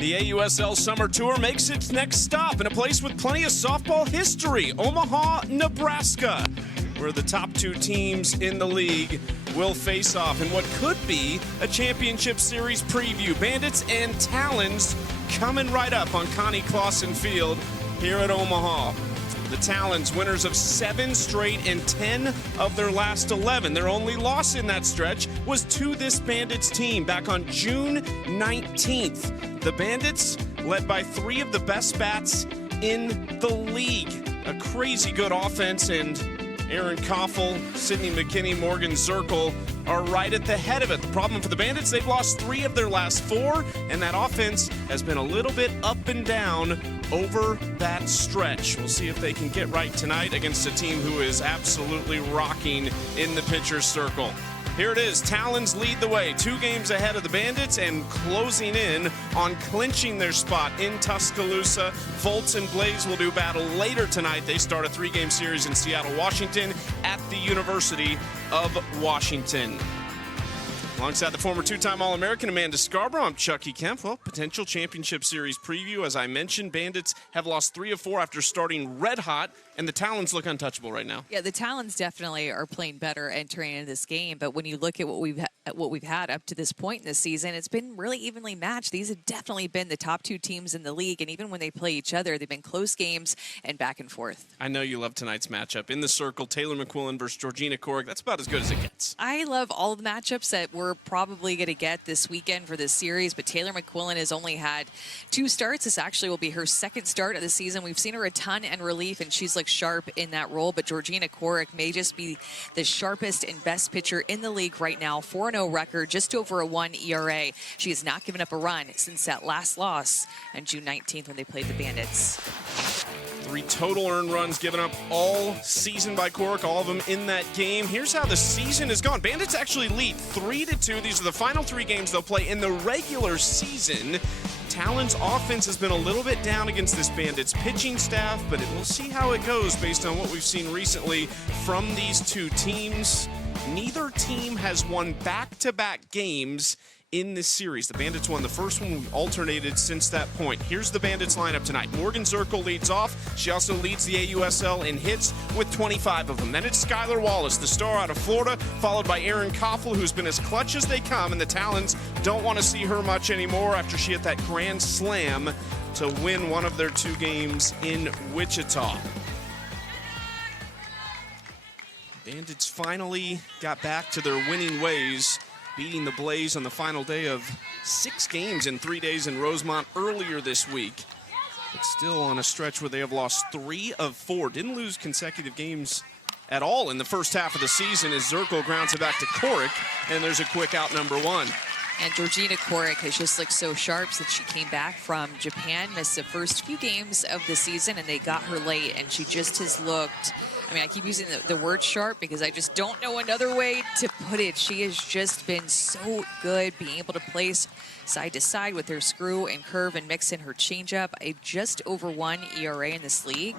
The AUSL Summer Tour makes its next stop in a place with plenty of softball history, Omaha, Nebraska, where the top two teams in the league will face off in what could be a championship series preview. Bandits and Talons coming right up on Connie Claussen Field here at Omaha. The Talons, winners of 7 straight and 10 of their last 11. Their only loss in that stretch was to this Bandits team back on June 19th. The Bandits, led by 3 of the best bats in the league. A crazy good offense, and Aaron Koffel, Sydney McKinney, Morgan Zirkle are right at the head of it. The problem for the Bandits, they've lost 3 of their last 4, and that offense has been a little bit up and down over that stretch. We'll see if they can get right tonight against a team who is absolutely rocking in the pitcher's circle. Here it is. Talons lead the way, 2 games ahead of the Bandits and closing in on clinching their spot in Tuscaloosa. Volts and Blaze will do battle later tonight. They start a 3-game series in Seattle, Washington at the University of Washington. Alongside the former 2-time All-American Amanda Scarborough, I'm Chucky Kemp. Well, potential championship series preview. As I mentioned, Bandits have lost 3 of 4 after starting red hot, and the Talons look untouchable right now. Yeah, the Talons definitely are playing better entering into this game, but when you look at what we've had up to this point in this season, it's been really evenly matched. These have definitely been the top 2 teams in the league, and even when they play each other, they've been close games and back and forth. I know you love tonight's matchup. In the circle, Taylor McQuillan versus Georgina Korek. That's about as good as it gets. I love all of the matchups that we're probably going to get this weekend for this series, but Taylor McQuillan has only had 2 starts. This actually will be her 2nd start of the season. We've seen her a ton in relief, and she's looked sharp in that role, but Georgina Korek may just be the sharpest and best pitcher in the league right now. 4-0 record, just over a 1 ERA. She has not given up a run since that last loss on June 19th when they played the Bandits. 3 total earned runs given up all season by Korek, all of them in that game. Here's how the season has gone. Bandits actually lead 3-2. These are the final 3 games they'll play in the regular season. Talons' offense has been a little bit down against this Bandits pitching staff, but we'll see how it goes based on what we've seen recently from these 2 teams. Neither team has won back-to-back games in this series. The Bandits won the first one. We've alternated since that point. Here's the Bandits lineup tonight. Morgan Zirkle leads off. She also leads the AUSL in hits with 25 of them. Then it's Skylar Wallace, the star out of Florida, followed by Erin Koffel, who's been as clutch as they come, and the Talons don't want to see her much anymore after she hit that grand slam to win one of their 2 games in Wichita. Bandits finally got back to their winning ways, beating the Blaze on the final day of 6 games in 3 days in Rosemont earlier this week. But still on a stretch where they have lost 3 of 4. Didn't lose consecutive games at all in the first half of the season as Zirkle grounds it back to Korek, and there's a quick out number 1. And Georgina Korek has just looked so sharp since she came back from Japan, missed the first few games of the season, and they got her late, and she just has looked, I mean, I keep using the word sharp because I just don't know another way to put it. She has just been so good being able to place side to side with her screw and curve and mix in her changeup. A just over 1 ERA in this league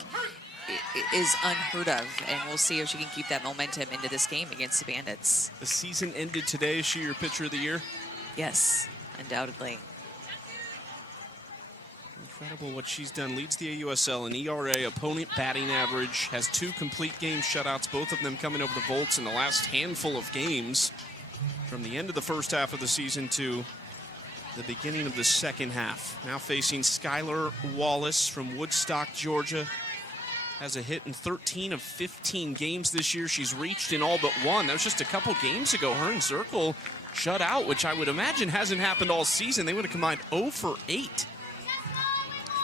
is unheard of, and we'll see if she can keep that momentum into this game against the Bandits. The season ended today. Is she your pitcher of the year? Yes, undoubtedly. Incredible what she's done. Leads the AUSL in ERA, opponent batting average, has 2 complete game shutouts, both of them coming over the Volts in the last handful of games from the end of the first half of the season to the beginning of the second half. Now facing Skylar Wallace from Woodstock, Georgia. Has a hit in 13 of 15 games this year. She's reached in all but 1. That was just a couple games ago. Her and Zirkle shut out, which I would imagine hasn't happened all season. They would have combined 0 for 8.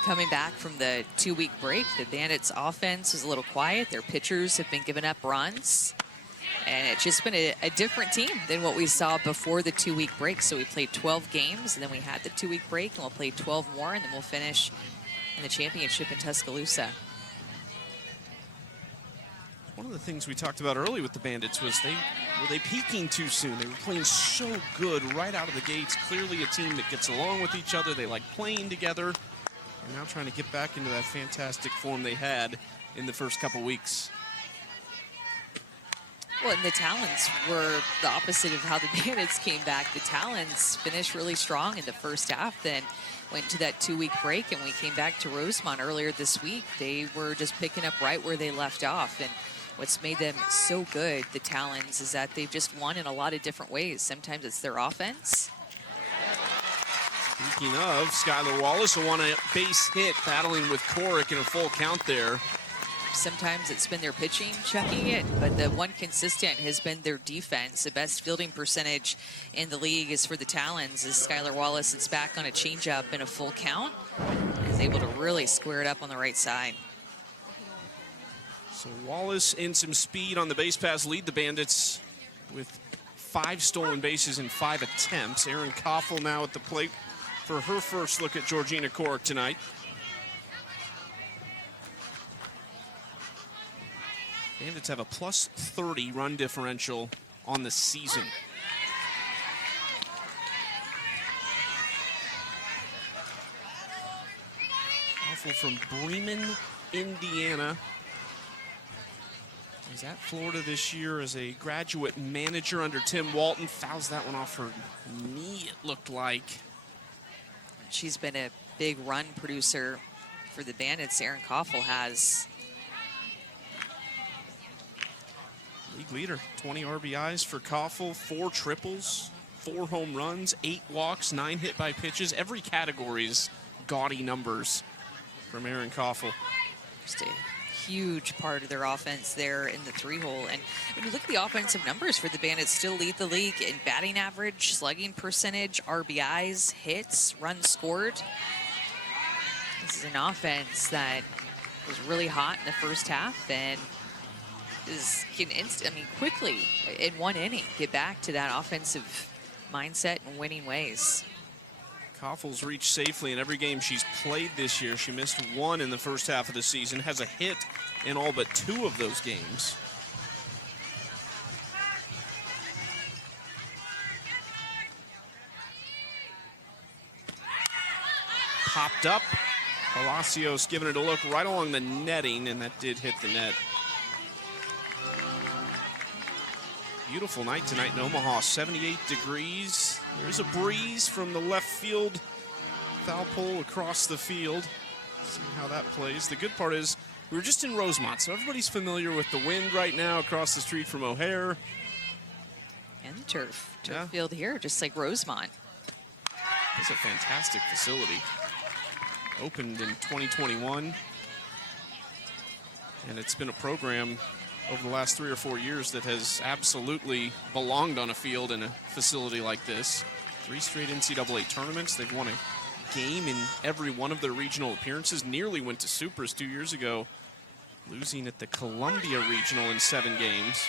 Coming back from the 2-week break, the Bandits' offense is a little quiet. Their pitchers have been giving up runs. And it's just been a different team than what we saw before the 2-week break. So we played 12 games, and then we had the 2-week break, and we'll play 12 more, and then we'll finish in the championship in Tuscaloosa. One of the things we talked about early with the Bandits was were they peaking too soon? They were playing so good right out of the gates. Clearly a team that gets along with each other. They like playing together. And now trying to get back into that fantastic form they had in the first couple weeks. Well, and the Talons were the opposite of how the Bandits came back. The Talons finished really strong in the first half, then went to that 2-week break, and we came back to Rosemont earlier this week. They were just picking up right where they left off, and what's made them so good, the Talons, is that they've just won in a lot of different ways. Sometimes it's their offense. Speaking of, Skylar Wallace will want a base hit, battling with Corick in a full count there. Sometimes it's been their pitching checking it, but the one consistent has been their defense. The best fielding percentage in the league is for the Talons, as Skylar Wallace is back on a changeup in a full count, and is able to really square it up on the right side. So Wallace in some speed on the base pass lead the Bandits with 5 stolen bases in 5 attempts. Erin Koffel now at the plate for her first look at Georgina Corick tonight. Bandits have a plus 30 run differential on the season. Koffel from Bremen, Indiana. He's at Florida this year as a graduate manager under Tim Walton. Fouls that one off her knee, it looked like. She's been a big run producer for the Bandits. Erin Koffel has. League leader, 20 RBIs for Koffel, 4 triples, 4 home runs, 8 walks, 9 hit by pitches. Every category's gaudy numbers from Erin Koffel. Just a huge part of their offense there in the 3-hole. And when you look at the offensive numbers for the Bandits, still lead the league in batting average, slugging percentage, RBIs, hits, runs scored. This is an offense that was really hot in the first half and can quickly in one inning get back to that offensive mindset and winning ways. Koffel's reached safely in every game she's played this year. She missed 1 in the first half of the season, has a hit in all but 2 of those games. Popped up. Palacios giving it a look right along the netting, and that did hit the net. Beautiful night tonight in Omaha, 78 degrees. There's a breeze from the left field foul pole across the field. See how that plays. The good part is we were just in Rosemont, so everybody's familiar with the wind right now across the street from O'Hare. And the turf field here, just like Rosemont. It's a fantastic facility. Opened in 2021. And it's been a program over the last 3 or 4 years that has absolutely belonged on a field in a facility like this. 3 straight NCAA tournaments. They've won a game in every one of their regional appearances. Nearly went to Supers 2 years ago, losing at the Columbia Regional in 7 games.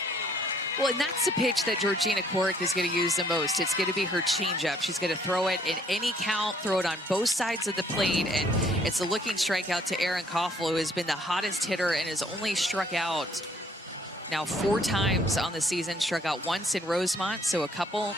Well, and that's the pitch that Georgina Corick is going to use the most. It's going to be her changeup. She's going to throw it in any count, throw it on both sides of the plate, and it's a looking strikeout to Erin Koffel, who has been the hottest hitter and has only struck out now 4 times on the season, struck out once in Rosemont, so a couple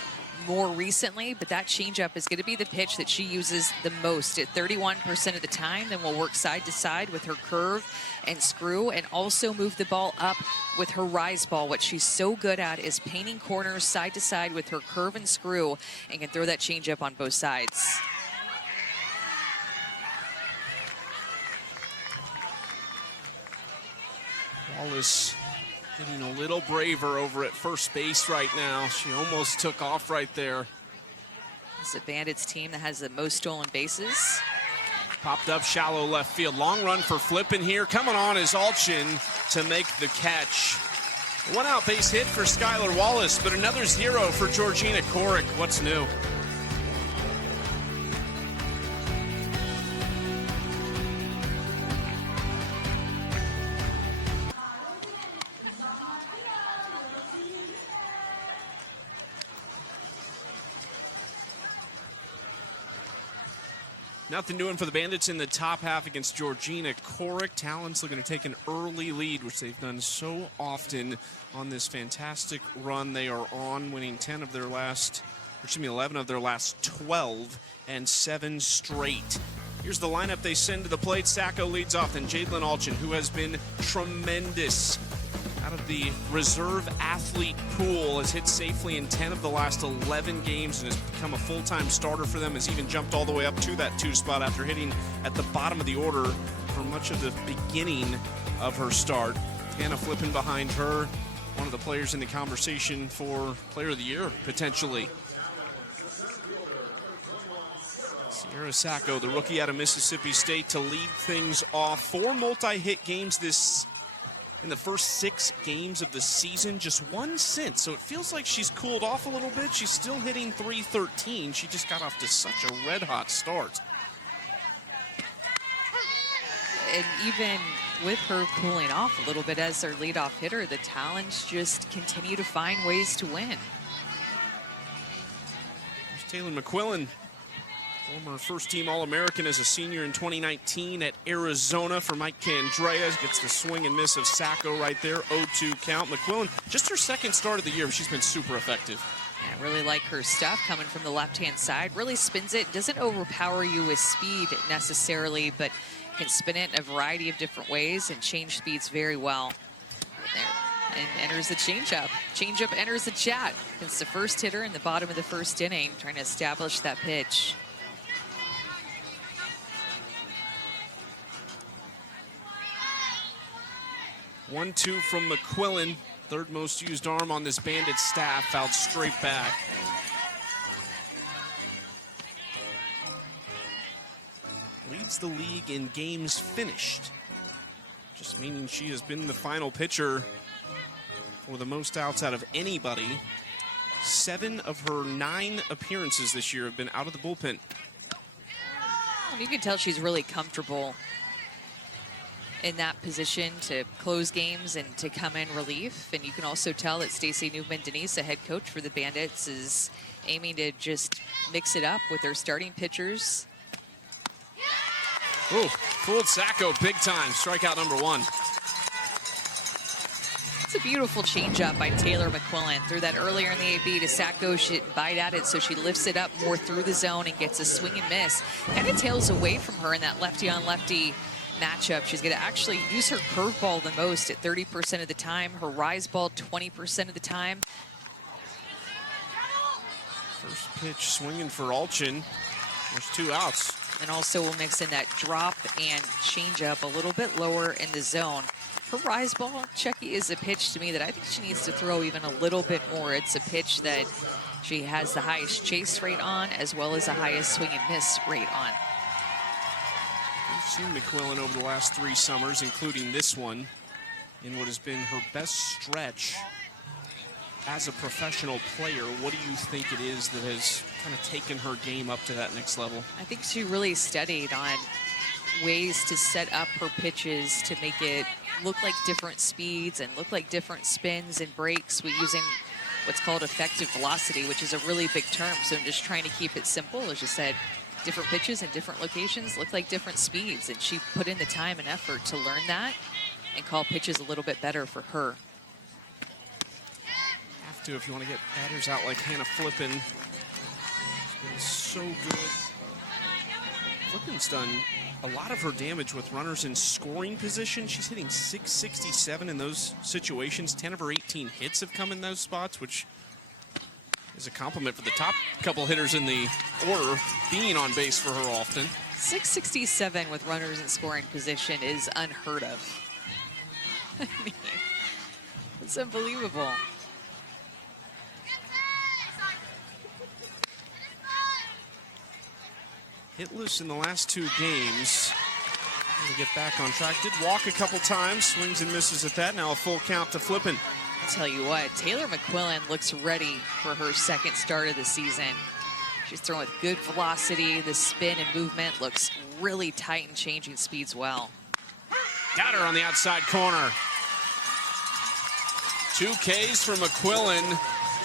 more recently, but that changeup is going to be the pitch that she uses the most at 31% of the time. Then we'll work side to side with her curve and screw, and also move the ball up with her rise ball. What she's so good at is painting corners side to side with her curve and screw, and can throw that changeup on both sides. Wallace getting a little braver over at first base right now. She almost took off right there. It's the Bandits team that has the most stolen bases. Popped up shallow left field. Long run for Flippen here. Coming on is Allchin to make the catch. 1 out base hit for Skylar Wallace, but another 0 for Georgina Corick. What's new? Nothing doing for the Bandits in the top half against Georgina Corick. Talons looking to take an early lead, which they've done so often on this fantastic run they are on, winning 11 of their last 12 and 7 straight. Here's the lineup they send to the plate. Sacco leads off, and Jadlyn Allchin, who has been tremendous out of the reserve athlete pool, has hit safely in 10 of the last 11 games and has become a full-time starter for them, has even jumped all the way up to that 2 spot after hitting at the bottom of the order for much of the beginning of her start. Hannah Flippen behind her, one of the players in the conversation for Player of the Year, potentially. Sierra Sacco, the rookie out of Mississippi State, to lead things off. 4 multi-hit games in the first 6 games of the season, just 1 since. So it feels like she's cooled off a little bit. She's still hitting .313. She just got off to such a red-hot start. And even with her cooling off a little bit as their leadoff hitter, the Talons just continue to find ways to win. There's Taylor McQuillan, former first-team All-American as a senior in 2019 at Arizona for Mike Candrea. Gets the swing and miss of Sacco right there, 0-2 count. McQuillan, just her second start of the year, but she's been super effective. Yeah, I really like her stuff coming from the left-hand side. Really spins it, doesn't overpower you with speed necessarily, but can spin it in a variety of different ways and change speeds very well. There, and enters the changeup. Changeup enters the chat. It's the first hitter in the bottom of the first inning, trying to establish that pitch. One-two from McQuillan, third most used arm on this Bandit staff, fouled straight back. Leads the league in games finished, just meaning she has been the final pitcher for the most outs out of anybody. 7 of her 9 appearances this year have been out of the bullpen. You can tell she's really comfortable in that position to close games and to come in relief. And you can also tell that Stacey Newman-Denise, the head coach for the Bandits, is aiming to just mix it up with their starting pitchers. Ooh, fooled Sacco big time. Strikeout number 1. It's a beautiful changeup by Taylor McQuillan. Threw that earlier in the AB to Sacco. She didn't bite at it, so she lifts it up more through the zone and gets a swing and miss. Kind of tails away from her in that lefty-on-lefty matchup. She's going to actually use her curveball the most at 30% of the time, her rise ball 20% of the time. First pitch swinging for Allchin. There's 2 outs. And also we'll mix in that drop and changeup a little bit lower in the zone. Her rise ball, Chucky, is a pitch to me that I think she needs to throw even a little bit more. It's a pitch that she has the highest chase rate on, as well as the highest swing and miss rate on. We've seen McQuillan over the last 3 summers, including this one, in what has been her best stretch as a professional player. What do you think it is that has kind of taken her game up to that next level? I think she really studied on ways to set up her pitches to make it look like different speeds and look like different spins and breaks with using what's called effective velocity, which is a really big term. So I'm just trying to keep it simple. As you said, different pitches in different locations look like different speeds, and she put in the time and effort to learn that and call pitches a little bit better for her. Have to if you want to get batters out like Hannah Flippen. She's been so good. Flippen's done a lot of her damage with runners in scoring position. She's hitting .667 in those situations. 10 of her 18 hits have come in those spots, which is a compliment for the top couple hitters in the order being on base for her often. .667 with runners in scoring position is unheard of. I mean, it's unbelievable. Hitless in the last 2 games. Gonna get back on track. Did walk a couple times, swings and misses at that. Now a full count to Flippen. I'll tell you what, Taylor McQuillan looks ready for her second start of the season. She's throwing with good velocity. The spin and movement looks really tight and changing speeds well. Got her on the outside corner. 2 Ks for McQuillan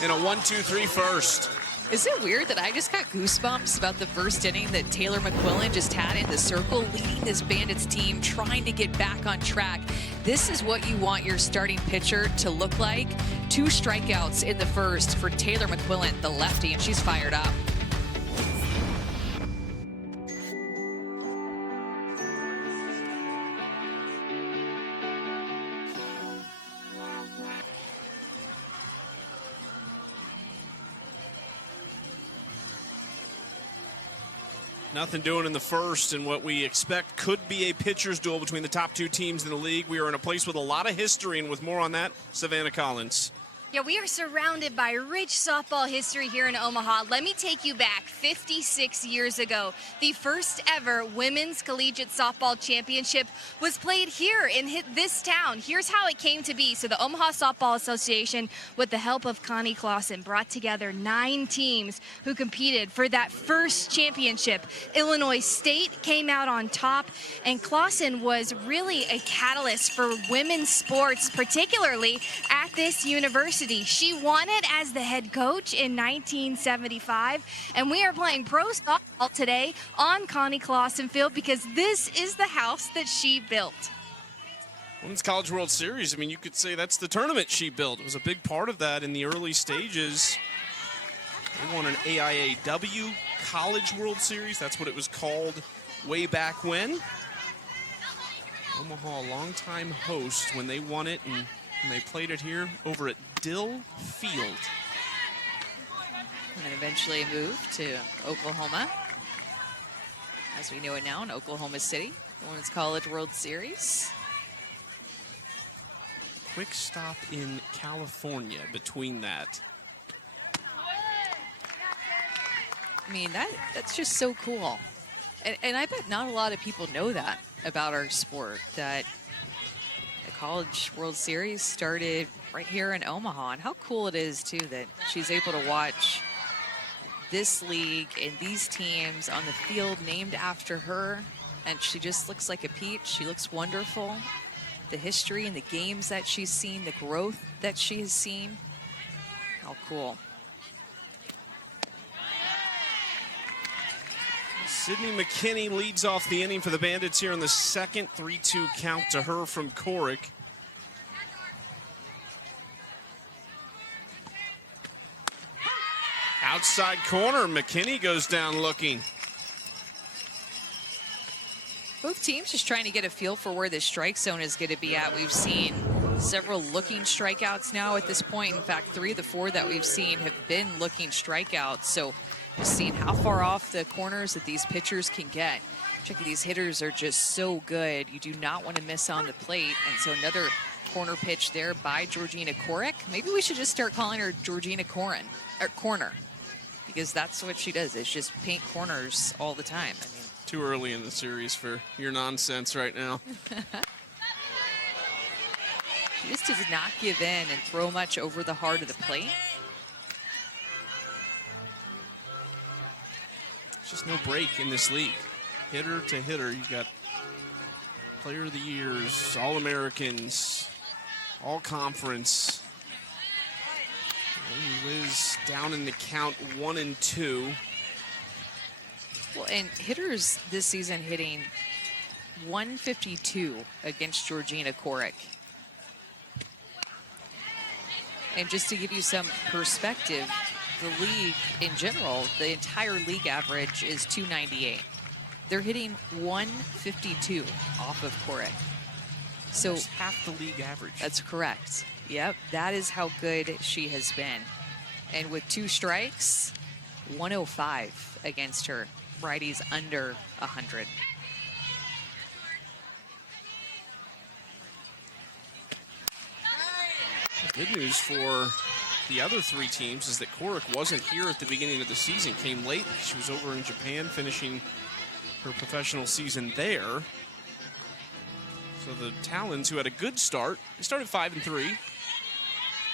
in a 1-2-3 first. Is it weird that I just got goosebumps about the first inning that Taylor McQuillan just had in the circle, leading this Bandits team, trying to get back on track? This is what you want your starting pitcher to look like. 2 strikeouts in the first for Taylor McQuillan, the lefty, and she's fired up. Nothing doing in the first, and what we expect could be a pitcher's duel between the top two teams in the league. We are in a place with a lot of history, and with more on that, Savannah Collins. Yeah, we are surrounded by rich softball history here in Omaha. Let me take you back 56 years ago. The first ever women's collegiate softball championship was played here in this town. Here's how it came to be. So the Omaha Softball Association, with the help of Connie Claussen, brought together 9 teams who competed for that first championship. Illinois State came out on top, and Claussen was really a catalyst for women's sports, particularly at this university. She won it as the head coach in 1975, and we are playing pro softball today on Connie Claussen Field because this is the house that she built. Women's College World Series, I mean, you could say that's the tournament she built. It was a big part of that in the early stages. They won an AIAW College World Series. That's what it was called way back when. Omaha, a longtime host when they won it, and they played it here over at Dill Field. And then eventually moved to Oklahoma, as we know it now, in Oklahoma City, the Women's College World Series. Quick stop in California between that. I mean, that's just so cool. And I bet not a lot of people know that about our sport, that the College World Series started right here in Omaha. And how cool it is, too, that she's able to watch this league and these teams on the field named after her. And she just looks like a peach. She looks wonderful. The history and the games that she's seen, the growth that she has seen. How cool. Sydney McKinney leads off the inning for the Bandits here in the second. 3-2 count to her from Corick. Outside corner, McKinney goes down looking. Both teams just trying to get a feel for where the strike zone is going to be at. We've seen several looking strikeouts now at this point. In fact, 3 of the 4 that we've seen have been looking strikeouts. So just seeing how far off the corners that these pitchers can get. Checking, these hitters are just so good. You do not want to miss on the plate. And so another corner pitch there by Georgina Corick. Maybe we should just start calling her Georgina Corner, because that's what she does, is just paint corners all the time. I mean, too early in the series for your nonsense right now. She just does not give in and throw much over the heart of the plate. There's just no break in this league. Hitter to hitter, you've got Player of the Years, All-Americans, All-Conference. Liz down in the count 1-2. Well, and hitters this season hitting 152 against Georgina Corick. And just to give you some perspective, the league in general, the entire league average is 298. They're hitting 152 off of Corick. So almost half the league average. That's correct. Yep, that is how good she has been. And with 2 strikes, 105 against her. Righties under 100. Good news for the other 3 teams is that Corick wasn't here at the beginning of the season, came late. She was over in Japan finishing her professional season there. So the Talons, who had a good start, they started 5-3.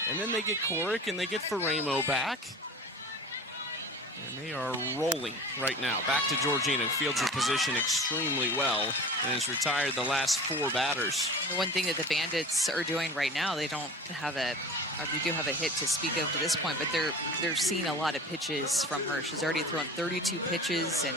And then they get Corick and they get Faramo back. And they are rolling right now. Back to Georgina, who fields her position extremely well and has retired the last 4 batters. The one thing that the Bandits are doing right now, they don't have a, or they do have a hit to speak of to this point, but they're seeing a lot of pitches from her. She's already thrown 32 pitches, and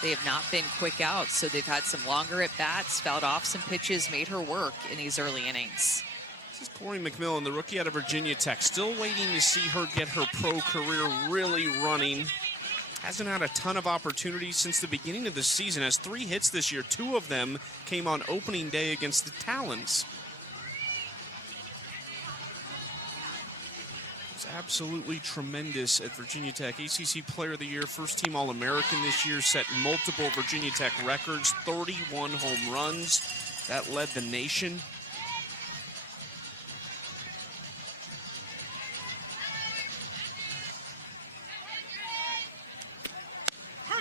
they have not been quick out, so they've had some longer at-bats, fouled off some pitches, made her work in these early innings. This is Corey McMillan, the rookie out of Virginia Tech. Still waiting to see her get her pro career really running. Hasn't had a ton of opportunities since the beginning of the season. Has 3 hits this year. 2 of them came on opening day against the Talons. It's absolutely tremendous at Virginia Tech. ACC Player of the Year, first-team All-American this year, set multiple Virginia Tech records, 31 home runs. That led the nation.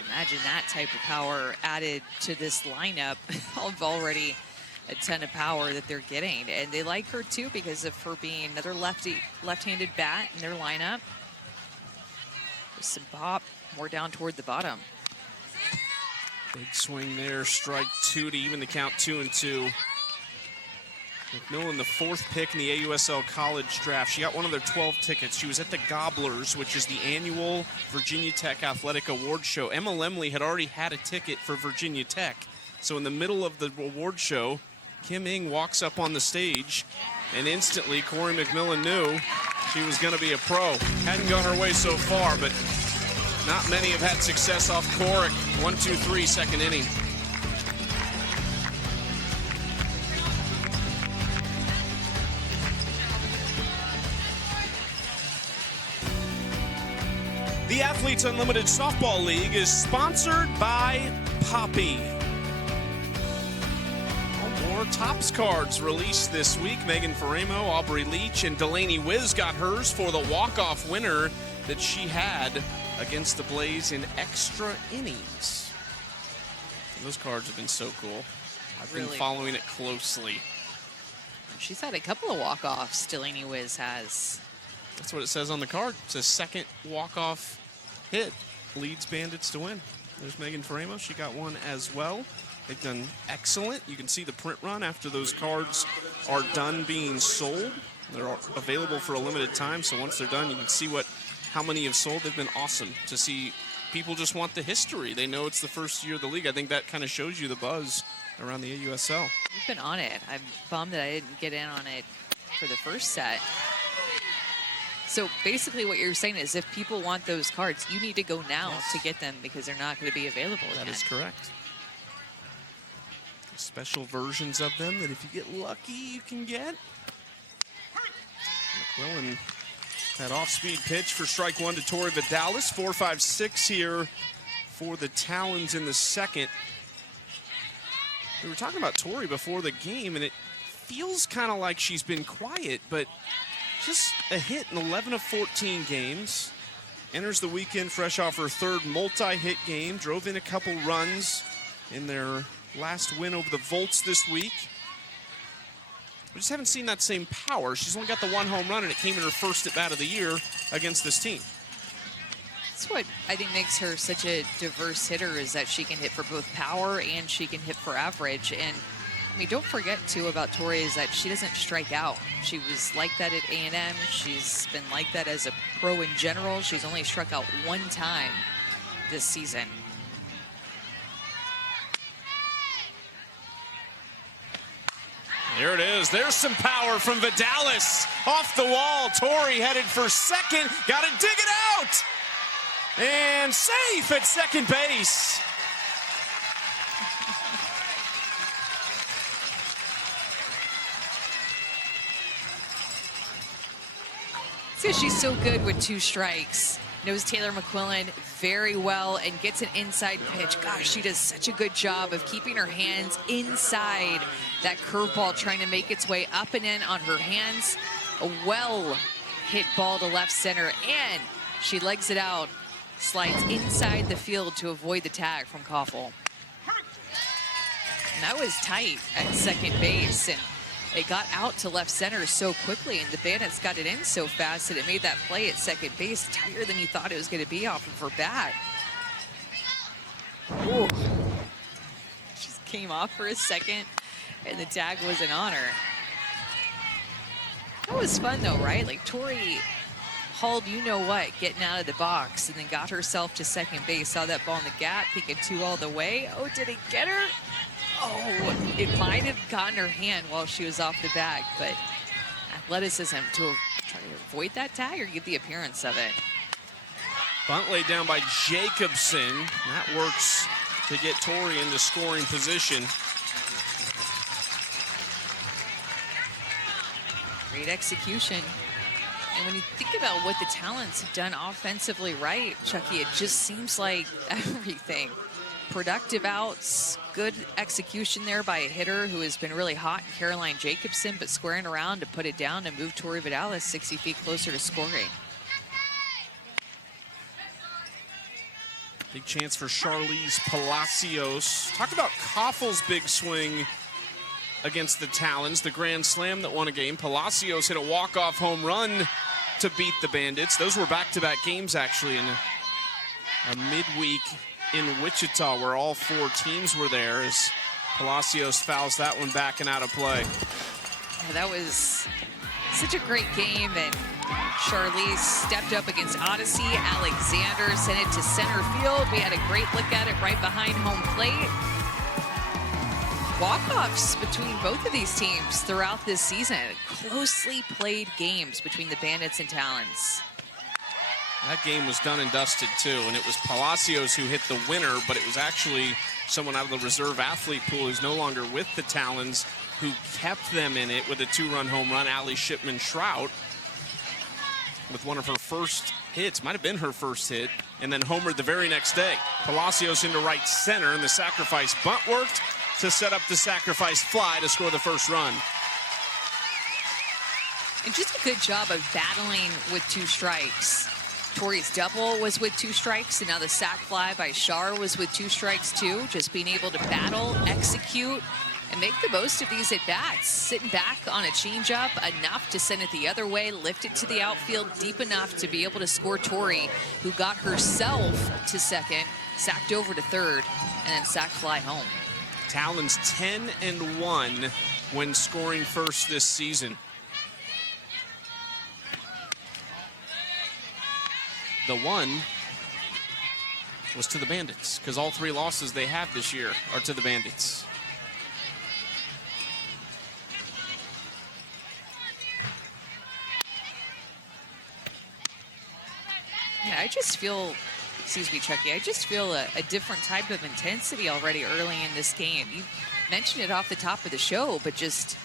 Imagine that type of power added to this lineup of already a ton of power that they're getting. And they like her too because of her being another left-handed bat in their lineup. There's some pop, more down toward the bottom. Big swing there, strike 2 to even the count 2-2. McMillan, the 4th pick in the AUSL college draft. She got one of their 12 tickets. She was at the Gobblers, which is the annual Virginia Tech Athletic Award Show. Emma Lemley had already had a ticket for Virginia Tech. So in the middle of the award show, Kim Ng walks up on the stage, and instantly Corey McMillan knew she was going to be a pro. Hadn't gone her way so far, but not many have had success off Corrick. 1-2-3, second inning. The Athletes Unlimited Softball League is sponsored by Poppy. More Topps cards released this week. Megan Faramo, Aubrey Leach, and Delaney Wiz got hers for the walk-off winner that she had against the Blaze in extra innings. And those cards have been so cool. I've been following it closely. She's had a couple of walk-offs, Delaney Wiz has. That's what it says on the card. It says second walk-off hit leads Bandits to win. There's Megan Faramo. She got one as well. They've done excellent. You can see the print run after those cards are done being sold. They're available for a limited time, so once they're done, you can see how many have sold. They've been awesome to see. People just want the history. They know it's the first year of the league. I think that kind of shows you the buzz around the AUSL. We've been on it. I'm bummed that I didn't get in on it for the first set. So basically what you're saying is if people want those cards, you need to go now to get them because they're not going to be available again. That is correct. Special versions of them that if you get lucky, you can get. McQuillan, that off-speed pitch for strike 1 to Tori Vidalis. 4-5-6 here for the Talons in the second. We were talking about Tori before the game, and it feels kind of like she's been quiet, but just a hit in 11 of 14 games. Enters the weekend fresh off her 3rd multi-hit game. Drove in a couple runs in their last win over the Volts this week. We just haven't seen that same power. She's only got the 1 home run, and it came in her first at-bat of the year against this team. That's what I think makes her such a diverse hitter, is that she can hit for both power and she can hit for average. And I mean, don't forget too about Tori is that she doesn't strike out. She was like that at A&M. She's been like that as a pro in general. She's only struck out 1 time this season. There it is. There's some power from Vidalis. Off the wall. Tori headed for second. Got to dig it out. And safe at second base. See, she's so good with 2 strikes. Knows Taylor McQuillan very well and gets an inside pitch. Gosh, she does such a good job of keeping her hands inside that curveball, trying to make its way up and in on her hands. A well-hit ball to left center, and she legs it out, slides inside the field to avoid the tag from Koffel. And that was tight at second base, and it got out to left center so quickly, and the Bandits got it in so fast that it made that play at second base tighter than you thought it was going to be off of her bat. Ooh. Just came off for a second, and the tag wasn't on her. That was fun, though, right? Like, Tori hauled you-know-what getting out of the box and then got herself to second base, saw that ball in the gap, peeking 2 all the way. Oh, did it get her? Oh, it might have gotten her hand while she was off the bag, but athleticism to try to avoid that tag or get the appearance of it. Bunt laid down by Jacobson. That works to get Tori into scoring position. Great execution. And when you think about what the Talons have done offensively right, Chucky, it just seems like everything. Productive outs, good execution there by a hitter who has been really hot, Caroline Jacobson, but squaring around to put it down and move Tori Vidalis 60 feet closer to scoring. Big chance for Charlize Palacios. Talk about Koffel's big swing against the Talons, the grand slam that won a game. Palacios hit a walk-off home run to beat the Bandits. Those were back-to-back games, actually, in a midweek in Wichita, where all 4 teams were there, as Palacios fouls that one back and out of play. Yeah, that was such a great game, and Charlize stepped up against Odyssey. Alexander sent it to center field. We had a great look at it right behind home plate. Walk-offs between both of these teams throughout this season. Closely played games between the Bandits and Talons. That game was done and dusted, too, and it was Palacios who hit the winner, but it was actually someone out of the reserve athlete pool who's no longer with the Talons who kept them in it with a 2-run home run. Allie Shipman-Trout with one of her first hits, might have been her first hit, and then homered the very next day. Palacios into right center, and the sacrifice bunt worked to set up the sacrifice fly to score the first run. And just a good job of battling with 2 strikes. Tori's double was with 2 strikes, and now the sac fly by Shar was with 2 strikes too. Just being able to battle, execute, and make the most of these at-bats. Sitting back on a changeup enough to send it the other way, lift it to the outfield deep enough to be able to score Tori, who got herself to second, sacked over to third, and then sac fly home. Talons 10-1 when scoring first this season. The one was to the Bandits, because all 3 losses they have this year are to the Bandits. Yeah, I just feel, excuse me, Chucky, I just feel a different type of intensity already early in this game. You mentioned it off the top of the show, but just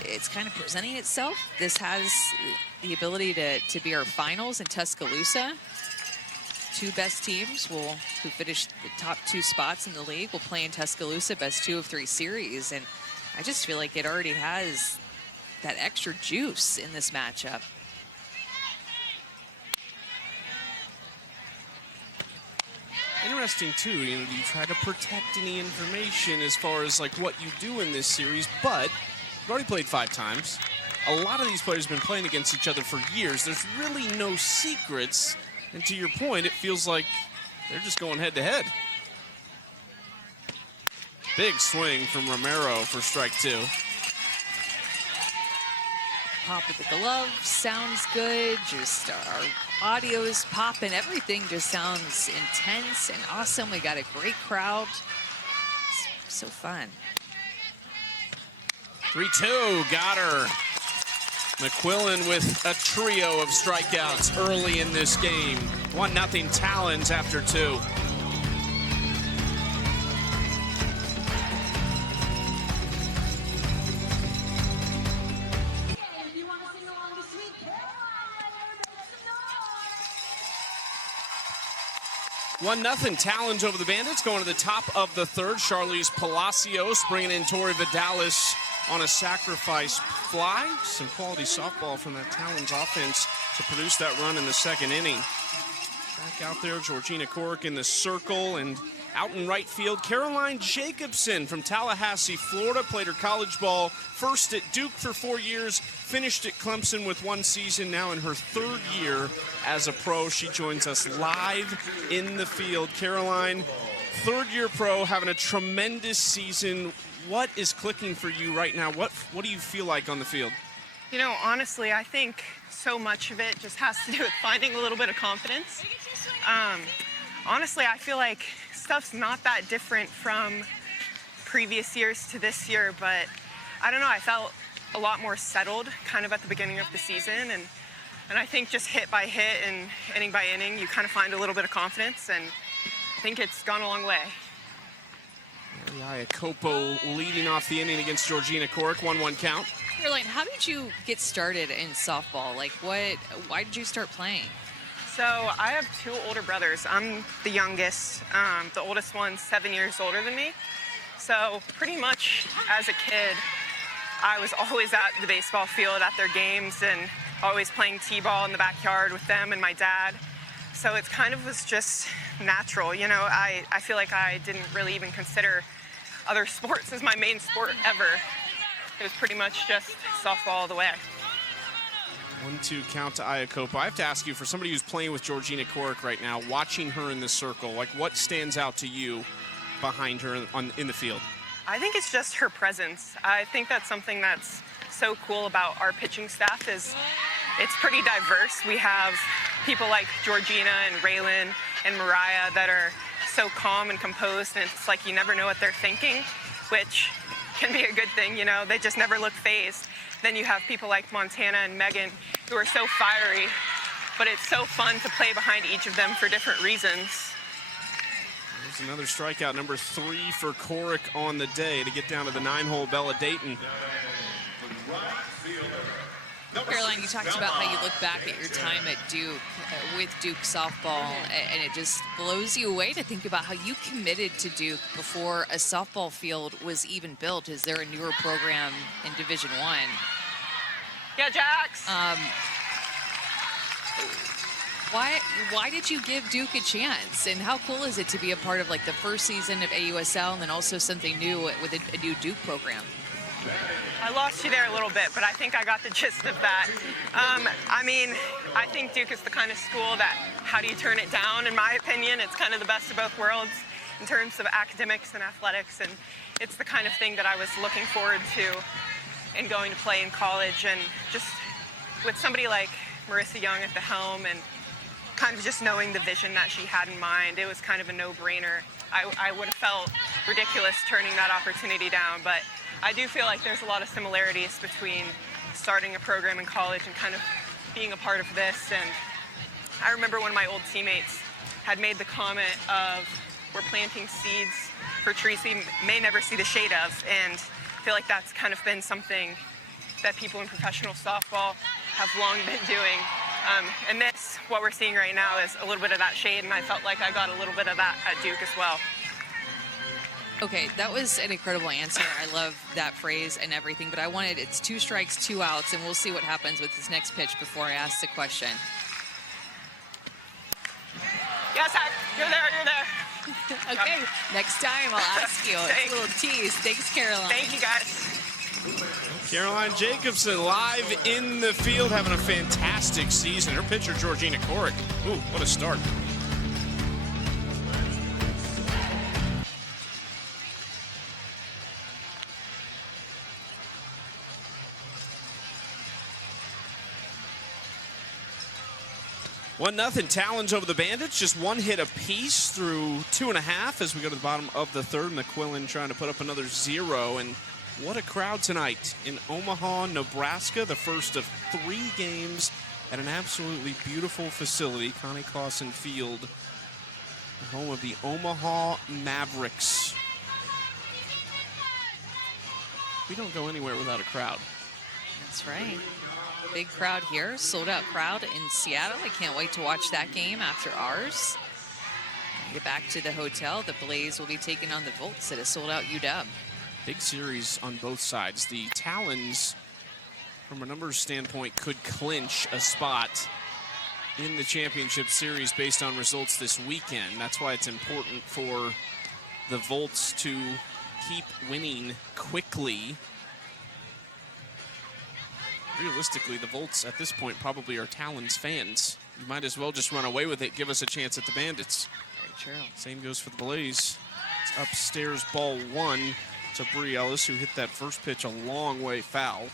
it's kind of presenting itself. This has the ability to be our finals in Tuscaloosa. 2 best teams who finish the top 2 spots in the league will play in Tuscaloosa, best 2 of 3 series. And I just feel like it already has that extra juice in this matchup. Interesting, too, you try to protect any information as far as like what you do in this series, but you've already played 5 times. A lot of these players have been playing against each other for years. There's really no secrets. And to your point, it feels like they're just going head-to-head. Big swing from Romero for strike 2. Pop with the glove, sounds good. Just our audio is popping. Everything just sounds intense and awesome. We got a great crowd. It's so fun. 3-2, got her. McQuillan with a trio of strikeouts early in this game. 1-0 Talons after 2. Nothing. Talons over the Bandits, going to the top of the 3rd. Charlize Palacios bringing in Tori Vidalis on a sacrifice fly. Some quality softball from that Talons offense to produce that run in the 2nd inning. Back out there, Georgina Corrick in the circle, and out in right field, Caroline Jacobson from Tallahassee, Florida. Played her college ball first at Duke for 4 years, finished at Clemson with 1 season, now in her 3rd year as a pro. She joins us live in the field. Caroline, 3rd-year pro, having a tremendous season. What is clicking for you right now? What do you feel like on the field? You know, honestly, I think so much of it just has to do with finding a little bit of confidence. Honestly, I feel like stuff's not that different from previous years to this year, but I don't know, I felt a lot more settled kind of at the beginning of the season, and I think just hit by hit and inning by inning, you kind of find a little bit of confidence, and I think it's gone a long way. Iacopo leading off the inning against Georgina Corrick, 1-1 count. Caroline, how did you get started in softball? Like, why did you start playing? So I have 2 older brothers. I'm the youngest. The oldest one's 7 years older than me. So pretty much as a kid, I was always at the baseball field at their games and always playing t-ball in the backyard with them and my dad. So it kind of was just natural. You know, I feel like I didn't really even consider other sports as my main sport ever. It was pretty much just softball all the way. 1-2 count to Iacopa. I have to ask you, for somebody who's playing with Georgina Korick right now, watching her in the circle, like what stands out to you behind her in the field? I think it's just her presence. I think that's something that's so cool about our pitching staff is it's pretty diverse. We have people like Georgina and Raylan and Mariah that are so calm and composed, and it's like you never know what they're thinking, which can be a good thing, you know. They just never look phased. Then you have people like Montana and Megan who are so fiery, but it's so fun to play behind each of them for different reasons. There's another strikeout, number 3 for Korick on the day to get down to the 9-hole Bella Dayton. Caroline, you talked about how you look back at your time at Duke with Duke softball, and it just blows you away to think about how you committed to Duke before a softball field was even built. Is there a newer program in Division I? Yeah, Jax. Why did you give Duke a chance? And how cool is it to be a part of like the first season of AUSL and then also something new with a new Duke program? I lost you there a little bit, but I think I got the gist of that. I mean, I think Duke is the kind of school that, how do you turn it down? In my opinion, it's kind of the best of both worlds in terms of academics and athletics, and it's the kind of thing that I was looking forward to in going to play in college. And just with somebody like Marissa Young at the helm and kind of just knowing the vision that she had in mind, it was kind of a no-brainer. I would have felt ridiculous turning that opportunity down, but I do feel like there's a lot of similarities between starting a program in college and kind of being a part of this. And I remember one of my old teammates had made the comment of, we're planting seeds for trees we may never see the shade of. And I feel like that's kind of been something that people in professional softball have long been doing. And this, what we're seeing right now, is a little bit of that shade, and I felt like I got a little bit of that at Duke as well. Okay, that was an incredible answer. I love that phrase and everything, but it's 2 strikes, 2 outs, and we'll see what happens with this next pitch before I ask the question. Yes, Zach, you're there. Okay, next time I'll ask you. It's a little tease. Thanks, Caroline. Thank you, guys. Caroline Jacobson live in the field, having a fantastic season. Her pitcher, Georgina Korick. Ooh, what a start. One nothing Talons over the Bandits. Just 1 hit apiece through 2.5 as we go to the bottom of the 3rd. McQuillan trying to put up another 0. And what a crowd tonight in Omaha, Nebraska. The first of 3 games at an absolutely beautiful facility, Connie Claussen Field, the home of the Omaha Mavericks. We don't go anywhere without a crowd. That's right. Big crowd here, sold out crowd in Seattle. I can't wait to watch that game after ours. Get back to the hotel. The Blaze will be taking on the Volts at a sold out UW. Big series on both sides. The Talons, from a numbers standpoint, could clinch a spot in the championship series based on results this weekend. That's why it's important for the Volts to keep winning quickly. Realistically, the Volts at this point probably are Talons fans. You might as well just run away with it, give us a chance at the Bandits. Very true. Same goes for the Blaze. It's upstairs, ball 1 to Bree Ellis, who hit that first pitch a long way foul.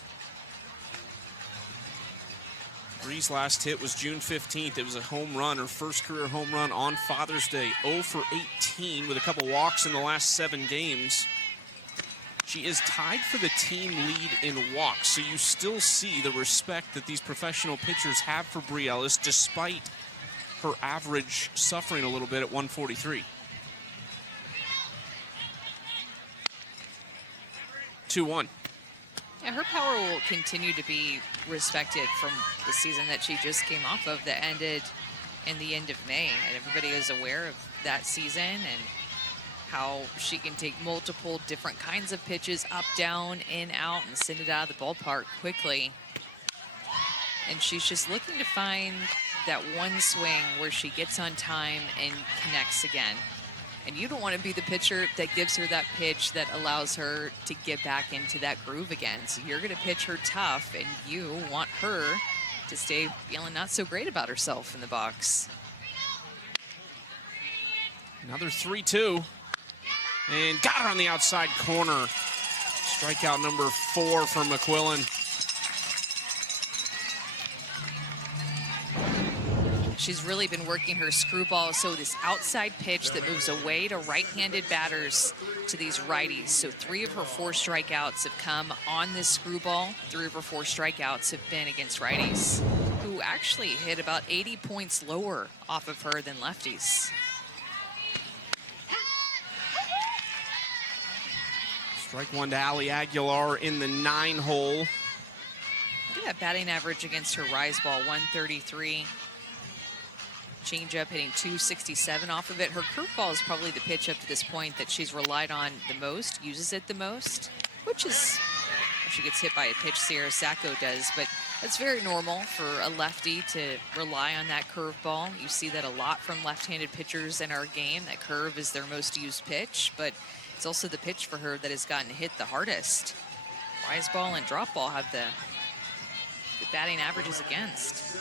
Bree's last hit was June 15th. It was a home run, her first career home run on Father's Day. 0 for 18 with a couple walks in the last 7 games. She is tied for the team lead in walks, so you still see the respect that these professional pitchers have for Bree Ellis, despite her average suffering a little bit at 143. 2-1. Yeah, her power will continue to be respected from the season that she just came off of that ended in the end of May. And everybody is aware of that season and how she can take multiple different kinds of pitches, up, down, in, out, and send it out of the ballpark quickly. And she's just looking to find that one swing where she gets on time and connects again. And you don't want to be the pitcher that gives her that pitch that allows her to get back into that groove again. So you're going to pitch her tough, and you want her to stay feeling not so great about herself in the box. Another 3-2. And got her on the outside corner. Strikeout number 4 for McQuillan. She's really been working her screwball, so this outside pitch that moves away to right-handed batters to these righties. So 3 of her 4 strikeouts have come on this screwball. 3 of her 4 strikeouts have been against righties, who actually hit about 80 points lower off of her than lefties. Strike 1 to Aguilar in the 9 hole. Look at that batting average against her rise ball, 133. Changeup hitting 267 off of it. Her curveball is probably the pitch up to this point that she's relied on the most, uses it the most, which is, she gets hit by a pitch, Sierra Sacco does, but that's very normal for a lefty to rely on that curveball. You see that a lot from left-handed pitchers in our game. That curve is their most used pitch, but it's also the pitch for her that has gotten hit the hardest. Rise ball and drop ball have the batting averages against.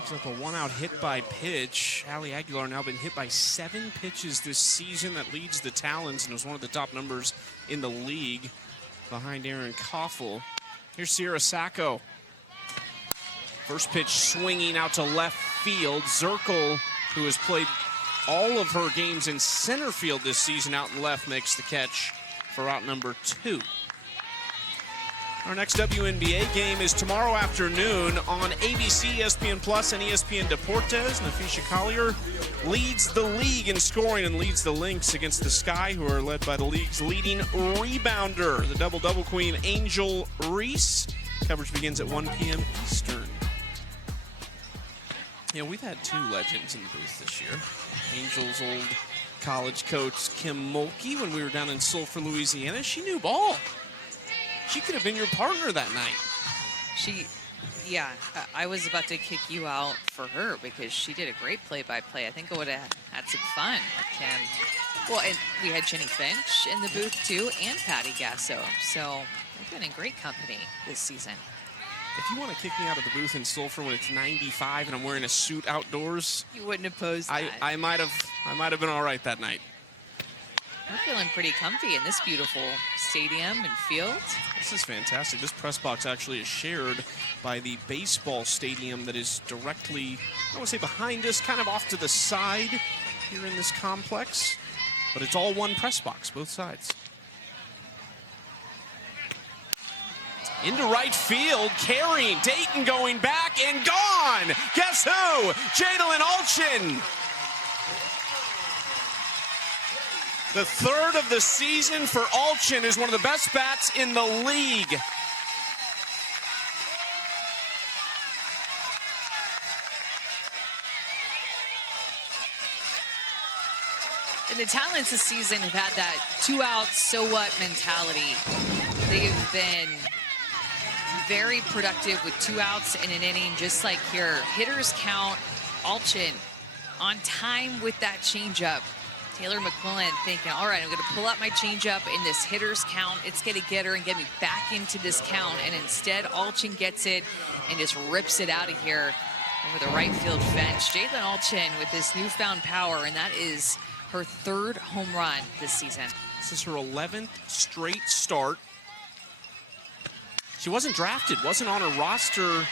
Gives up a 1-out hit by pitch. Aguilar now been hit by 7 pitches this season. That leads the Talons and is one of the top numbers in the league behind Aaron Koffel. Here's Sierra Sacco. First pitch swinging out to left field. Zirkle, who has played all of her games in center field this season out in left, makes the catch for out number 2. Our next WNBA game is tomorrow afternoon on ABC, ESPN Plus, and ESPN Deportes. Nafisha Collier leads the league in scoring and leads the Lynx against the Sky, who are led by the league's leading rebounder, the double-double queen, Angel Reese. Coverage begins at 1 p.m. Eastern. Yeah, we've had 2 legends in the booth this year. Angel's old college coach, Kim Mulkey, when we were down in Sulphur, Louisiana. She knew ball. She could have been your partner that night. Yeah, I was about to kick you out for her because she did a great play-by-play. I think I would have had some fun with Kim. Well, and we had Jenny Finch in the booth too, and Patty Gasso. So we've been in great company this season. If you want to kick me out of the booth in Sulphur when it's 95 and I'm wearing a suit outdoors, you wouldn't oppose that. I might have been all right that night. We're feeling pretty comfy in this beautiful stadium and field. This is fantastic. This press box actually is shared by the baseball stadium that is directly, I want to say behind us, kind of off to the side here in this complex. But it's all one press box, both sides. Into right field, carrying, Dayton going back and gone. Guess who? Jadalyn Allchin. The 3rd of the season for Allchin, is one of the best bats in the league. And the Talons this season have had that 2 outs, so what mentality. They've been very productive with 2 outs in an inning, just like here. Hitters count. Allchin on time with that changeup. Taylor McQuillan thinking, all right, I'm going to pull out my changeup in this hitter's count. It's going to get her and get me back into this count. And instead, Allchin gets it and just rips it out of here over the right field fence. Jadalyn Allchin with this newfound power, and that is her 3rd home run this season. This is her 11th straight start. She wasn't drafted, wasn't on a roster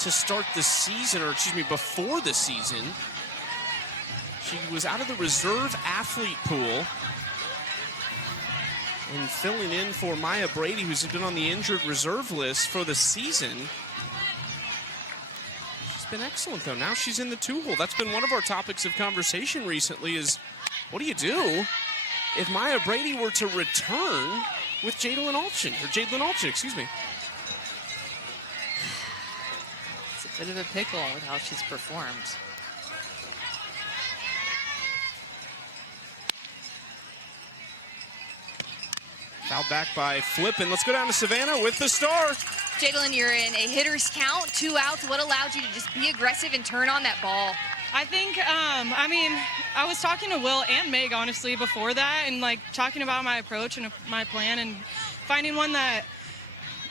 to start the season, or excuse me, before the season. She was out of the reserve athlete pool and filling in for Maya Brady, who's been on the injured reserve list for the season. She's been excellent, though. Now she's in the 2-hole. That's been one of our topics of conversation recently is, what do you do if Maya Brady were to return with Jadlyn Allchin, excuse me. It's a bit of a pickle with how she's performed. Fouled back by Flippen. Let's go down to Savannah with the star. Jadlyn, you're in a hitter's count, 2 outs. What allowed you to just be aggressive and turn on that ball? I think, I was talking to Will and Meg, honestly, before that, and, like, talking about my approach and my plan and finding one that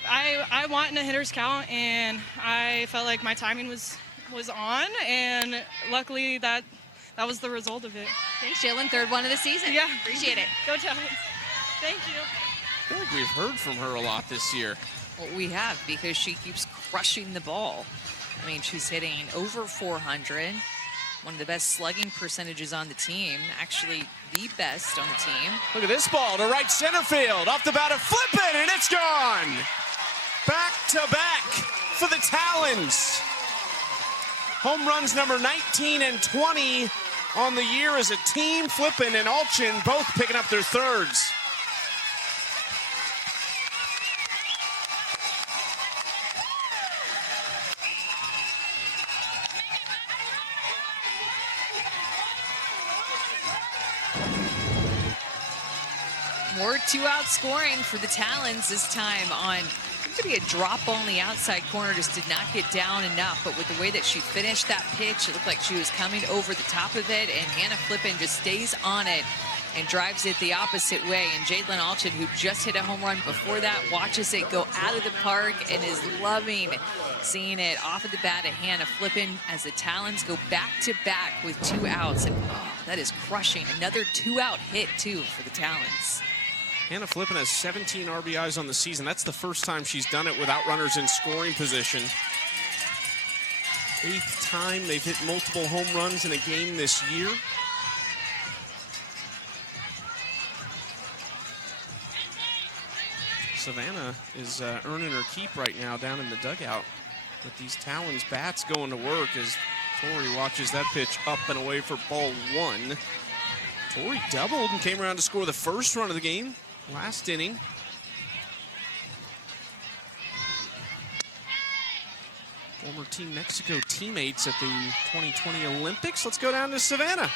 I want in a hitter's count, and I felt like my timing was on, and luckily that was the result of it. Thanks, Jadlyn. 3rd one of the season. Yeah. Appreciate it. Go Talons. Thank you. I feel like we've heard from her a lot this year. Well, we have, because she keeps crushing the ball. I mean, she's hitting over 400, one of the best slugging percentages on the team, actually the best on the team. Look at this ball to right center field, off the bat of Flippen, and it's gone. Back to back for the Talons. Home runs number 19 and 20 on the year as a team. Flippen and Allchin both picking up their 3rds. More 2-out scoring for the Talons this time on maybe a drop on the outside corner, just did not get down enough. But with the way that she finished that pitch, it looked like she was coming over the top of it, and Hannah Flippen just stays on it and drives it the opposite way. And Jadlyn Allchin, who just hit a home run before that, watches it go out of the park and is loving seeing it off of the bat of Hannah Flippen as the Talons go back-to-back with 2 outs. And that is crushing. Another 2-out hit, too, for the Talons. Hannah Flippen has 17 RBIs on the season. That's the first time she's done it without runners in scoring position. 8th time they've hit multiple home runs in a game this year. Savannah is earning her keep right now down in the dugout with these Talons bats going to work as Tori watches that pitch up and away for ball 1. Tori doubled and came around to score the 1st run of the game last inning. Former Team Mexico teammates at the 2020 Olympics. Let's go down to Savannah.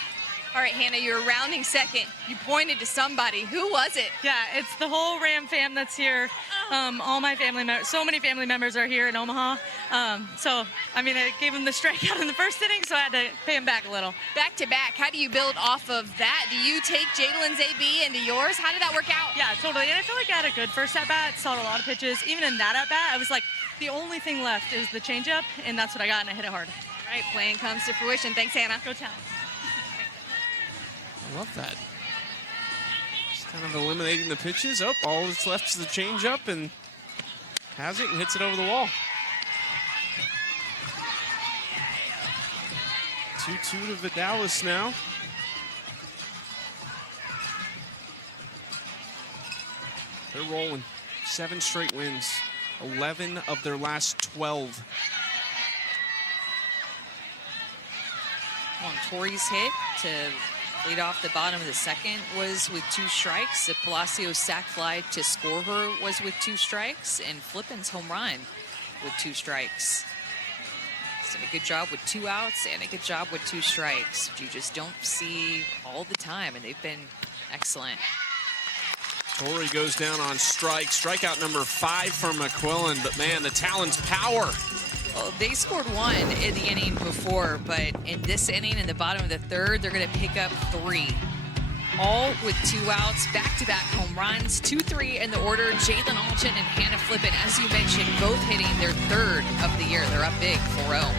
All right, Hannah, you were rounding second. You pointed to somebody. Who was it? Yeah, it's the whole Ram fam that's here. All my family members, so many family members are here in Omaha. I gave them the strikeout in the 1st inning, so I had to pay them back a little. Back to back, how do you build off of that? Do you take Jadlyn's AB into yours? How did that work out? Yeah, totally. And I feel like I had a good first at-bat, saw a lot of pitches. Even in that at-bat, I was like, the only thing left is the changeup, and that's what I got, and I hit it hard. All right, plan comes to fruition. Thanks, Hannah. Go Talons. I love that. Just kind of eliminating the pitches. Oh, all that's left is the changeup, and has it and hits it over the wall. 2-2 to Vidalis now. They're rolling. 7 straight wins. 11 of their last 12. Well, Tori's hit to lead off the bottom of the 2nd was with 2 strikes. The Palacios sac fly to score her was with 2 strikes, and Flippen's home run with 2 strikes. So a good job with 2 outs and a good job with 2 strikes, which you just don't see all the time, and they've been excellent. Tori goes down on strike. Strikeout number 5 for McQuillan, but man, the Talons' power. Well, they scored 1 in the inning before, but in this inning, in the bottom of the 3rd, they're going to pick up 3. All with 2 outs, back-to-back home runs, 2-3 in the order. Jadlyn Allchin and Hannah Flippen, as you mentioned, both hitting their 3rd of the year. They're up big, 4-0.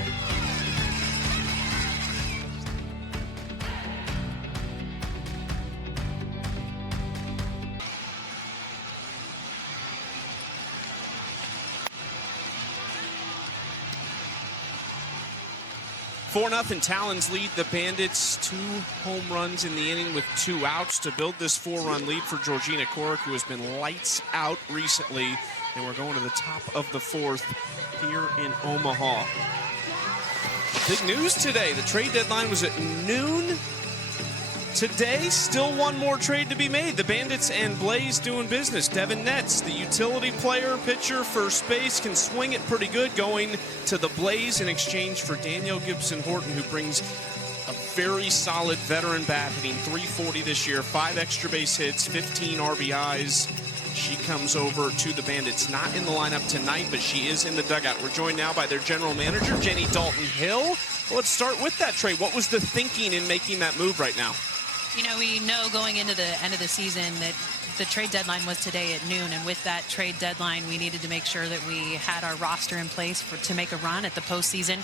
4-0 Talons lead the Bandits. 2 home runs in the inning with 2 outs to build this 4-run lead for Georgina Korek, who has been lights out recently. And we're going to the top of the 4th here in Omaha. Big news today. The trade deadline was at noon. Today, still one more trade to be made. The Bandits and Blaze doing business. Devin Netz, the utility player, pitcher, first base, can swing it pretty good, going to the Blaze in exchange for Danielle Gibson-Horton, who brings a very solid veteran bat, hitting .340 this year, 5 extra base hits, 15 RBIs. She comes over to the Bandits, not in the lineup tonight, but she is in the dugout. We're joined now by their general manager, Jenny Dalton-Hill. Well, let's start with that trade. What was the thinking in making that move right now? You know, we know going into the end of the season that the trade deadline was today at noon, and with that trade deadline, we needed to make sure that we had our roster in place to make a run at the postseason.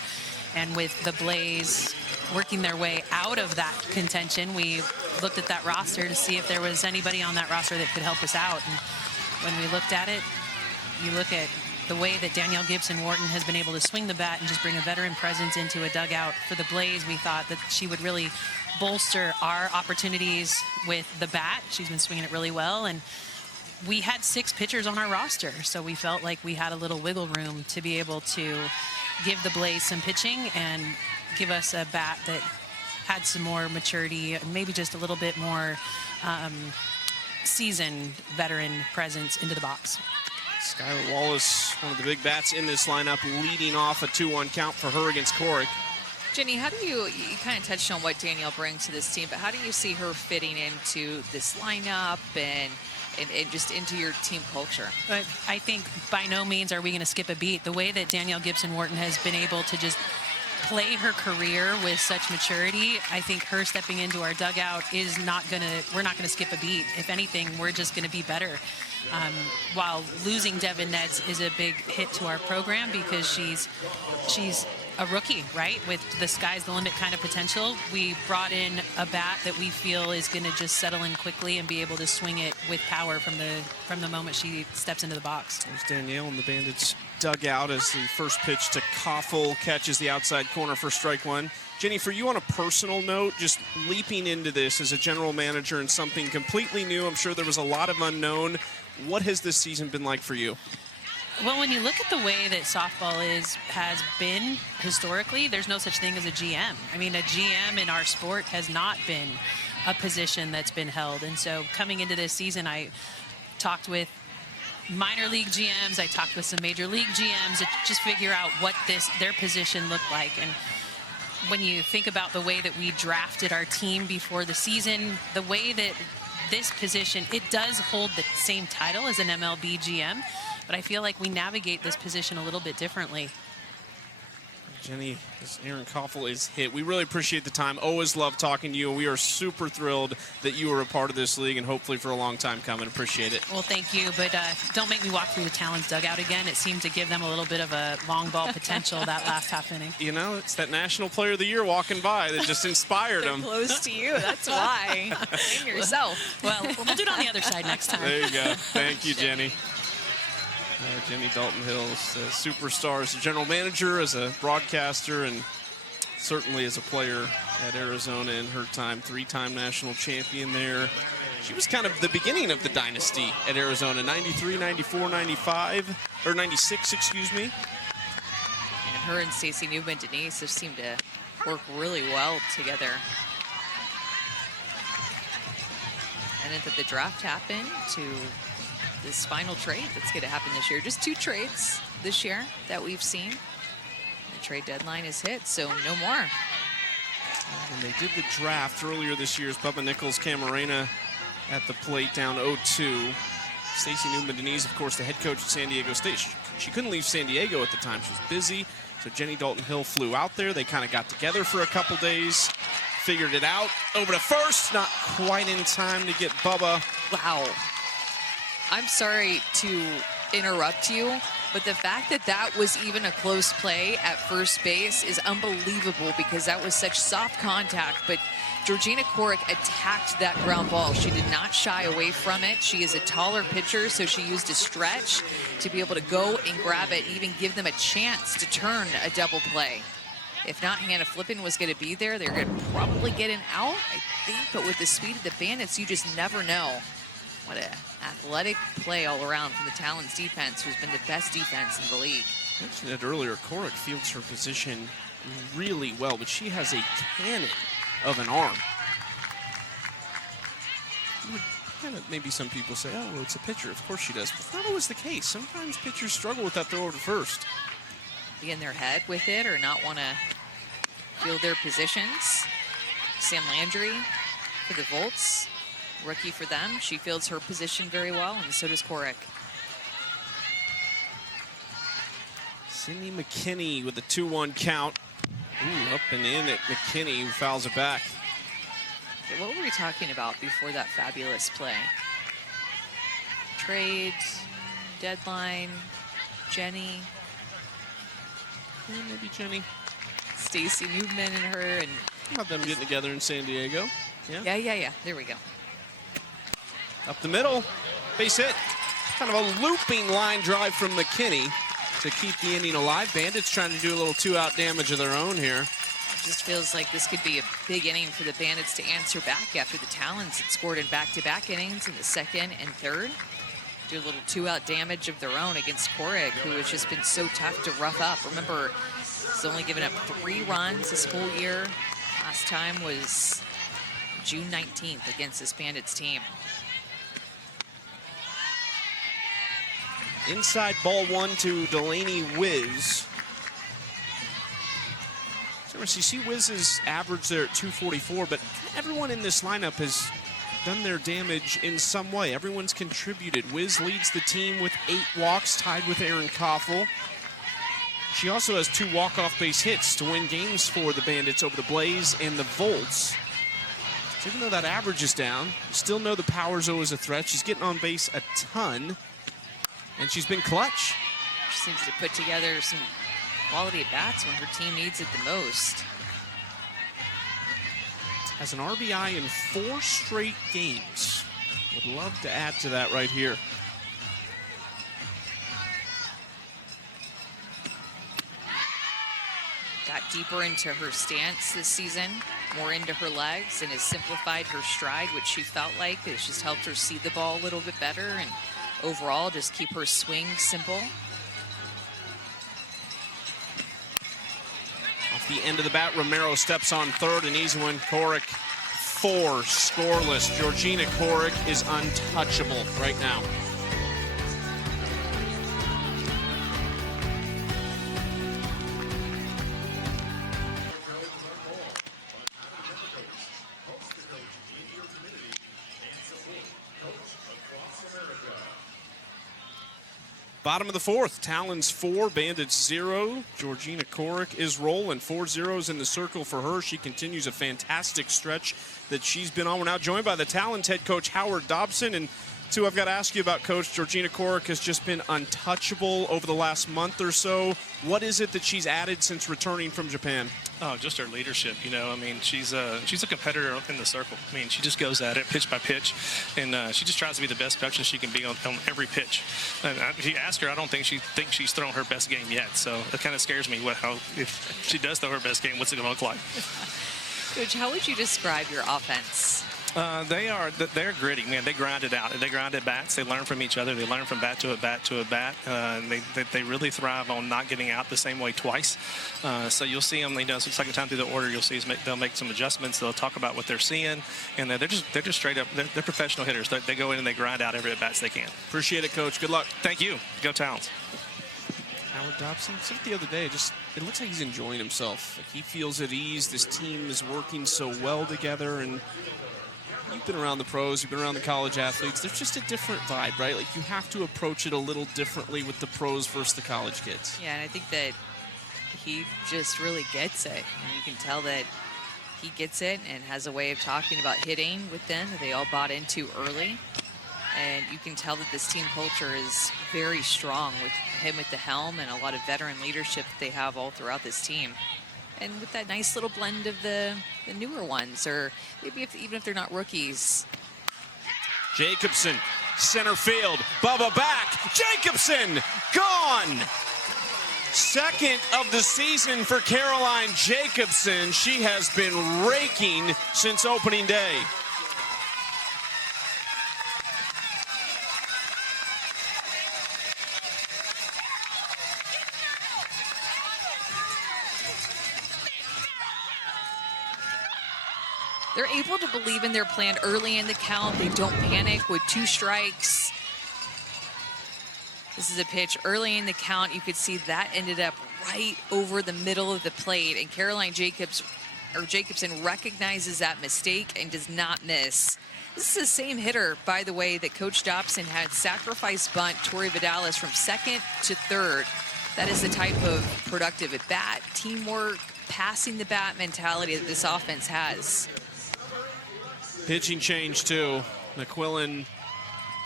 And with the Blaze working their way out of that contention, we looked at that roster to see if there was anybody on that roster that could help us out. And when we looked at it, you look at the way that Danielle Gibson-Horton has been able to swing the bat and just bring a veteran presence into a dugout for the Blaze. We thought that she would really bolster our opportunities with the bat. She's been swinging it really well, and we had 6 pitchers on our roster, so we felt like we had a little wiggle room to be able to give the Blaze some pitching and give us a bat that had some more maturity and maybe just a little bit more seasoned veteran presence into the box. Skylar Wallace, one of the big bats in this lineup, leading off a 2-1 count for her against Corrick. Jenny, how do you kind of touched on what Danielle brings to this team, but how do you see her fitting into this lineup and just into your team culture? But I think by no means are we going to skip a beat. The way that Danielle Gibson-Horton has been able to just play her career with such maturity, I think her stepping into our dugout is we're not going to skip a beat. If anything, we're just going to be better. While losing Devin Netz is a big hit to our program because she's a rookie, right? With the sky's the limit kind of potential. We brought in a bat that we feel is going to just settle in quickly and be able to swing it with power from the moment she steps into the box. There's Danielle in the Bandits dugout as the first pitch to Koffel catches the outside corner for strike one. Jenny, for you on a personal note, just leaping into this as a general manager and something completely new, I'm sure there was a lot of unknown. What has this season been like for you? Well, when you look at the way that softball has been historically, there's no such thing as a GM. I mean, a GM in our sport has not been a position that's been held. And so coming into this season, I talked with minor league GMs, I talked with some major league GMs to just figure out what their position looked like. And when you think about the way that we drafted our team before the season, the way that this position, it does hold the same title as an MLB GM, but I feel like we navigate this position a little bit differently. Jenny, as Aaron Koffel is hit, we really appreciate the time. Always love talking to you, and we are super thrilled that you were a part of this league and hopefully for a long time coming. Appreciate it. Well, thank you, but don't make me walk through the Talons dugout again. It seemed to give them a little bit of a long ball potential that last half inning. You know, it's that National Player of the Year walking by that just inspired them. Close to you, that's why. Blame yourself. Well, we'll do it on the other side next time. There you go. Thank you, Jenny. Jenny Dalton-Hill is a superstar as a general manager, as a broadcaster, and certainly as a player at Arizona in her time. 3-time national champion there. She was kind of the beginning of the dynasty at Arizona, 93, 94, 95, or 96, excuse me. And her and Stacey Newman-Denise have seemed to work really well together. And then did the draft happen to this final trade that's going to happen this year? Just 2 trades this year that we've seen. The trade deadline is hit, so no more. When they did the draft earlier this year, Bubba Nickles-Ca at the plate down 0-2. Stacey Newman-Denise, of course, the head coach at San Diego State. She couldn't leave San Diego at the time. She was busy, so Jenny Dalton-Hill flew out there. They kind of got together for a couple days, figured it out. Over to first, not quite in time to get Bubba. Wow. I'm sorry to interrupt you, but the fact that that was even a close play at first base is unbelievable because that was such soft contact. But Georgina Corrick attacked that ground ball. She did not shy away from it. She is a taller pitcher, so she used a stretch to be able to go and grab it, even give them a chance to turn a double play. If not, Hannah Flippen was going to be there. They're going to probably get an out, I think. But with the speed of the Bandits, you just never know. What an athletic play all around from the Talons defense, who's been the best defense in the league. I mentioned it earlier, Corrick fields her position really well, but she has a cannon of an arm. kind of maybe some people say, oh, well, it's a pitcher. Of course she does. But it's not always the case. Sometimes pitchers struggle with that throw over to first. Be in their head with it or not want to field their positions. Sam Landry for the Volts. Rookie for them. She fields her position very well, and so does Korek. Sydney McKinney with the 2-1 count. Ooh, up and in at McKinney, who fouls it back. Okay, what were we talking about before that fabulous play? Trade, deadline, Jenny. Yeah, maybe Jenny. Stacy Newman and her. And How about them getting together in San Diego? Yeah. There we go. Up the middle, base hit. Kind of a looping line drive from McKinney to keep the inning alive. Bandits trying to do a little 2-out damage of their own here. It just feels like this could be a big inning for the Bandits to answer back after the Talons had scored in back-to-back innings in the second and third. Do a little 2-out damage of their own against Korek, who has just been so tough to rough up. Remember, he's only given up 3 runs this whole year. Last time was June 19th against this Bandits team. Inside ball 1 to Delaney Wiz. So you see Wiz's average there at 244, but everyone in this lineup has done their damage in some way. Everyone's contributed. Wiz leads the team with 8 walks, tied with Aaron Koffel. She also has 2 walk-off base hits to win games for the Bandits over the Blaze and the Volts. So even though that average is down, you still know the power's always a threat. She's getting on base a ton, and she's been clutch. She seems to put together some quality at-bats when her team needs it the most. Has an RBI in 4 straight games. Would love to add to that right here. Got deeper into her stance this season, more into her legs, and has simplified her stride, which she felt like it's just helped her see the ball a little bit better and overall just keep her swing simple. Off the end of the bat, Romero steps on third, an easy one. Korek 4 scoreless. Georgina Korek is untouchable right now. Bottom of the 4th, Talons 4, Bandits 0. Georgina Korek is rolling. 4 zeros in the circle for her. She continues a fantastic stretch that she's been on. We're now joined by the Talons head coach, Howard Dobson. And, Sue, I've got to ask you about Coach. Georgina Korek has just been untouchable over the last month or so. What is it that she's added since returning from Japan? Oh, just her leadership. You know, I mean, she's a competitor in the circle. I mean, she just goes at it pitch by pitch, and she just tries to be the best production she can be on every pitch. And if you ask her, I don't think she thinks she's thrown her best game yet. So it kind of scares me if she does throw her best game, what's it going to look like? Coach, how would you describe your offense? They're gritty, man. They grind it out. They grind at bats. They learn from each other. They learn from bat to a bat to a bat. And they really thrive on not getting out the same way twice. So you'll see them. Second time through the order, you'll see they'll make some adjustments. They'll talk about what they're seeing, and they're just straight up. They're professional hitters. They go in and they grind out every at bats they can. Appreciate it, Coach. Good luck. Thank you. Go Talons. Howard Dobson said it the other day. It looks like he's enjoying himself. Like he feels at ease. This team is working so well together, and you've been around the pros, you've been around the college athletes. There's just a different vibe, right? Like you have to approach it a little differently with the pros versus the college kids. Yeah, and I think that he just really gets it. And you can tell that he gets it and has a way of talking about hitting with them that they all bought into early. And you can tell that this team culture is very strong with him at the helm and a lot of veteran leadership that they have all throughout this team. And with that nice little blend of the newer ones, or maybe even if they're not rookies. Jacobson, center field. Bubba back. Jacobson, gone. Second of the season for Caroline Jacobson. She has been raking since opening day. they're able to believe in their plan early in the count. They don't panic with 2 strikes. This is a pitch early in the count. You could see that ended up right over the middle of the plate, and Jacobson recognizes that mistake and does not miss. This is the same hitter, by the way, that Coach Dobson had sacrifice bunt Tori Vidalis from 2nd to 3rd. That is the type of productive at bat, teamwork, passing the bat mentality that this offense has. Pitching change too. McQuillan,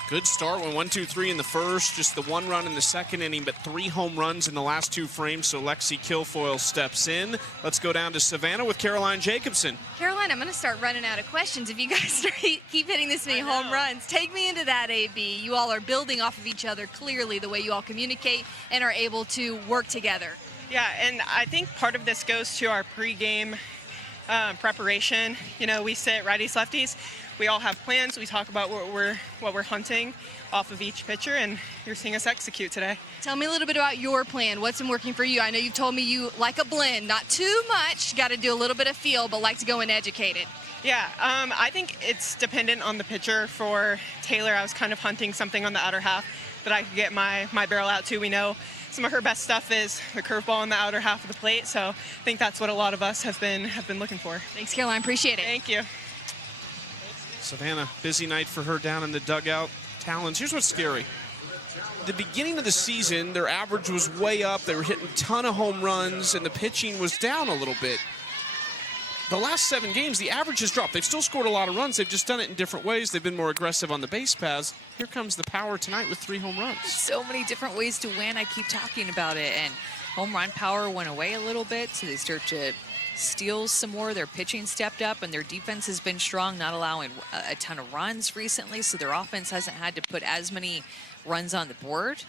good start, went 1-2-3 in the first, just the 1 run in the second inning, but 3 home runs in the last 2 frames, so Lexi Kilfoyle steps in. Let's go down to Savannah with Caroline Jacobson. Caroline, I'm going to start running out of questions if you guys keep hitting this many home runs. Take me into that, AB. You all are building off of each other clearly, the way you all communicate and are able to work together. Yeah, and I think part of this goes to our pregame preparation. You know, we sit righties, lefties. We all have plans. We talk about what we're hunting off of each pitcher, and you're seeing us execute today. Tell me a little bit about your plan. What's been working for you? I know you've told me you like a blend, not too much. Got to do a little bit of feel, but like to go in educated. Yeah, I think it's dependent on the pitcher. For Taylor, I was kind of hunting something on the outer half that I could get my barrel out to. We know some of her best stuff is the curveball on the outer half of the plate, so I think that's what a lot of us have been looking for. Thanks, Caroline. Appreciate it. Thank you. Savannah, busy night for her down in the dugout. Talons, here's what's scary. The beginning of the season, their average was way up. They were hitting a ton of home runs, and the pitching was down a little bit. The last 7 games, the average has dropped. They've still scored a lot of runs. They've just done it in different ways. They've been more aggressive on the base paths. Here comes the power tonight with 3 home runs. So many different ways to win. I keep talking about it, and home run power went away a little bit, so they start to steal some more. Their pitching stepped up, and their defense has been strong, not allowing a ton of runs recently, so their offense hasn't had to put as many runs on the board,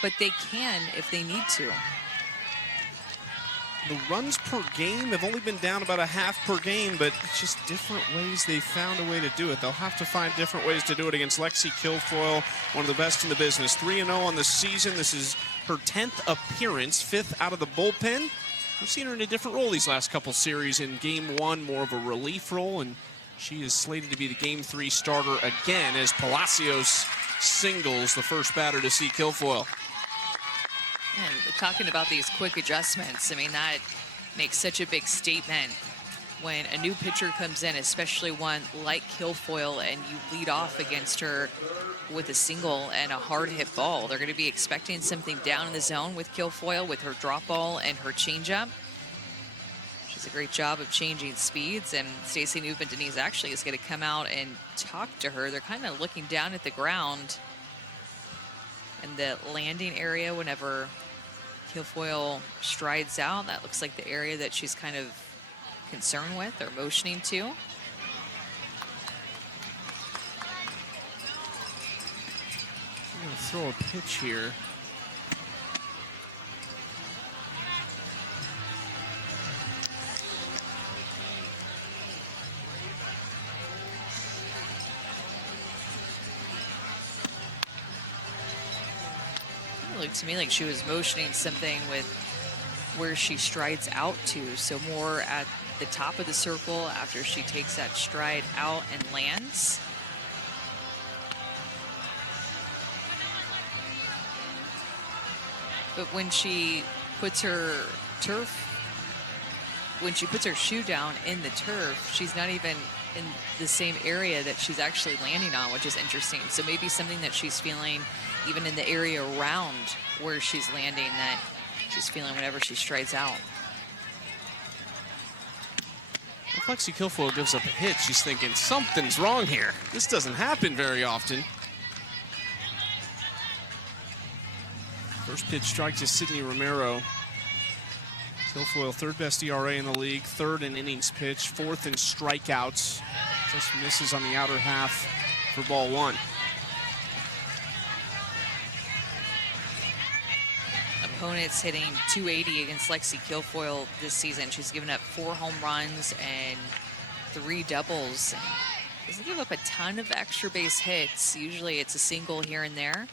but they can if they need to. The runs per game have only been down about a half per game, but it's just different ways they've found a way to do it. They'll have to find different ways to do it against Lexi Kilfoyle, one of the best in the business. 3-0 on the season. This is her 10th appearance, 5th out of the bullpen. I've seen her in a different role these last couple series. In Game 1, more of a relief role, and she is slated to be the Game 3 starter again as Palacios singles the first batter to see Kilfoyle. And talking about these quick adjustments, I mean, that makes such a big statement when a new pitcher comes in, especially one like Kilfoyle, and you lead off against her with a single and a hard hit ball. They're going to be expecting something down in the zone with Kilfoyle, with her drop ball and her changeup. She does a great job of changing speeds, and Stacey Newman-Denise actually is going to come out and talk to her. They're kind of looking down at the ground in the landing area whenever Kilfoyle strides out. That looks like the area that she's kind of concerned with or motioning to. I'm going to throw a pitch here. It looked to me like she was motioning something with where she strides out to, so more at the top of the circle after she takes that stride out and lands. But when she puts her shoe down in the turf, she's not even in the same area that she's actually landing on, which is interesting. So maybe something that she's feeling even in the area around where she's landing that she's feeling whenever she strides out. If Lexi Kilfoyle gives up a hit, she's thinking, something's wrong here. This doesn't happen very often. First pitch strike to Sydney Romero. Kilfoyle, 3rd best ERA in the league, 3rd in innings pitched, 4th in strikeouts. Just misses on the outer half for ball 1. Opponents hitting .280 against Lexi Kilfoyle this season. She's given up 4 home runs and 3 doubles. And doesn't give up a ton of extra base hits. Usually it's a single here and there.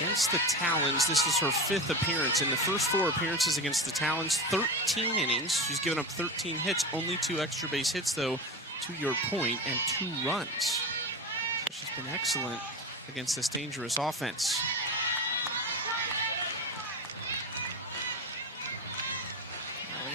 against the Talons. This is her 5th appearance. In the first 4 appearances against the Talons, 13 innings. She's given up 13 hits, only 2 extra base hits, though, to your point, and 2 runs. So she's been excellent against this dangerous offense.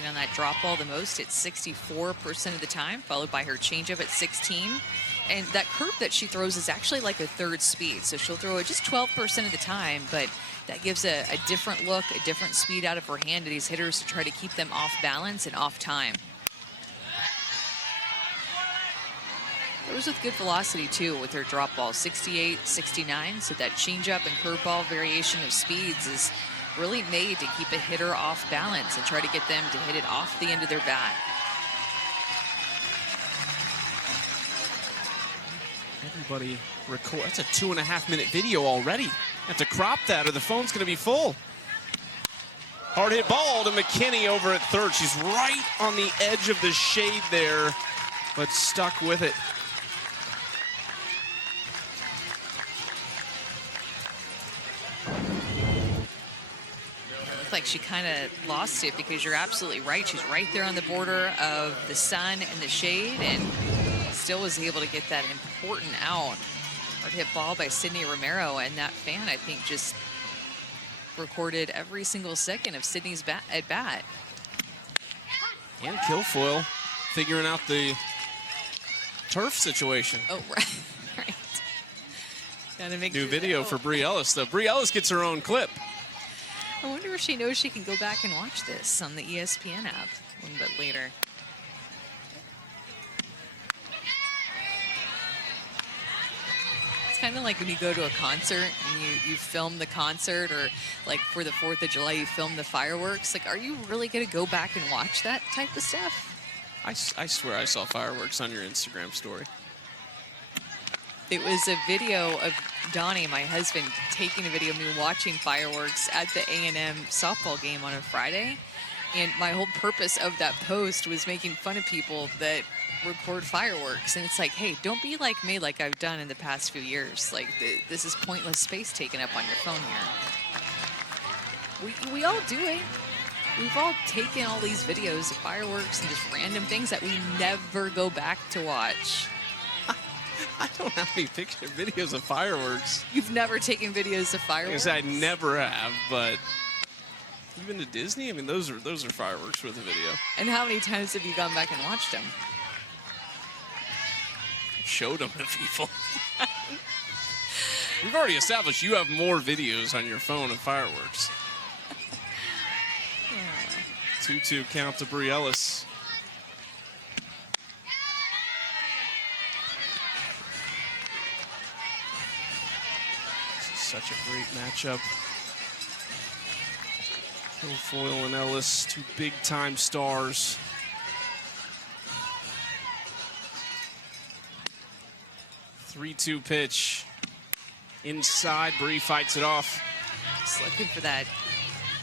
On that drop ball the most at 64% of the time, followed by her changeup at 16. And that curve that she throws is actually like a 3rd speed. So she'll throw it just 12% of the time, but that gives a different look, a different speed out of her hand to these hitters to try to keep them off balance and off time. Throws with good velocity too with her drop ball, 68, 69. So that changeup and curveball variation of speeds is really made to keep a hitter off balance and try to get them to hit it off the end of their bat. Everybody record. That's a 2.5-minute video already. Have to crop that or the phone's going to be full. Hard hit ball to McKinney over at 3rd. She's right on the edge of the shade there, but stuck with it. Like she kind of lost it because you're absolutely right. She's right there on the border of the sun and the shade and still was able to get that important out. Hard hit ball by Sydney Romero, and that fan, I think, just recorded every single second of Sydney's at bat. And Kilfoyle figuring out the turf situation. Oh, right. Right. Gotta make New sure video for Bri Ellis, though. Bri Ellis gets her own clip. I wonder if she knows she can go back and watch this on the ESPN app a little bit later. It's kind of like when you go to a concert and you film the concert, or like for the 4th of July, you film the fireworks. Like, are you really going to go back and watch that type of stuff? I swear I saw fireworks on your Instagram story. It was a video of Donnie, my husband, taking a video of me watching fireworks at the A&M softball game on a Friday. And my whole purpose of that post was making fun of people that record fireworks. And it's like, hey, don't be like me like I've done in the past few years. Like, this is pointless space taken up on your phone here. We all do it. We've all taken all these videos of fireworks and just random things that we never go back to watch. I don't have any videos of fireworks. You've never taken videos of fireworks? I never have, but even to Disney, I mean, those are fireworks with a video. And how many times have you gone back and watched them? Showed them to people. We've already established you have more videos on your phone of fireworks. 2-2 count to Bri Ellis. Such a great matchup. Kilfoyle and Ellis, 2 big-time stars. Three-2 pitch. Inside, Bri fights it off. Just looking for that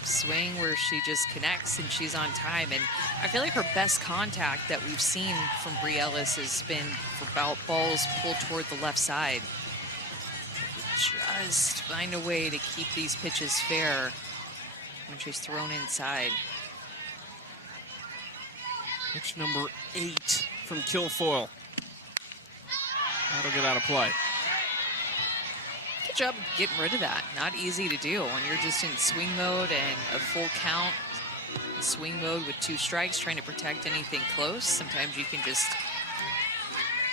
swing where she just connects and she's on time. And I feel like her best contact that we've seen from Bri Ellis has been for balls pulled toward the left side. Just find a way to keep these pitches fair when she's thrown inside. Pitch number 8 from Kilfoyle. That'll get out of play. Good job getting rid of that. Not easy to do when you're just in swing mode and a full count. Swing mode with 2 strikes, trying to protect anything close. Sometimes you can just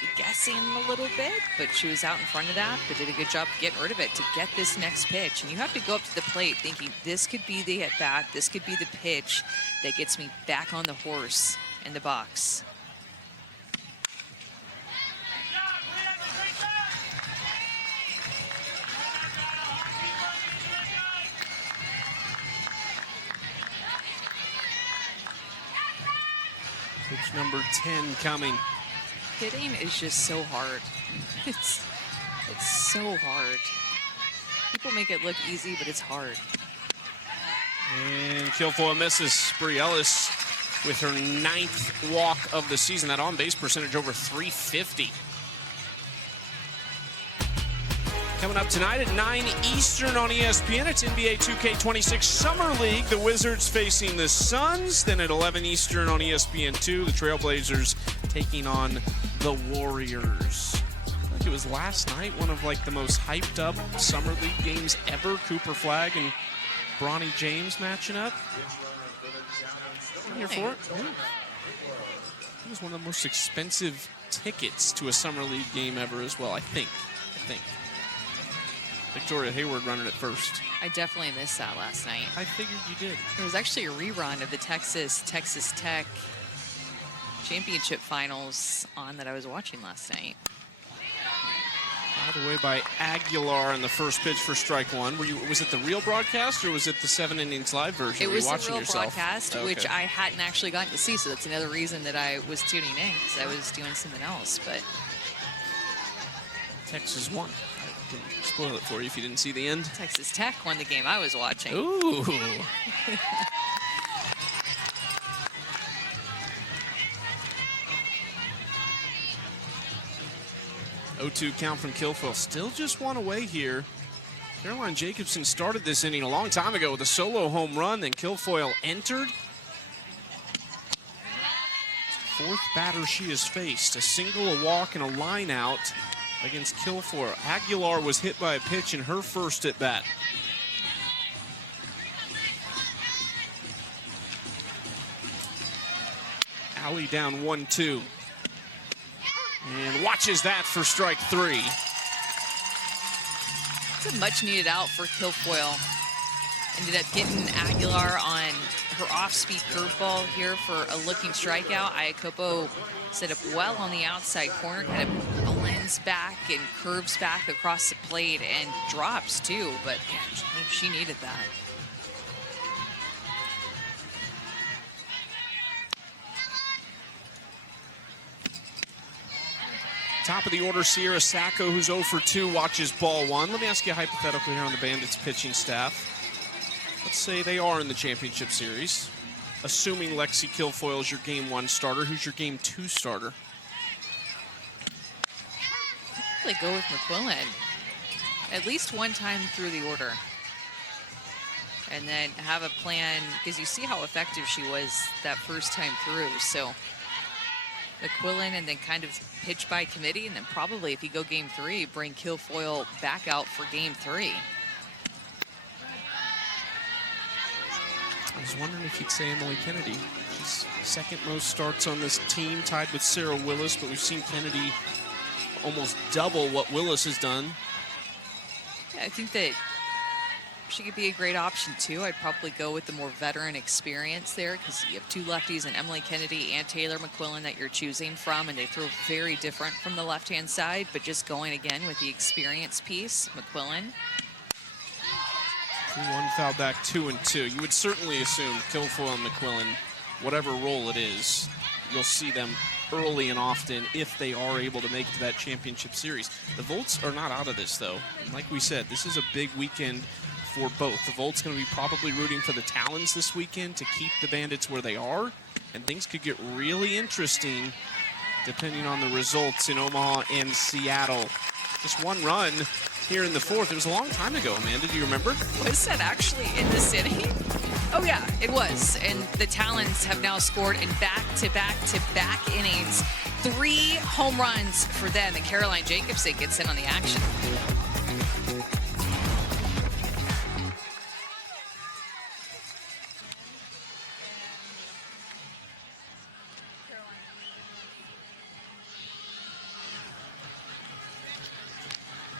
be guessing a little bit, but she was out in front of that, but did a good job getting rid of it to get this next pitch. And you have to go up to the plate thinking, this could be the at-bat, this could be the pitch that gets me back on the horse in the box. Pitch number 10 coming. Hitting is just so hard. It's so hard. People make it look easy, but it's hard. And Kilfoyle misses. Bri Ellis with her 9th walk of the season. That on-base percentage over 350. Coming up tonight at 9 Eastern on ESPN, it's NBA 2K26 Summer League. The Wizards facing the Suns. Then at 11 Eastern on ESPN2, the Trailblazers taking on the Warriors. I think it was last night, one of like the most hyped up Summer League games ever. Cooper Flagg and Bronny James matching up. Here for it. It was one of the most expensive tickets to a Summer League game ever as well, I think. Victoria Hayward running it first. I definitely missed that last night. I figured you did. There was actually a rerun of the Texas Tech championship finals on that I was watching last night. By the way, by Aguilar in the first pitch for strike one. Was it the real broadcast or was it the 7 innings live version? It was the real yourself? broadcast, Okay. which I hadn't actually gotten to see, so that's another reason that I was tuning in, because I was doing something else. But Texas won. I didn't spoil it for you if you didn't see the end. Texas Tech won the game I was watching. Ooh. 0-2 count from Kilfoyle. Still just one away here. Caroline Jacobson started this inning a long time ago with a solo home run, then Kilfoyle entered. Fourth batter she has faced. A single, a walk, and a line out against Kilfoyle. Aguilar was hit by a pitch in her first at bat. Alley down 1-2. And watches that for strike 3. It's a much needed out for Kilfoyle. Ended up getting Aguilar on her off-speed curveball here for a looking strikeout. Iacopo set up well on the outside corner, kind of blends back and curves back across the plate and drops too, but man, she needed that. Top of the order, Sierra Sacco, who's 0 for 2, watches ball 1. Let me ask you a hypothetical here on the Bandits pitching staff. Let's say they are in the championship series. Assuming Lexi Kilfoyle is your game 1 starter, who's your game 2 starter? I'd probably go with McQuillan at least one time through the order. And then have a plan, because you see how effective she was that first time through. So McQuillan and then kind of pitch by committee, and then probably if you go game 3, bring Kilfoyle back out for game 3. I was wondering if you'd say Emily Kennedy. She's second most starts on this team, tied with Sarah Willis, but we've seen Kennedy almost double what Willis has done. Yeah, I think that she could be a great option too. I'd probably go with the more veteran experience there, because you have 2 lefties in Emily Kennedy and Taylor McQuillan that you're choosing from, and they throw very different from the left-hand side, but just going again with the experience piece, McQuillan. 3-1 foul back, 2-2. You would certainly assume Kilfoyle and McQuillan, whatever role it is, you'll see them early and often if they are able to make it to that championship series. The Volts are not out of this, though. And like we said, this is a big weekend for both. The Volts going to be probably rooting for the Talons this weekend to keep the Bandits where they are, and things could get really interesting depending on the results in Omaha and Seattle. Just one run here in the 4th. It was a long time ago, Amanda. Do you remember? Was that actually in the city? Oh yeah, it was. And the Talons have now scored in back-to-back-to-back innings. 3 home runs for them, and Caroline Jacobson gets in on the action.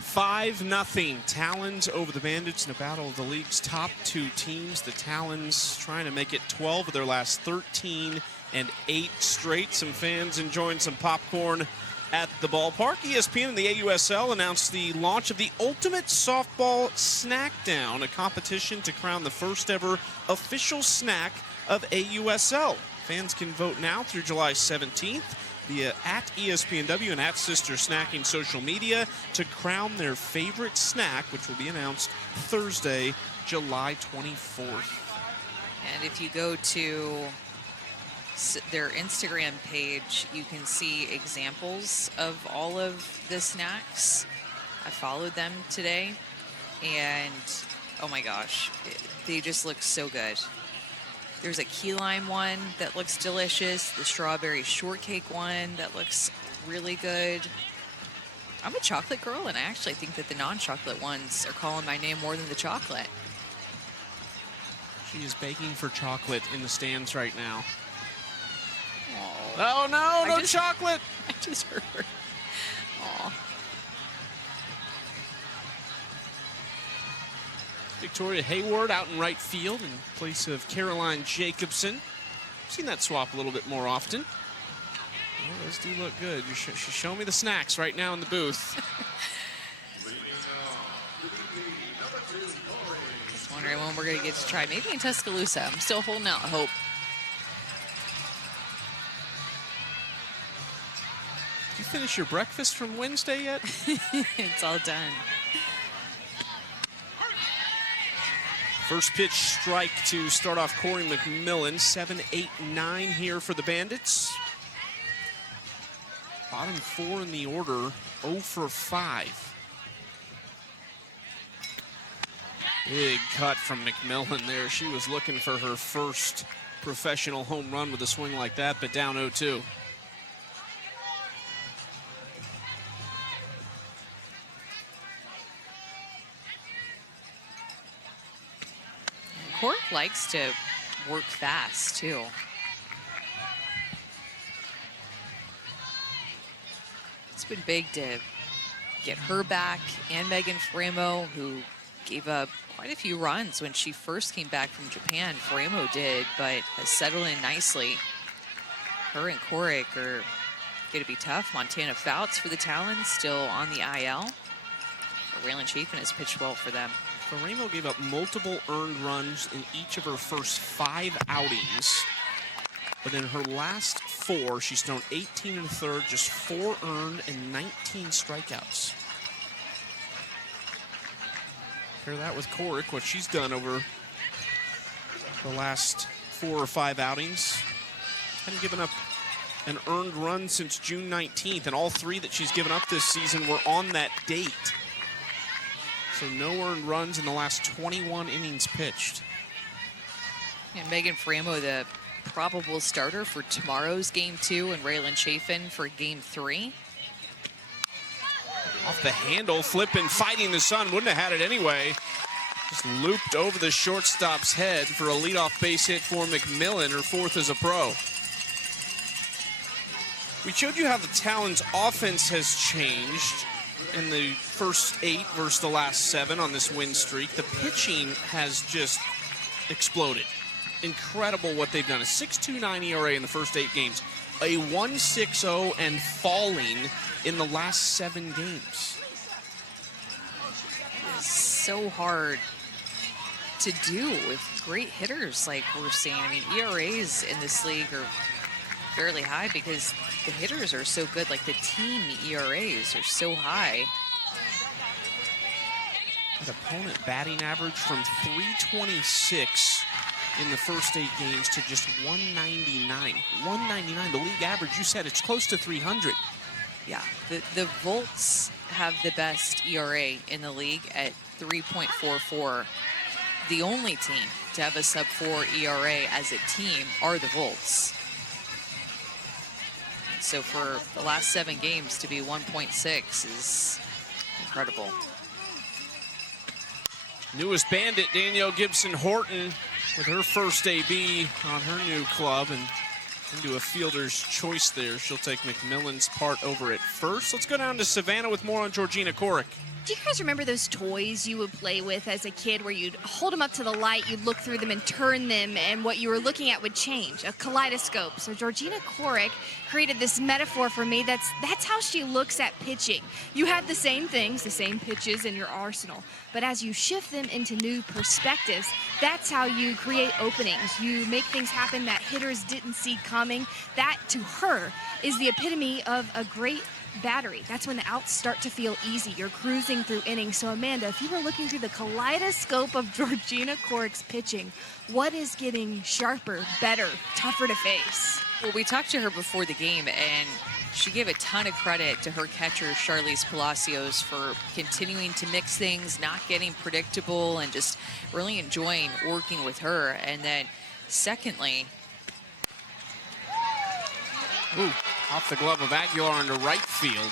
Five-0 Talons over the Bandits in a battle of the league's top 2 teams. The Talons trying to make it 12 of their last 13 and 8 straight. Some fans enjoying some popcorn at the ballpark. ESPN and the AUSL announced the launch of the Ultimate Softball Snack Down, a competition to crown the first ever official snack of AUSL. Fans can vote now through July 17th. Via at ESPNW and at Sister Snacking social media to crown their favorite snack, which will be announced Thursday, July 24th. And if you go to their Instagram page, you can see examples of all of the snacks. I followed them today, and oh my gosh, they just look so good. There's a key lime one that looks delicious, the strawberry shortcake one that looks really good. I'm a chocolate girl, and I actually think that the non-chocolate ones are calling my name more than the chocolate. She is begging for chocolate in the stands right now. Oh, no, no chocolate. I just heard her. Aw. Victoria Hayward out in right field in place of Caroline Jacobson. Seen that swap a little bit more often. Well, those do look good. She's showing me the snacks right now in the booth. Just wondering when we're going to get to try. Maybe in Tuscaloosa. I'm still holding out hope. Did you finish your breakfast from Wednesday yet? It's all done. First pitch strike to start off Corey McMillan. 7-8-9 here for the Bandits. Bottom 4 in the order, 0 for 5. Big cut from McMillan there. She was looking for her first professional home run with a swing like that, but down 0-2. Cork likes to work fast, too. It's been big to get her back and Megan Framo, who gave up quite a few runs when she first came back from Japan. Framo did, but has settled in nicely. Her and Corrick are going to be tough. Montana Fouts for the Talons, still on the IL. Raylan Chafin has pitched well for them. Framo gave up multiple earned runs in each of her first 5 outings. But in her last 4, she's thrown 18 1/3, just 4 earned and 19 strikeouts. Compare that with Corrick, what she's done over the last 4 or 5 outings. Hadn't given up an earned run since June 19th, and all 3 that she's given up this season were on that date. So no earned runs in the last 21 innings pitched. And Megan Framo, the probable starter for tomorrow's game 2, and Raylan Chafin for game 3. Off the handle, Flippen fighting the sun, wouldn't have had it anyway. Just looped over the shortstop's head for a leadoff base hit for McMillan, her 4th as a pro. We showed you how the Talons' offense has changed in the first 8 versus the last 7 on this win streak. The pitching has just exploded. Incredible what they've done. A 6.29 ERA in the first 8 games. A 1.60 and falling in the last 7 games. It's so hard to do with great hitters like we're seeing. I mean, ERAs in this league are fairly high because the hitters are so good. Like the team ERAs are so high. That opponent batting average from 326 in the first 8 games to just 199. 199, the league average, you said it's close to 300. Yeah, the Volts have the best ERA in the league at 3.44. The only team to have a sub-4 ERA as a team are the Volts. So for the last 7 games to be 1.6 is incredible. Newest Bandit, Danielle Gibson Horton, with her first AB on her new club and into a fielder's choice there. She'll take McMillan's part over at first. Let's go down to Savannah with more on Georgina Corrick. Do you guys remember those toys you would play with as a kid where you'd hold them up to the light, you'd look through them and turn them, and what you were looking at would change? A kaleidoscope. So Georgina Corrick created this metaphor for me. That's how she looks at pitching. You have the same things, the same pitches in your arsenal, but as you shift them into new perspectives, that's how you create openings. You make things happen that hitters didn't see coming. That, to her, is the epitome of a great battery. That's when the outs start to feel easy. You're cruising through innings. So Amanda, if you were looking through the kaleidoscope of Georgina Corrick's pitching, what is getting sharper, better, tougher to face? Well, we talked to her before the game, and she gave a ton of credit to her catcher, Charlize Palacios, for continuing to mix things, not getting predictable, and just really enjoying working with her. And then secondly, Off the glove of Aguilar into right field.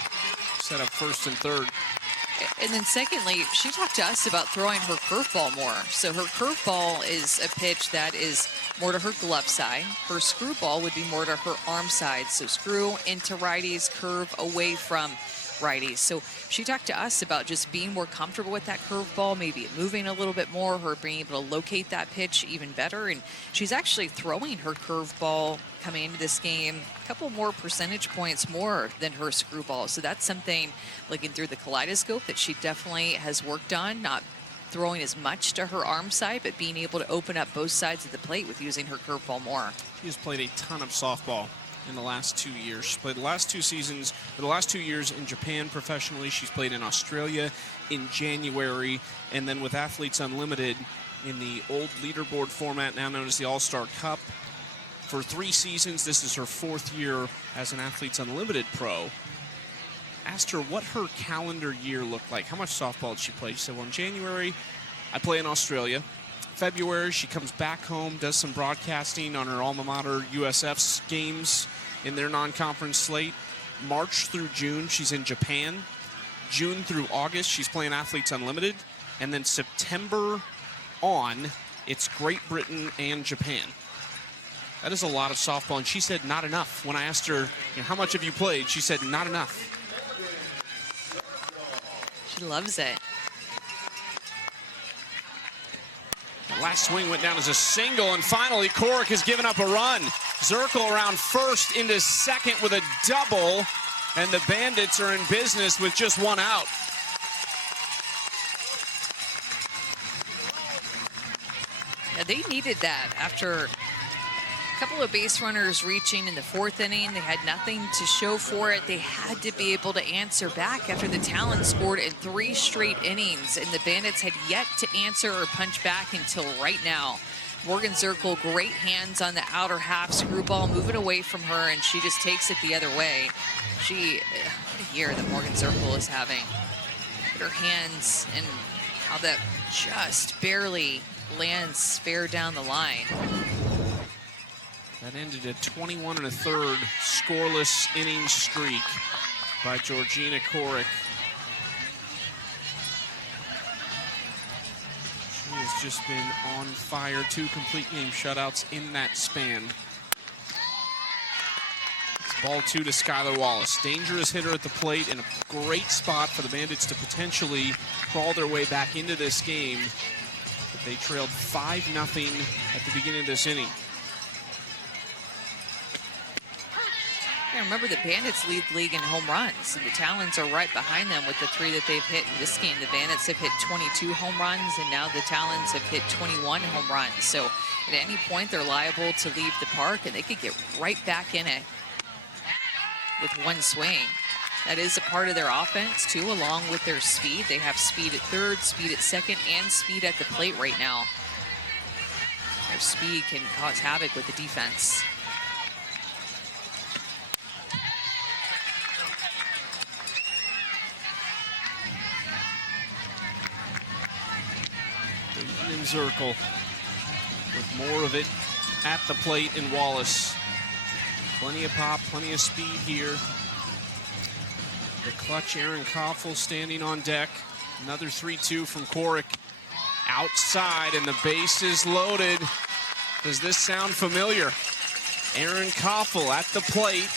Set up first and third. and then secondly, she talked to us about throwing her curveball more. So her curveball is a pitch that is more to her glove side. Her screwball would be more to her arm side. So screw into righties, curve away from righties. So she talked to us about just being more comfortable with that curveball, maybe it moving a little bit more, her being able to locate that pitch even better. And she's actually throwing her curveball coming into this game a couple more percentage points more than her screwball. So that's something, looking through the kaleidoscope, that she definitely has worked on, not throwing as much to her arm side, but being able to open up both sides of the plate with using her curveball more. She has played a ton of softball in the last 2 years. She's played the last 2 seasons, or the last 2 years in Japan professionally. She's played in Australia in January, and then with Athletes Unlimited in the old leaderboard format, now known as the All-Star Cup, for 3 seasons. This is her 4th year as an Athletes Unlimited pro. Asked her what her calendar year looked like. How much softball did she play? She said, well, in January, I play in Australia. February, she comes back home, does some broadcasting on her alma mater USF's games in their non-conference slate. March through June, she's in Japan. June through August, she's playing Athletes Unlimited. And then September on, it's Great Britain and Japan. That is a lot of softball, and she said not enough. When I asked her, how much have you played, she said not enough. She loves it. The last swing went down as a single, and finally Corrick has given up a run. Zirkle around first into second with a double, and the Bandits are in business with just 1 out. Yeah, they needed that after a couple of base runners reaching in the 4th inning. They had nothing to show for it. They had to be able to answer back after the Talons scored in 3 straight innings, and the Bandits had yet to answer or punch back until right now. Morgan Zirkle, great hands on the outer half, screwball moving away from her, and she just takes it the other way. What a year that Morgan Zirkle is having. Look at her hands and how that just barely lands fair down the line. That ended a 21 1/3 scoreless inning streak by Georgina Corrick. She has just been on fire. 2 complete game shutouts in that span. It's ball 2 to Skylar Wallace. Dangerous hitter at the plate, and a great spot for the Bandits to potentially crawl their way back into this game. But they trailed 5-0 at the beginning of this inning. Remember, the Bandits lead the league in home runs, and the Talons are right behind them with the 3 that they've hit in this game. The Bandits have hit 22 home runs, and now the Talons have hit 21 home runs. So at any point, they're liable to leave the park, and they could get right back in it with 1 swing. That is a part of their offense, too, along with their speed. They have speed at third, speed at second, and speed at the plate right now. Their speed can cause havoc with the defense. In Zirkle with more of it at the plate in Wallace. Plenty of pop, plenty of speed here. The clutch Aaron Koffel standing on deck. Another 3-2 from Corrick. Outside, and the base is loaded. Does this sound familiar? Aaron Koffel at the plate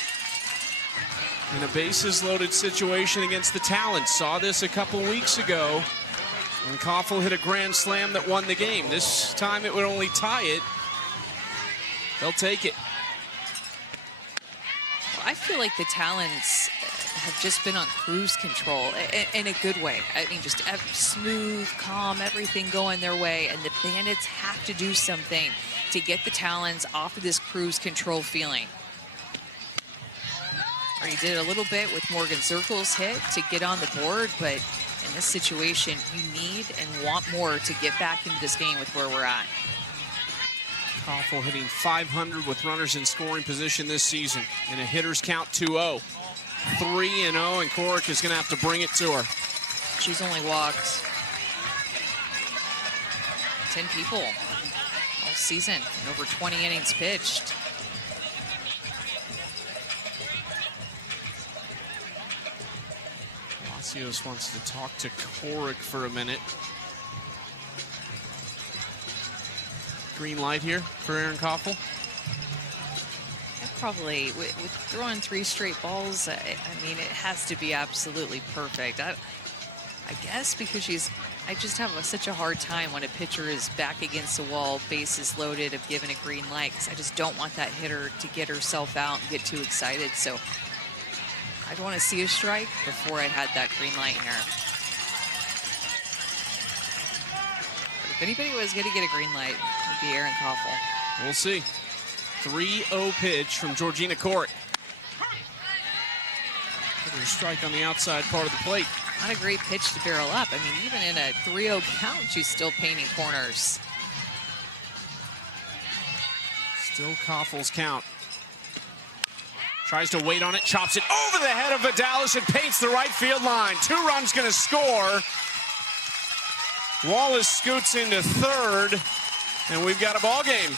in a bases loaded situation against the Talons. Saw this a couple weeks ago. And Koffel hit a grand slam that won the game. This time it would only tie it. They'll take it. Well, I feel like the Talons have just been on cruise control in a good way. I mean, just smooth, calm, everything going their way. And the Bandits have to do something to get the Talons off of this cruise control feeling. Already did a little bit with Morgan Zirkle's hit to get on the board, but in this situation, you need and want more to get back into this game with where we're at. Koffel hitting .500 with runners in scoring position this season in a hitter's count 2-0. 3-0, and Corrick is going to have to bring it to her. She's only walked 10 people all season and over 20 innings pitched. Palacios wants to talk to Corrick for a minute. Green light here for Aaron Koffel. Probably with throwing 3 straight balls, I mean, it has to be absolutely perfect. I guess because I just have such a hard time when a pitcher is back against the wall, bases loaded, of giving a green light, because I just don't want that hitter to get herself out and get too excited. So I'd want to see a strike before I had that green light here. But if anybody was going to get a green light, it would be Aaron Koffel. We'll see. 3-0 pitch from Georgina Corrick. Another strike on the outside part of the plate. Not a great pitch to barrel up. I mean, even in a 3-0 count, she's still painting corners. Still Koffel's count. Tries to wait on it, chops it over the head of Vidalis and paints the right field line. 2 runs going to score. Wallace scoots into third, and we've got a ball game.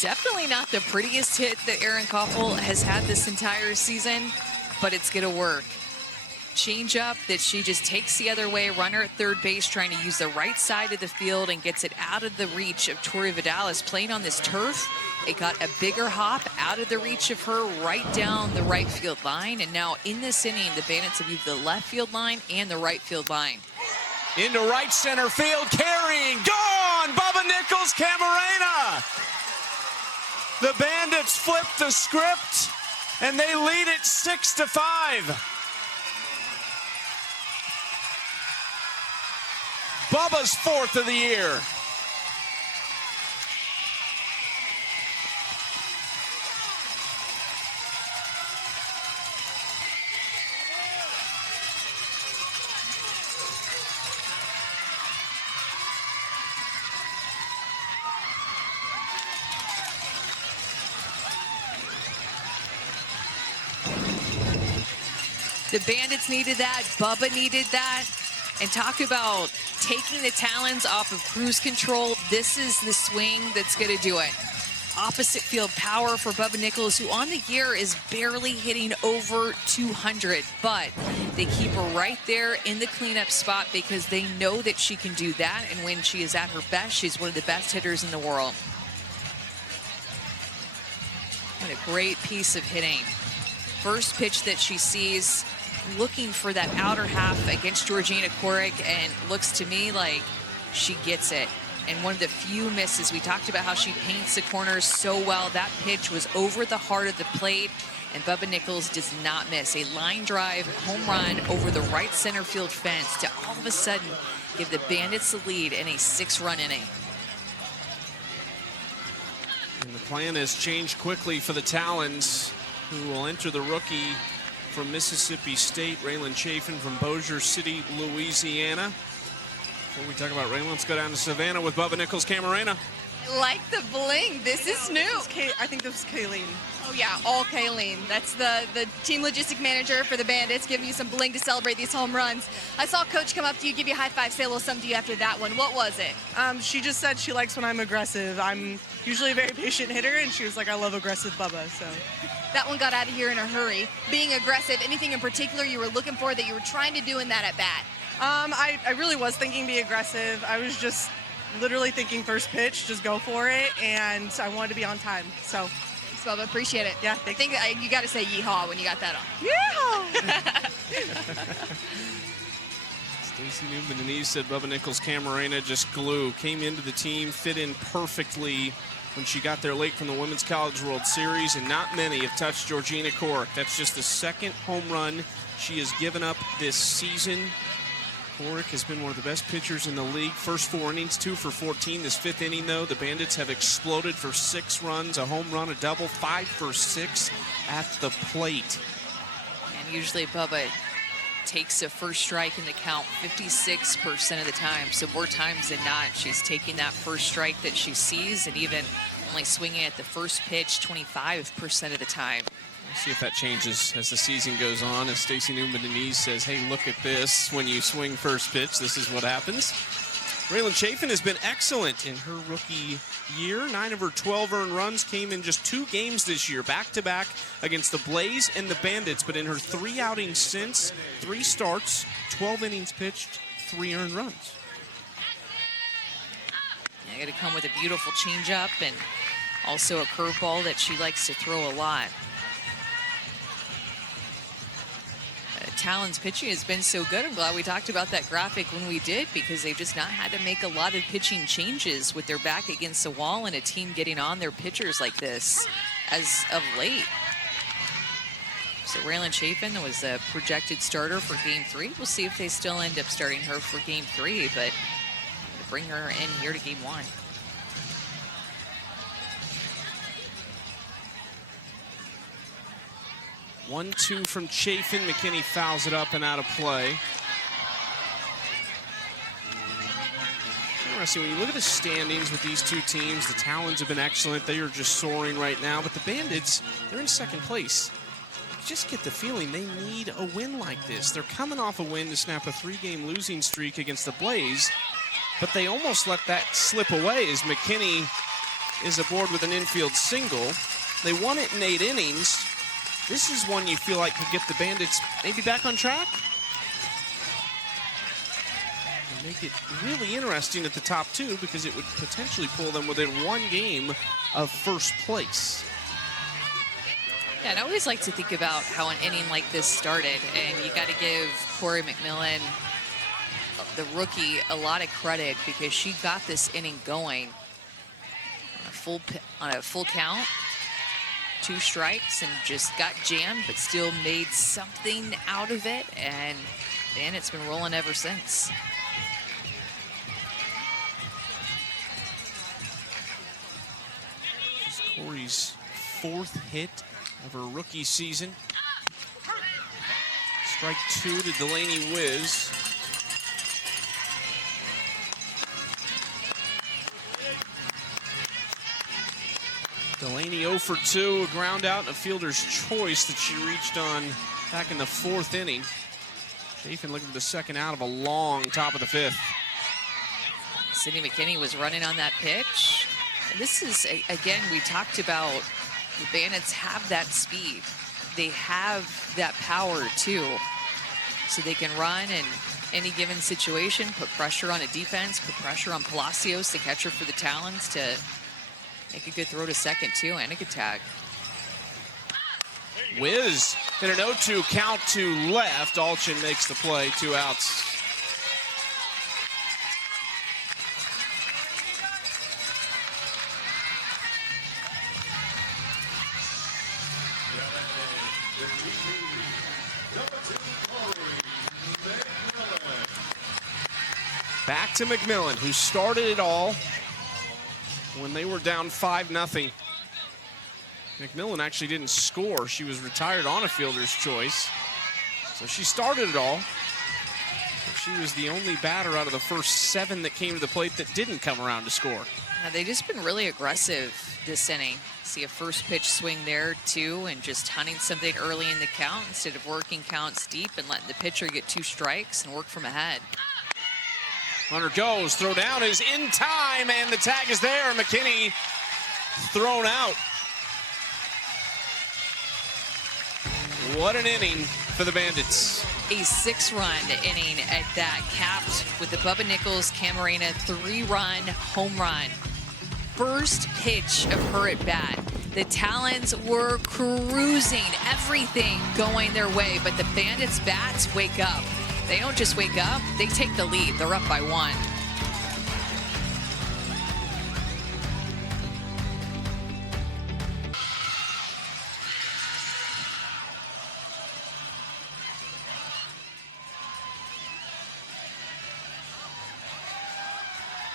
Definitely not the prettiest hit that Aaron Koffel has had this entire season, but it's going to work. Change up that she just takes the other way, runner at third base, trying to use the right side of the field and gets it out of the reach of Tori Vidalis. Playing on this turf, it got a bigger hop out of the reach of her, right down the right field line. And now in this inning, the Bandits have used the left field line and the right field line. Into right center field, carrying, gone! Bubba Nickles-Camarena! The Bandits flip the script, and they lead it 6-5. Bubba's 4th of the year. The Bandits needed that. Bubba needed that. And talk about taking the Talons off of cruise control. This is the swing that's going to do it. Opposite field power for Bubba Nickles, who on the year is barely hitting over 200. But they keep her right there in the cleanup spot because they know that she can do that. And when she is at her best, she's one of the best hitters in the world. What a great piece of hitting. First pitch that she sees, looking for that outer half against Georgina Corrick, and looks to me like she gets it. And one of the few misses, we talked about how she paints the corners so well. That pitch was over the heart of the plate, and Bubba Nickles does not miss. A line drive home run over the right center field fence to all of a sudden give the Bandits the lead in a 6-run inning. And the plan has changed quickly for the Talons, who will enter the rookie from Mississippi State, Raylan Chafin from Bossier City, Louisiana. Before we talk about Raylan, let's go down to Savannah with Bubba Nickles-Camarena. I like the bling. This is new. I think this was Kayleen. Oh, yeah, all Kayleen. That's the team logistic manager for the Bandits, giving you some bling to celebrate these home runs. I saw Coach come up to you, give you a high five, say a little something to you after that one. What was it? She just said she likes when I'm aggressive. I'm usually a very patient hitter, and she was like, I love aggressive Bubba, so. That one got out of here in a hurry. Being aggressive, anything in particular you were looking for that you were trying to do in that at bat? I really was thinking be aggressive. I was just literally thinking first pitch, just go for it, and I wanted to be on time, so. Thanks, Bubba. Appreciate it. Yeah, I think you got to say yeehaw when you got that on. Yeah. Stacey Newman-Denise said Bubba Nickles-Camarena just glue. Came into the team, fit in perfectly when she got there late from the Women's College World Series, and not many have touched Georgina Corrick. That's just the 2nd home run she has given up this season. Corrick has been one of the best pitchers in the league. First 4 innings, 2 for 14. This 5th inning, though, the Bandits have exploded for 6 runs, a home run, a double, 5 for 6 at the plate. And usually Bubba takes a first strike in the count 56% of the time. So more times than not, she's taking that first strike that she sees, and even only swinging at the first pitch 25% of the time. We'll see if that changes as the season goes on. As Stacy Newman-Denise says, hey, look at this. When you swing first pitch, this is what happens. Raylan Chafin has been excellent in her rookie year. 9 of her 12 earned runs came in just 2 games this year, back-to-back against the Blaze and the Bandits. But in her 3 outings since, 3 starts, 12 innings pitched, 3 earned runs. Yeah, got to come with a beautiful changeup and also a curveball that she likes to throw a lot. Talons pitching has been so good. I'm glad we talked about that graphic when we did, because they've just not had to make a lot of pitching changes with their back against the wall and a team getting on their pitchers like this as of late. So Raylan Chafin was a projected starter for Game 3. We'll see if they still end up starting her for Game 3, but bring her in here to Game 1. One-two from Chafin. McKinney fouls it up and out of play. Interesting, when you look at the standings with these two teams, the Talons have been excellent. They are just soaring right now. But the Bandits, they're in second place. You just get the feeling they need a win like this. They're coming off a win to snap a 3-game losing streak against the Blaze, but they almost let that slip away as McKinney is aboard with an infield single. They won it in 8 innings. This is one you feel like could get the Bandits maybe back on track. And make it really interesting at the top 2, because it would potentially pull them within 1 game of first place. Yeah, and I always like to think about how an inning like this started, and you got to give Corey McMillan, the rookie, a lot of credit, because she got this inning going on a full count. 2 strikes and just got jammed, but still made something out of it, and then it's been rolling ever since. This is Corey's 4th hit of her rookie season. Strike 2 to Delaney Wiz. Delaney 0 for 2, a ground out and a fielder's choice that she reached on back in the 4th inning. Chafin looking for the second out of a long top of the 5th. Sydney McKinney was running on that pitch. And this is, again, we talked about the Bandits have that speed. They have that power, too. So they can run in any given situation, put pressure on a defense, put pressure on Palacios, the catcher for the Talons, to make a good throw to second, too, and a good tag. Wiz in an 0-2 count to left. Allchin makes the play, 2 outs. Back to McMillan, who started it all when they were down 5-0. McMillan actually didn't score. She was retired on a fielder's choice. So she started it all. She was the only batter out of the first 7 that came to the plate that didn't come around to score. Now, they've just been really aggressive this inning. See a first pitch swing there, too, and just hunting something early in the count instead of working counts deep and letting the pitcher get 2 strikes and work from ahead. Runner goes, throw down is in time, and the tag is there. McKinney thrown out. What an inning for the Bandits. A 6-run inning at that, capped with the Bubba Nickles-Ca 3-run home run. First pitch of her at bat. The Talons were cruising, everything going their way, but the Bandits' bats wake up. They don't just wake up, they take the lead. They're up by 1.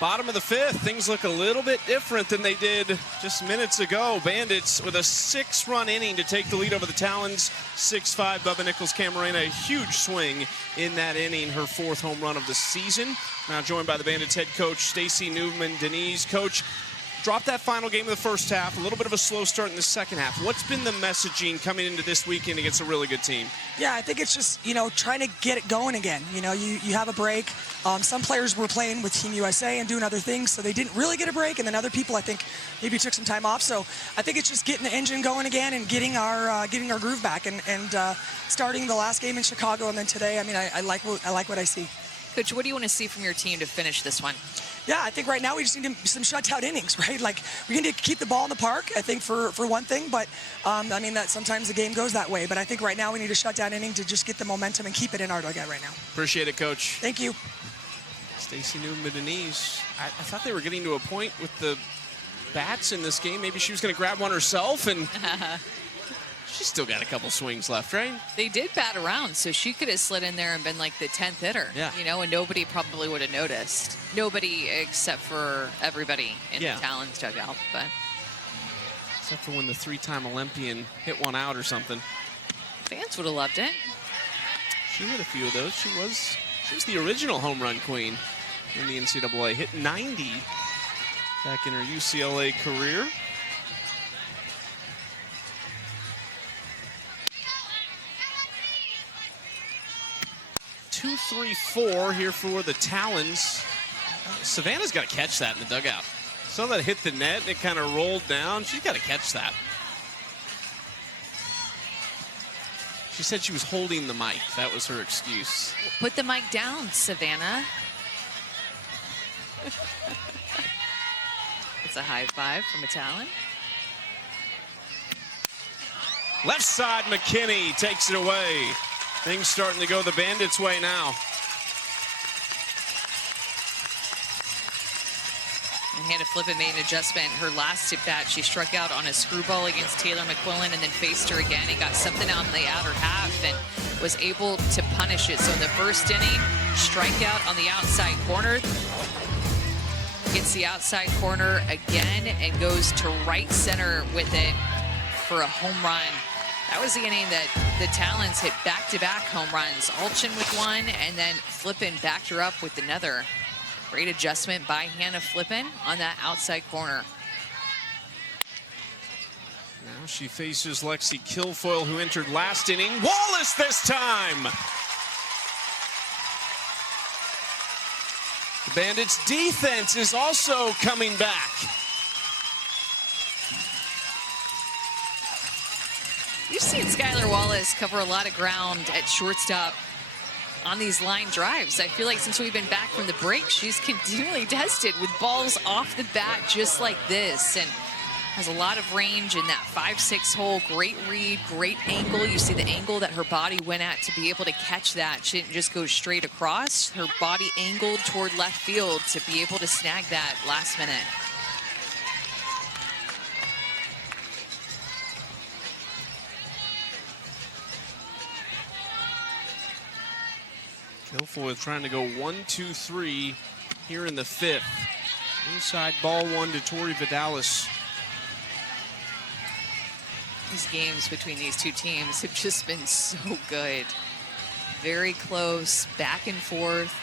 Bottom of the 5th, things look a little bit different than they did just minutes ago. Bandits with a 6-run inning to take the lead over the Talons. 6-5, Bubba Nickles-Ca, a huge swing in that inning, her 4th home run of the season. Now joined by the Bandits head coach, Stacy Newman-Denise. Coach, dropped that final game of the first half, a little bit of a slow start in the second half. What's been the messaging coming into this weekend against a really good team? Yeah, I think it's just, trying to get it going again. You have a break. Some players were playing with Team USA and doing other things, so they didn't really get a break. And then other people, I think, maybe took some time off. So I think it's just getting the engine going again and getting our groove back. And starting the last game in Chicago and then today, I like what I see. Coach, what do you want to see from your team to finish this one? Yeah, I think right now we just need some shutout innings, right? Like, we need to keep the ball in the park, I think, for one thing. But, that sometimes the game goes that way. But I think right now we need a shutdown inning to just get the momentum and keep it in our dugout right now. Appreciate it, Coach. Thank you. Stacey Newman-Denise. I thought they were getting to a point with the bats in this game. Maybe she was going to grab one herself, and she's still got a couple swings left, right? They did bat around, so she could have slid in there and been like the 10th hitter. Yeah. And nobody probably would have noticed. Nobody except for everybody in the Talons dugout. But except for when the three-time Olympian hit one out or something. Fans would have loved it. She hit a few of those. She was the original home run queen in the NCAA. Hit 90 back in her UCLA career. Two, 3, 4 here for the Talons. Savannah's got to catch that in the dugout. Saw that hit the net and it kind of rolled down. She's got to catch that. She said she was holding the mic. That was her excuse. Put the mic down, Savannah. It's a high five from a Talon. Left side, McKinney takes it away. Things starting to go the Bandits' way now. And Hannah Flippen made an adjustment. Her last tip bat, she struck out on a screwball against Taylor McQuillan and then faced her again and got something out in the outer half and was able to punish it. So in the first inning, strikeout on the outside corner. Gets the outside corner again and goes to right center with it for a home run. That was the inning that the Talons hit back-to-back home runs. Allchin with one, and then Flippen backed her up with another. Great adjustment by Hannah Flippen on that outside corner. Now she faces Lexi Kilfoyle, who entered last inning. Wallace this time! The Bandits' defense is also coming back. You've seen Skylar Wallace cover a lot of ground at shortstop on these line drives. I feel like since we've been back from the break, she's continually tested with balls off the bat just like this, and has a lot of range in that 5-6 hole. Great read, great angle. You see the angle that her body went at to be able to catch that. She didn't just go straight across. Her body angled toward left field to be able to snag that last minute. Kilfoyle trying to go 1-2-3 here in the fifth. Inside ball one to Tori Vidalis. These games between these two teams have just been so good. Very close, back and forth.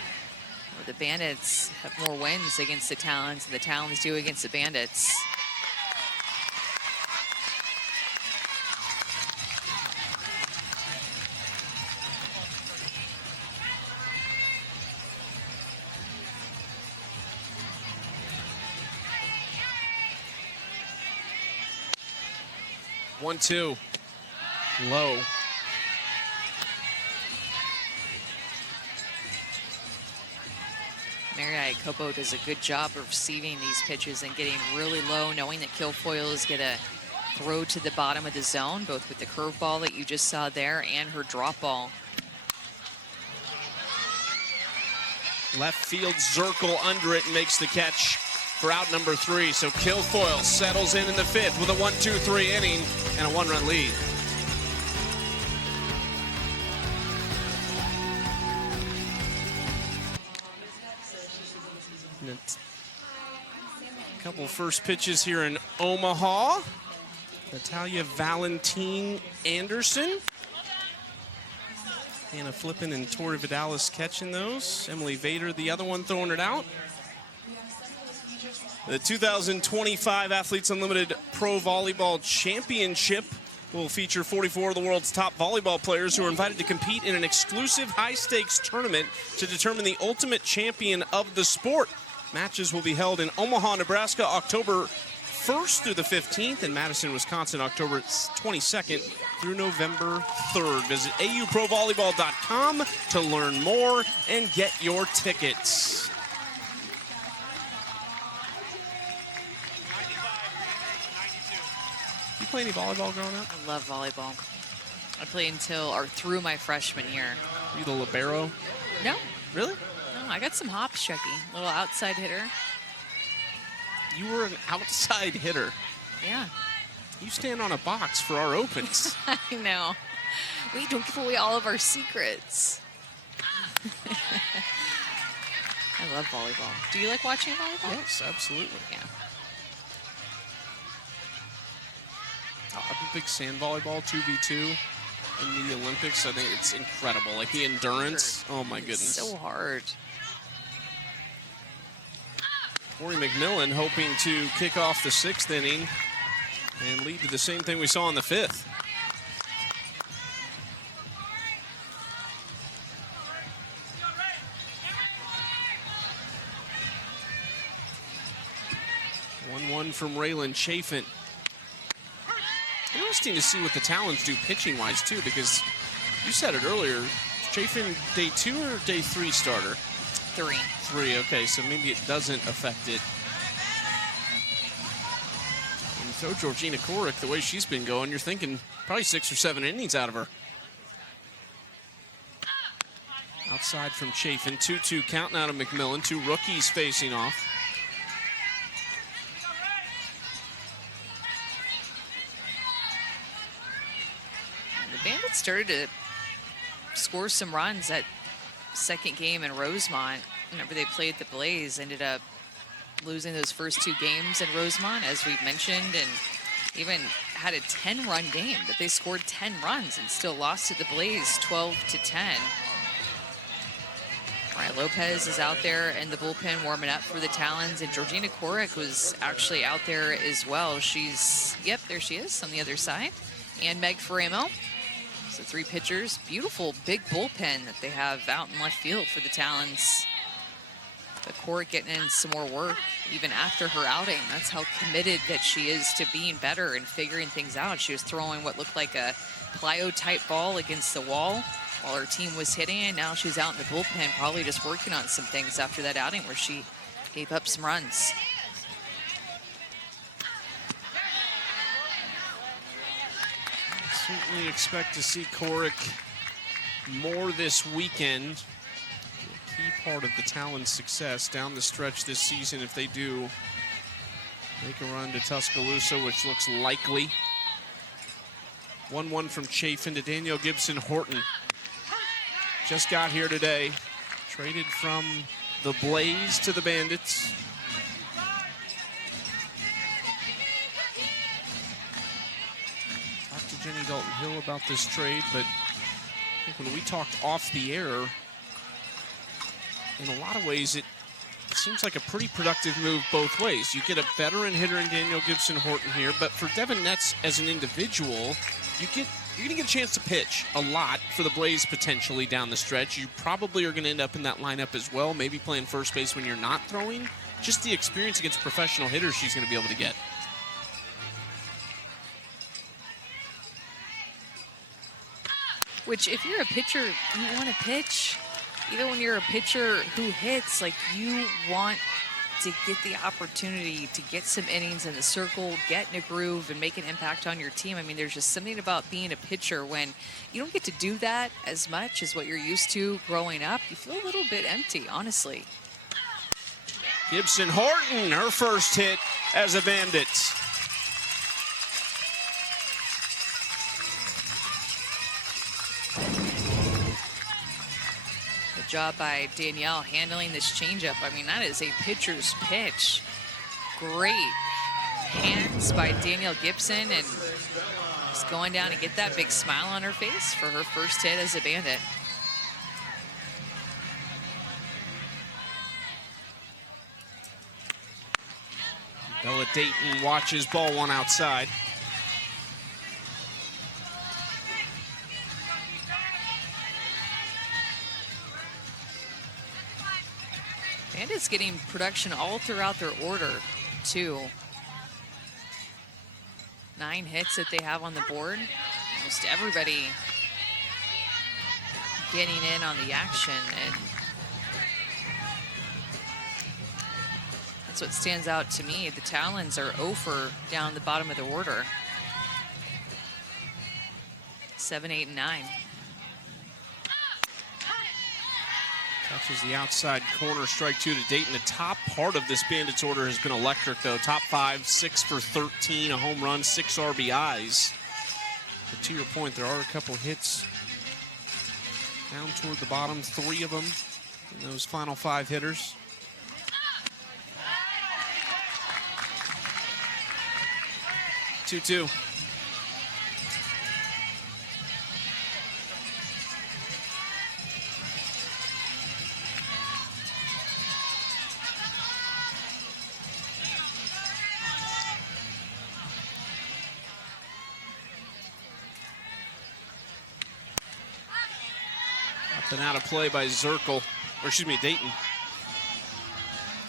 The Bandits have more wins against the Talons than the Talons do against the Bandits. One, two, low. Mariah Copo does a good job of receiving these pitches and getting really low, knowing that Kilfoyle is going to throw to the bottom of the zone, both with the curveball that you just saw there and her drop ball. Left field, Zirkle under it and makes the catch for out number 3. So Kilfoyle settles in the fifth with a 1-2-3 inning and a 1-run lead. A couple first pitches here in Omaha. Natalia Valentin Anderson. Hannah Flippen and Tori Vidalis catching those. Emily Vader, the other one, throwing it out. The 2025 Athletes Unlimited Pro Volleyball Championship will feature 44 of the world's top volleyball players who are invited to compete in an exclusive high-stakes tournament to determine the ultimate champion of the sport. Matches will be held in Omaha, Nebraska, October 1st through the 15th, and Madison, Wisconsin, October 22nd through November 3rd. Visit auprovolleyball.com to learn more and get your tickets. You play any volleyball growing up? I love volleyball. I played through my freshman year. Were you the libero? No. Really? No, I got some hops, Chucky. Little outside hitter. You were an outside hitter. Yeah. You stand on a box for our opens. I know. We don't give away all of our secrets. I love volleyball. Do you like watching volleyball? Yes, absolutely. Yeah. I'm a big sand volleyball, 2v2 in the Olympics. I think it's incredible. Like the endurance. Oh my goodness. So hard. Tori McMillan hoping to kick off the 6th inning and lead to the same thing we saw in the 5th. One from Raylan Chafin. Interesting to see what the Talons do pitching-wise, too, because you said it earlier, Chafin day 2 or day 3 starter? 3. 3, okay, so maybe it doesn't affect it. And throw Georgina Korick the way she's been going, you're thinking probably 6 or 7 innings out of her. Outside from Chafin, 2-2 count now to McMillan, 2 rookies facing off. The Bandits started to score some runs that second game in Rosemont. Whenever they played the Blaze, ended up losing those first 2 games in Rosemont, as we've mentioned, and even had a 10-run game, but they scored 10 runs and still lost to the Blaze 12-10. Mariah Lopez is out there in the bullpen warming up for the Talons, and Georgina Korick was actually out there as well. Yep, there she is on the other side. And Meg Faramo. So 3 pitchers, beautiful big bullpen that they have out in left field for the Talons. But Korick getting in some more work even after her outing. That's how committed that she is to being better and figuring things out. She was throwing what looked like a plyo-type ball against the wall while her team was hitting, and now she's out in the bullpen probably just working on some things after that outing where she gave up some runs. Certainly expect to see Korick more this weekend. A key part of the Talons' success down the stretch this season if they do make a run to Tuscaloosa, which looks likely. 1-1 from Chafin to Danielle Gibson-Horton. Just got here today. Traded from the Blaze to the Bandits. Talked to Jenny Dalton-Hill about this trade, but I think when we talked off the air, in a lot of ways, it seems like a pretty productive move both ways. You get a veteran hitter in Danielle Gibson-Horton here, but for Devin Netz as an individual, you're going to get a chance to pitch a lot for the Blaze potentially down the stretch. You probably are going to end up in that lineup as well, maybe playing first base when you're not throwing. Just the experience against professional hitters she's going to be able to get. Which, if you're a pitcher, you want to pitch. Even when you're a pitcher who hits, like, you want to get the opportunity to get some innings in the circle, get in a groove, and make an impact on your team. I mean, there's just something about being a pitcher when you don't get to do that as much as what you're used to growing up. You feel a little bit empty, honestly. Gibson-Horton, her first hit as a Bandit. Good job by Danielle handling this changeup. I mean, that is a pitcher's pitch. Great hands by Danielle Gibson, and just going down to get that big smile on her face for her first hit as a Bandit. Bella Dayton watches ball one outside. Bandits getting production all throughout their order, too. 9 hits that they have on the board. Almost everybody getting in on the action, and that's what stands out to me. The Talons are 0 for down the bottom of the order. 7, 8, and 9. Touches the outside corner, strike 2 to Dayton. The top part of this Bandits order has been electric, though. Top 5, 6 for 13, a home run, 6 RBIs. But to your point, there are a couple hits down toward the bottom, 3 of them in those final 5 hitters. Two. Up and out of play by Zirkle, or excuse me, Dayton.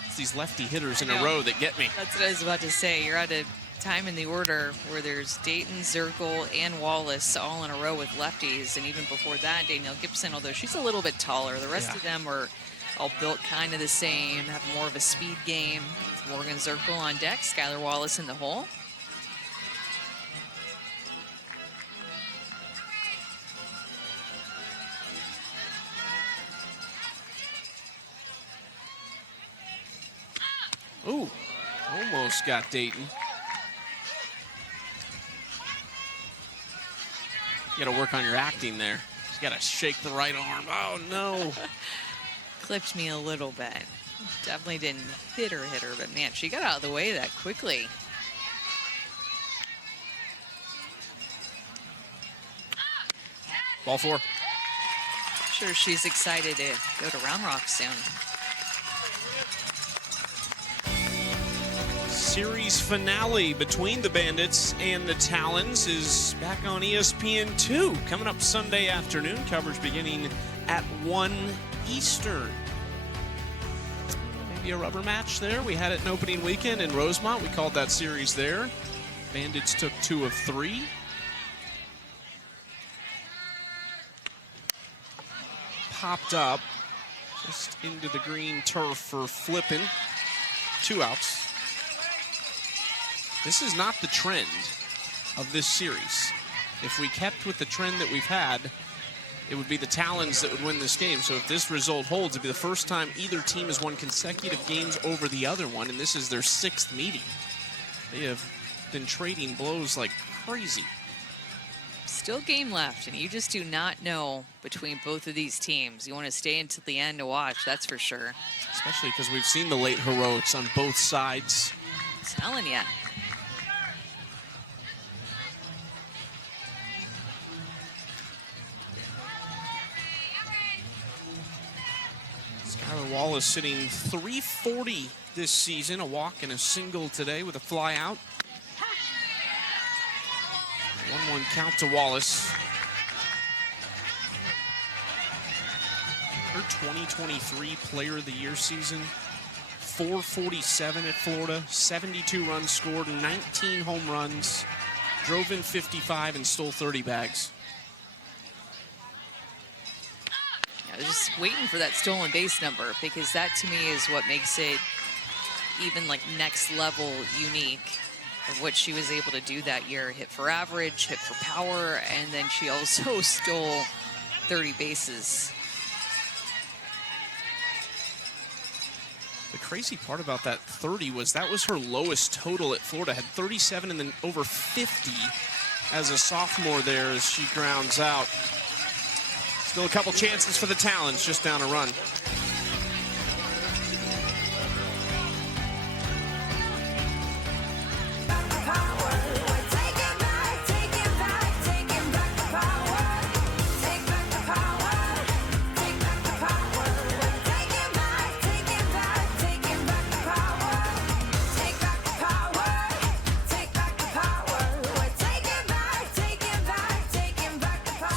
It's these lefty hitters in a row that get me. That's what I was about to say. You're at a time in the order where there's Dayton, Zirkle, and Wallace all in a row with lefties. And even before that, Danielle Gibson, although she's a little bit taller, the rest of them are all built kind of the same, have more of a speed game. Morgan Zirkle on deck, Skylar Wallace in the hole. Ooh, almost got Dayton. You got to work on your acting there. You got to shake the right arm. Oh, no. Clipped me a little bit. Definitely didn't hit her, but man, she got out of the way that quickly. Ball 4. Sure, she's excited to go to Round Rock soon. Series finale between the Bandits and the Talons is back on ESPN2 coming up Sunday afternoon. Coverage beginning at 1 Eastern. Maybe a rubber match there. We had it in opening weekend in Rosemont. We called that series there. Bandits took 2 of 3. Popped up just into the green turf for Flippen. 2 outs. This is not the trend of this series. If we kept with the trend that we've had, it would be the Talons that would win this game. So if this result holds, it'd be the first time either team has won consecutive games over the other one, and this is their 6th meeting. They have been trading blows like crazy. Still game left, and you just do not know between both of these teams. You want to stay until the end to watch, that's for sure. Especially because we've seen the late heroics on both sides. I'm telling ya. Skylar Wallace sitting .340 this season, a walk and a single today with a fly out. 1-1 count to Wallace. Her 2023 Player of the Year season, .447 at Florida, 72 runs scored, 19 home runs, drove in 55 and stole 30 bags. I was just waiting for that stolen base number, because that to me is what makes it even like next level unique of what she was able to do that year. Hit for average, hit for power, and then she also stole 30 bases. The crazy part about that 30 was that was her lowest total at Florida. Had 37 and then over 50 as a sophomore there as she grounds out. Still a couple chances for the Talons, just down a run.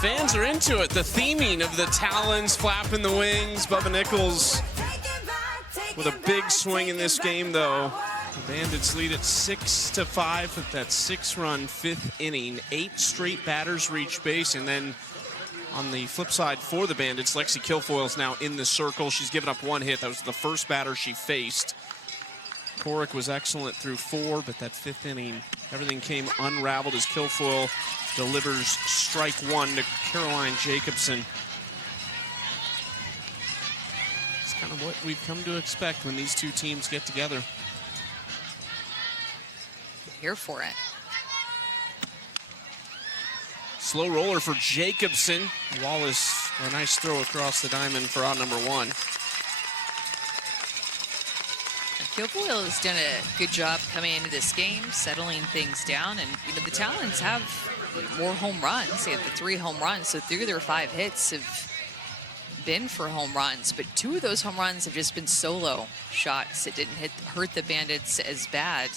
fans are into it. The theming of the Talons flapping the wings. Bubba Nichols with a big swing in this game, though. The Bandits lead at 6-5 with that 6-run 5th inning. 8 straight batters reach base, and then on the flip side for the Bandits, Lexi Kilfoyle's now in the circle. She's given up 1 hit. That was the first batter she faced. Corrick was excellent through 4, but that 5th inning, everything came unraveled as Kilfoyle delivers strike 1 to Caroline Jacobson. It's kind of what we've come to expect when these two teams get together. Here for it. Slow roller for Jacobson. Wallace, a nice throw across the diamond for out number 1. Kilfoyle has done a good job coming into this game, settling things down, and the Talons have more home runs. They have the 3 home runs, so 3 of their 5 hits have been for home runs, but 2 of those home runs have just been solo shots. It didn't hurt the Bandits as bad.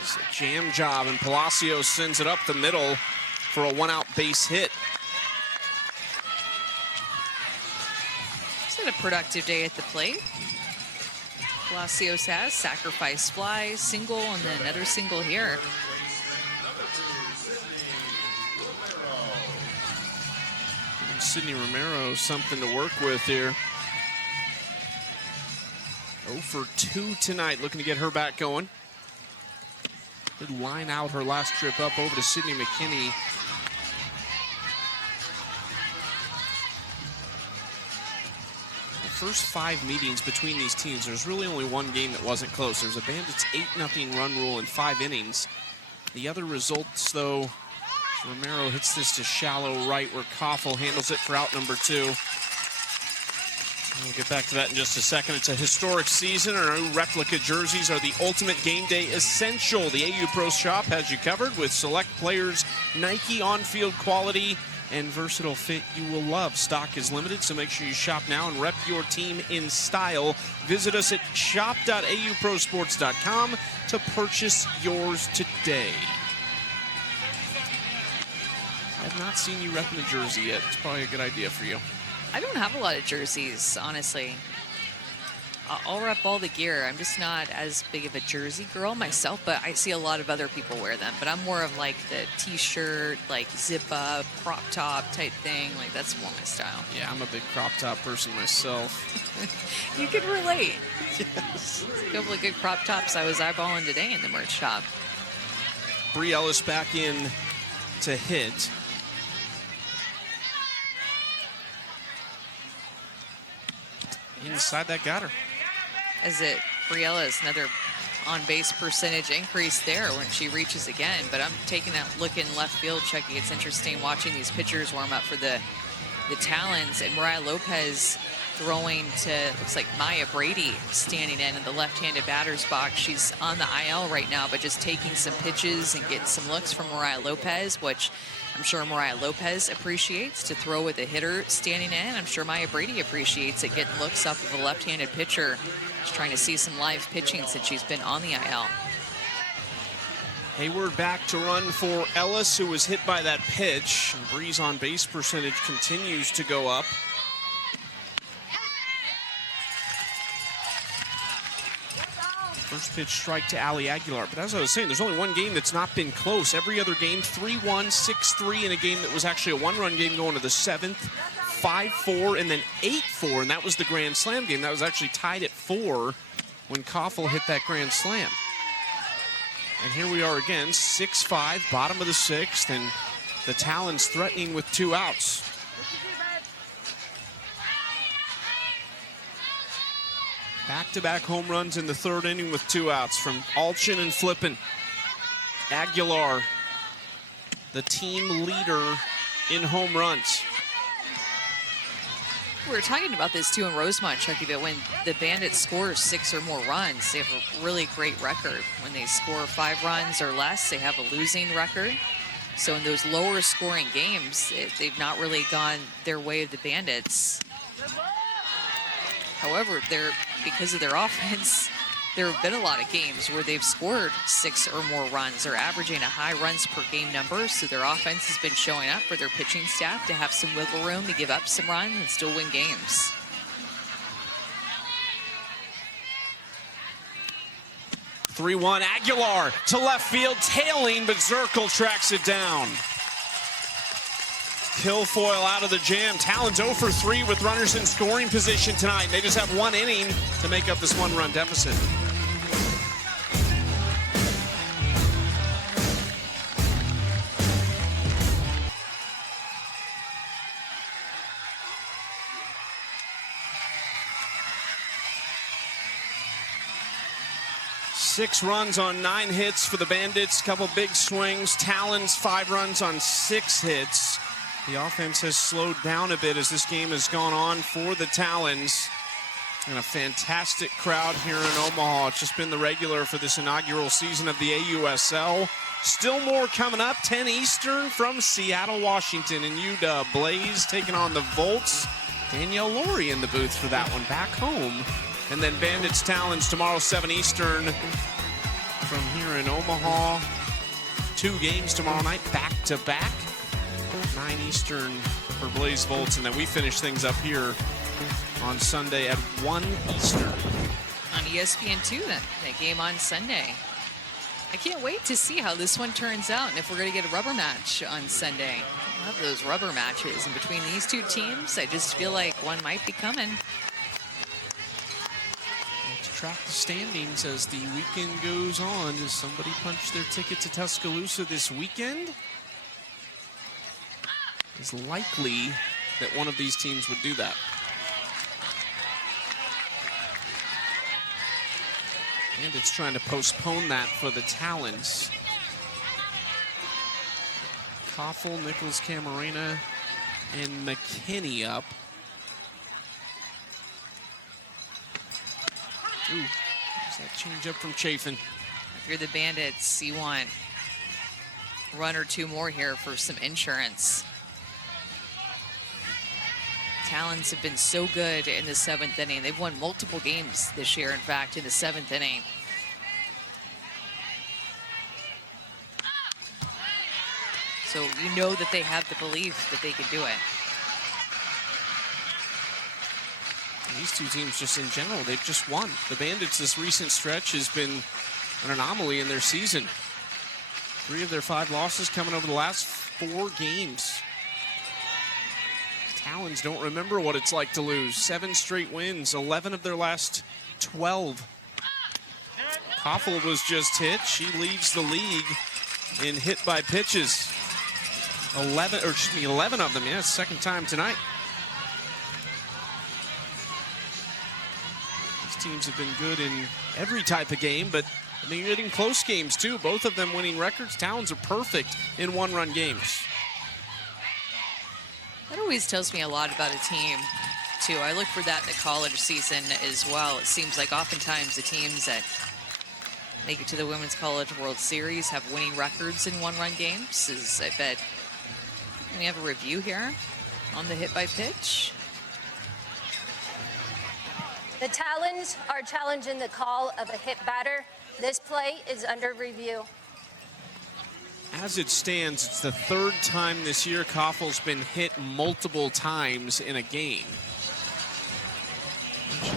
It's a jam job, and Palacios sends it up the middle for a 1-out base hit. He's had a productive day at the plate. Palacios has sacrifice fly, single, and then another single here. And Sydney Romero, something to work with here. 0 for 2 tonight, looking to get her back going. Did line out her last trip up over to Sydney McKinney. The first 5 meetings between these teams, there's really only 1 game that wasn't close. There's a Bandits 8-0 run rule in 5 innings. The other results, though, Romero hits this to shallow right where Koffel handles it for out number 2. We'll get back to that in just a second. It's a historic season. Our new replica jerseys are the ultimate game day essential. The AU Pro Shop has you covered with select players, Nike on-field quality, and versatile fit you will love. Stock is limited, so make sure you shop now and rep your team in style. Visit us at shop.auprosports.com to purchase yours today. I have not seen you repping a jersey yet. It's probably a good idea for you. I don't have a lot of jerseys, honestly. I'll rep all the gear. I'm just not as big of a jersey girl myself, but I see a lot of other people wear them. But I'm more of like the t-shirt, like zip up, crop top type thing. Like that's more my style. Yeah, I'm a big crop top person myself. You can relate. Yes. A couple of good crop tops I was eyeballing today in the merch shop. Bree Ellis back in to hit. Inside that got her. As it, Briella is another on-base percentage increase there when she reaches again. But I'm taking that look in left field, Chucky. It's interesting watching these pitchers warm up for the Talons. And Mariah Lopez throwing to, looks like Maya Brady standing in the left-handed batter's box. She's on the IL right now, but just taking some pitches and getting some looks from Mariah Lopez, which I'm sure Mariah Lopez appreciates to throw with a hitter standing in. I'm sure Maya Brady appreciates it, getting looks off of a left-handed pitcher. Just trying to see some live pitching since she's been on the IL. Hayward back to run for Ellis, who was hit by that pitch. And Bree's on base percentage continues to go up. First pitch strike to Ali Aguilar. But as I was saying, there's only 1 game that's not been close. Every other game, 3-1, 6-3 in a game that was actually a 1-run game going to the 7th, 5-4, and then 8-4. And that was the Grand Slam game. That was actually tied at 4 when Koffel hit that Grand Slam. And here we are again, 6-5, bottom of the 6th, and the Talons threatening with 2 outs. Back-to-back home runs in the 3rd inning with 2 outs from Allchin and Flippen. Aguilar, the team leader in home runs. We were talking about this too in Rosemont, Chucky, but when the Bandits score 6 or more runs, they have a really great record. When they score 5 runs or less, they have a losing record. So in those lower scoring games, they've not really gone their way of the Bandits. However, because of their offense, there have been a lot of games where they've scored 6 or more runs. They're averaging a high runs per game number, so their offense has been showing up for their pitching staff to have some wiggle room to give up some runs and still win games. (3-1) Aguilar to left field, tailing, but Zirkle tracks it down. Kilfoyle out of the jam. Talons 0 for 3 with runners in scoring position tonight. They just have 1 inning to make up this 1-run deficit. Six runs on 9 hits for the Bandits. Couple big swings. Talons 5 runs on 6 hits. The offense has slowed down a bit as this game has gone on for the Talons. And a fantastic crowd here in Omaha. It's just been the regular for this inaugural season of the AUSL. Still more coming up. 10 Eastern from Seattle, Washington. And UW Blaze taking on the Volts. Danielle Laurie in the booth for that one back home. And then Bandits Talons tomorrow, 7 Eastern from here in Omaha. 2 games tomorrow night, back-to-back. 9 Eastern for Blaze Volts. And then we finish things up here on Sunday at 1 Eastern. On ESPN2, that game on Sunday. I can't wait to see how this one turns out and if we're going to get a rubber match on Sunday. I love those rubber matches. And between these 2 teams, I just feel like one might be coming. Track the standings as the weekend goes on. Does somebody punch their ticket to Tuscaloosa this weekend? It's likely that one of these teams would do that. And it's trying to postpone that for the Talons. Koffel, Nickles-Ca, and McKinney up. Ooh, there's that change up from Chafin. If you're the Bandits, you want a run or 2 more here for some insurance. Talons have been so good in the 7th inning. They've won multiple games this year, in fact, in the 7th inning. So you know that they have the belief that they can do it. These 2 teams just in general, they've just won. The Bandits this recent stretch has been an anomaly in their season. 3 of their 5 losses coming over the last 4 games. Talons don't remember what it's like to lose. 7 straight wins, 11 of their last 12. Koffel was just hit. She leads the league in hit by pitches. 11 of them, yeah, second time tonight. Teams have been good in every type of game, but they're good in close games too. Both of them winning records. Talons are perfect in 1-run games. That always tells me a lot about a team too. I look for that in the college season as well. It seems like oftentimes the teams that make it to the Women's College World Series have winning records in 1-run games. I bet we have a review here on the hit by pitch. The Talons are challenging the call of a hit batter. This play is under review. As it stands, it's the 3rd time this year Koffel's been hit multiple times in a game.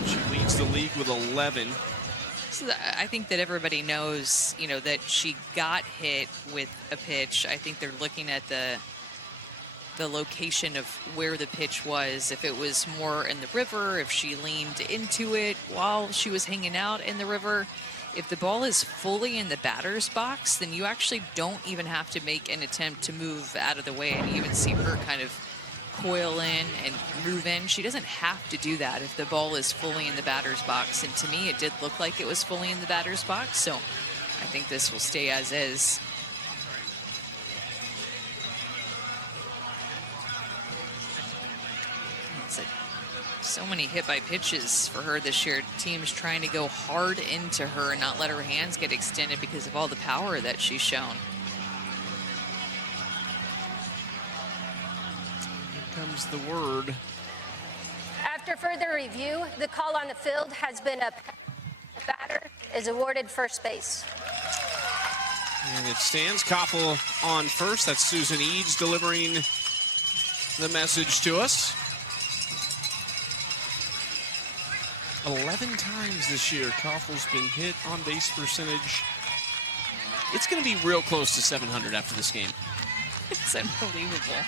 She leads the league with 11. So I think that everybody knows, you know, that she got hit with a pitch. I think they're looking at the location of where the pitch was, if it was more in the river, if she leaned into it while she was hanging out in the river. If the ball is fully in the batter's box, then you actually don't even have to make an attempt to move out of the way. And you even see her kind of coil in and move in. She doesn't have to do that if the ball is fully in the batter's box. And to me, it did look like it was fully in the batter's box. So I think this will stay as is. So many hit by pitches for her this year. Teams trying to go hard into her and not let her hands get extended because of all the power that she's shown. Here comes the word. After further review, the call on the field has been upheld. batter is awarded first base. And it stands. Koffel on first. That's Susan Eads delivering the message to us. 11 times this year, Koffel's been hit on base percentage. It's going to be real close to 700 after this game. It's unbelievable.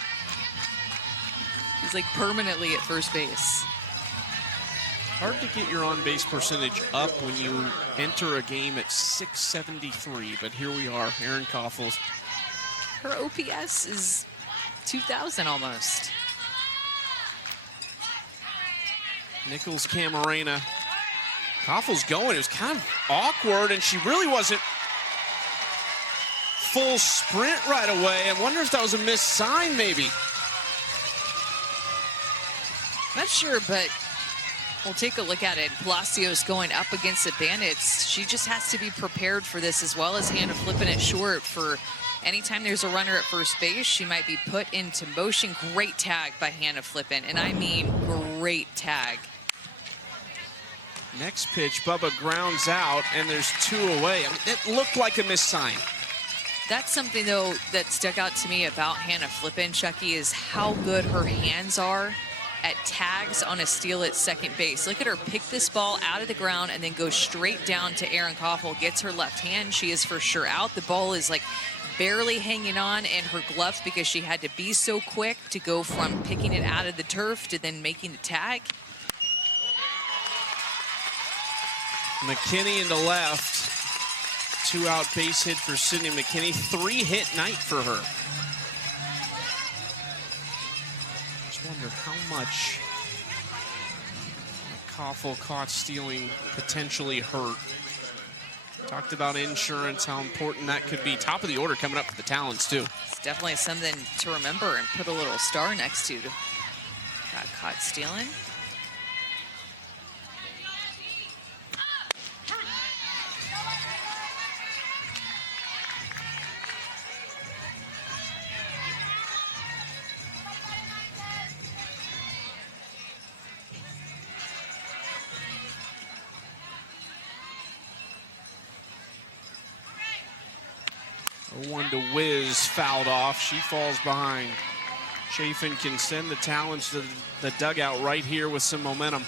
He's like permanently at first base. Hard to get your on-base percentage up when you enter a game at 673, but here we are, Erin Koffel. Her OPS is 2,000 almost. Nickles-Ca. Koffel's going. It was kind of awkward, and she really wasn't full sprint right away. I wonder if that was a missed sign, maybe. Not sure, but we'll take a look at it. Palacios going up against the Bandits. She just has to be prepared for this, as well as Hannah Flippen it short. For anytime there's a runner at first base, she might be put into motion. Great tag by Hannah Flippen, and I mean great tag. Next pitch, Bubba grounds out, and there's 2 away. I mean, it looked like a missed sign. That's something, though, that stuck out to me about Hannah Flippen, Chucky, is how good her hands are at tags on a steal at second base. Look at her pick this ball out of the ground and then go straight down to Erin Koffel. Gets her left hand. She is for sure out. The ball is like barely hanging on in her glove because she had to be so quick to go from picking it out of the turf to then making the tag. McKinney in the left. 2-out base hit for Sydney McKinney. 3-hit night for her. Just wonder how much Koffel caught stealing potentially hurt. Talked about insurance, how important that could be. Top of the order coming up for the Talons, too. It's definitely something to remember and put a little star next to. Got caught stealing. One to Wiz, fouled off. She falls behind. Chafin can send the Talons to the dugout right here with some momentum.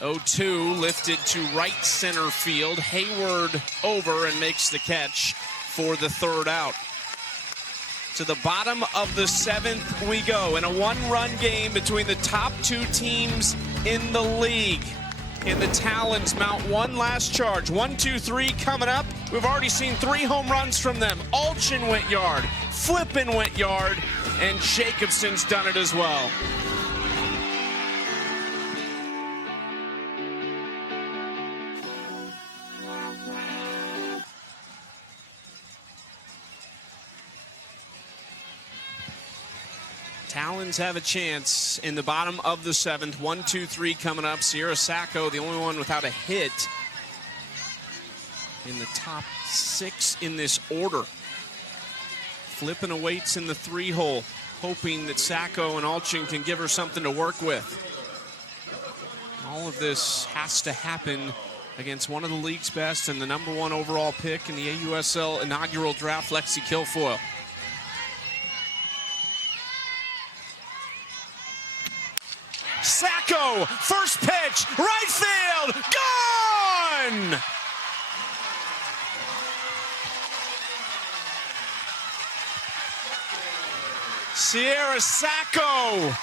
Oh-2 lifted to right center field. Hayward over and makes the catch for the 3rd out. To the bottom of the 7th we go in a 1-run game between the top 2 teams in the league. And the Talons mount one last charge. 1-2-3 coming up. We've already seen 3 home runs from them. Allchin went yard, Flippen went yard, and Jacobson's done it as well. Talons have a chance in the bottom of the 7th. 1-2-3 coming up. Sierra Sacco, the only one without a hit in the top 6 in this order. Flippen awaits in the 3-hole, hoping that Sacco and Allchin can give her something to work with. All of this has to happen against one of the league's best and the #1 overall pick in the AUSL inaugural draft, Lexi Kilfoyle. Sacco, first pitch, right field, gone! Sierra Sacco,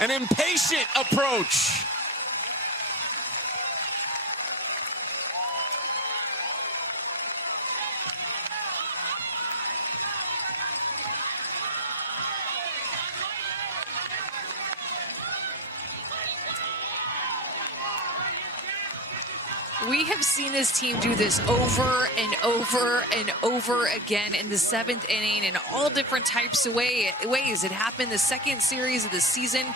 an impatient approach. We have seen this team do this over and over and over again in the 7th inning in all different types of ways. It happened the second series of the season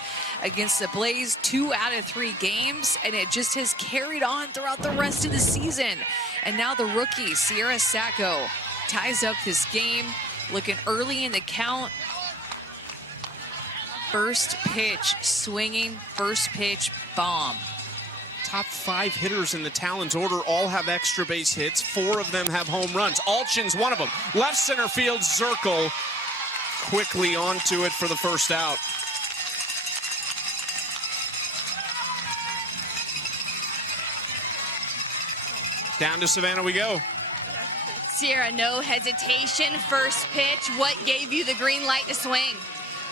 against the Blaze, 2 out of 3 games, and it just has carried on throughout the rest of the season. And now the rookie, Sierra Sacco, ties up this game, looking early in the count. First pitch swinging, first pitch bomb. Top 5 hitters in the Talons order all have extra base hits. 4 of them have home runs. Allchin's one of them. Left center field, Zirkle quickly onto it for the first out. Down to Savannah we go. Sierra, no hesitation, first pitch. What gave you the green light to swing?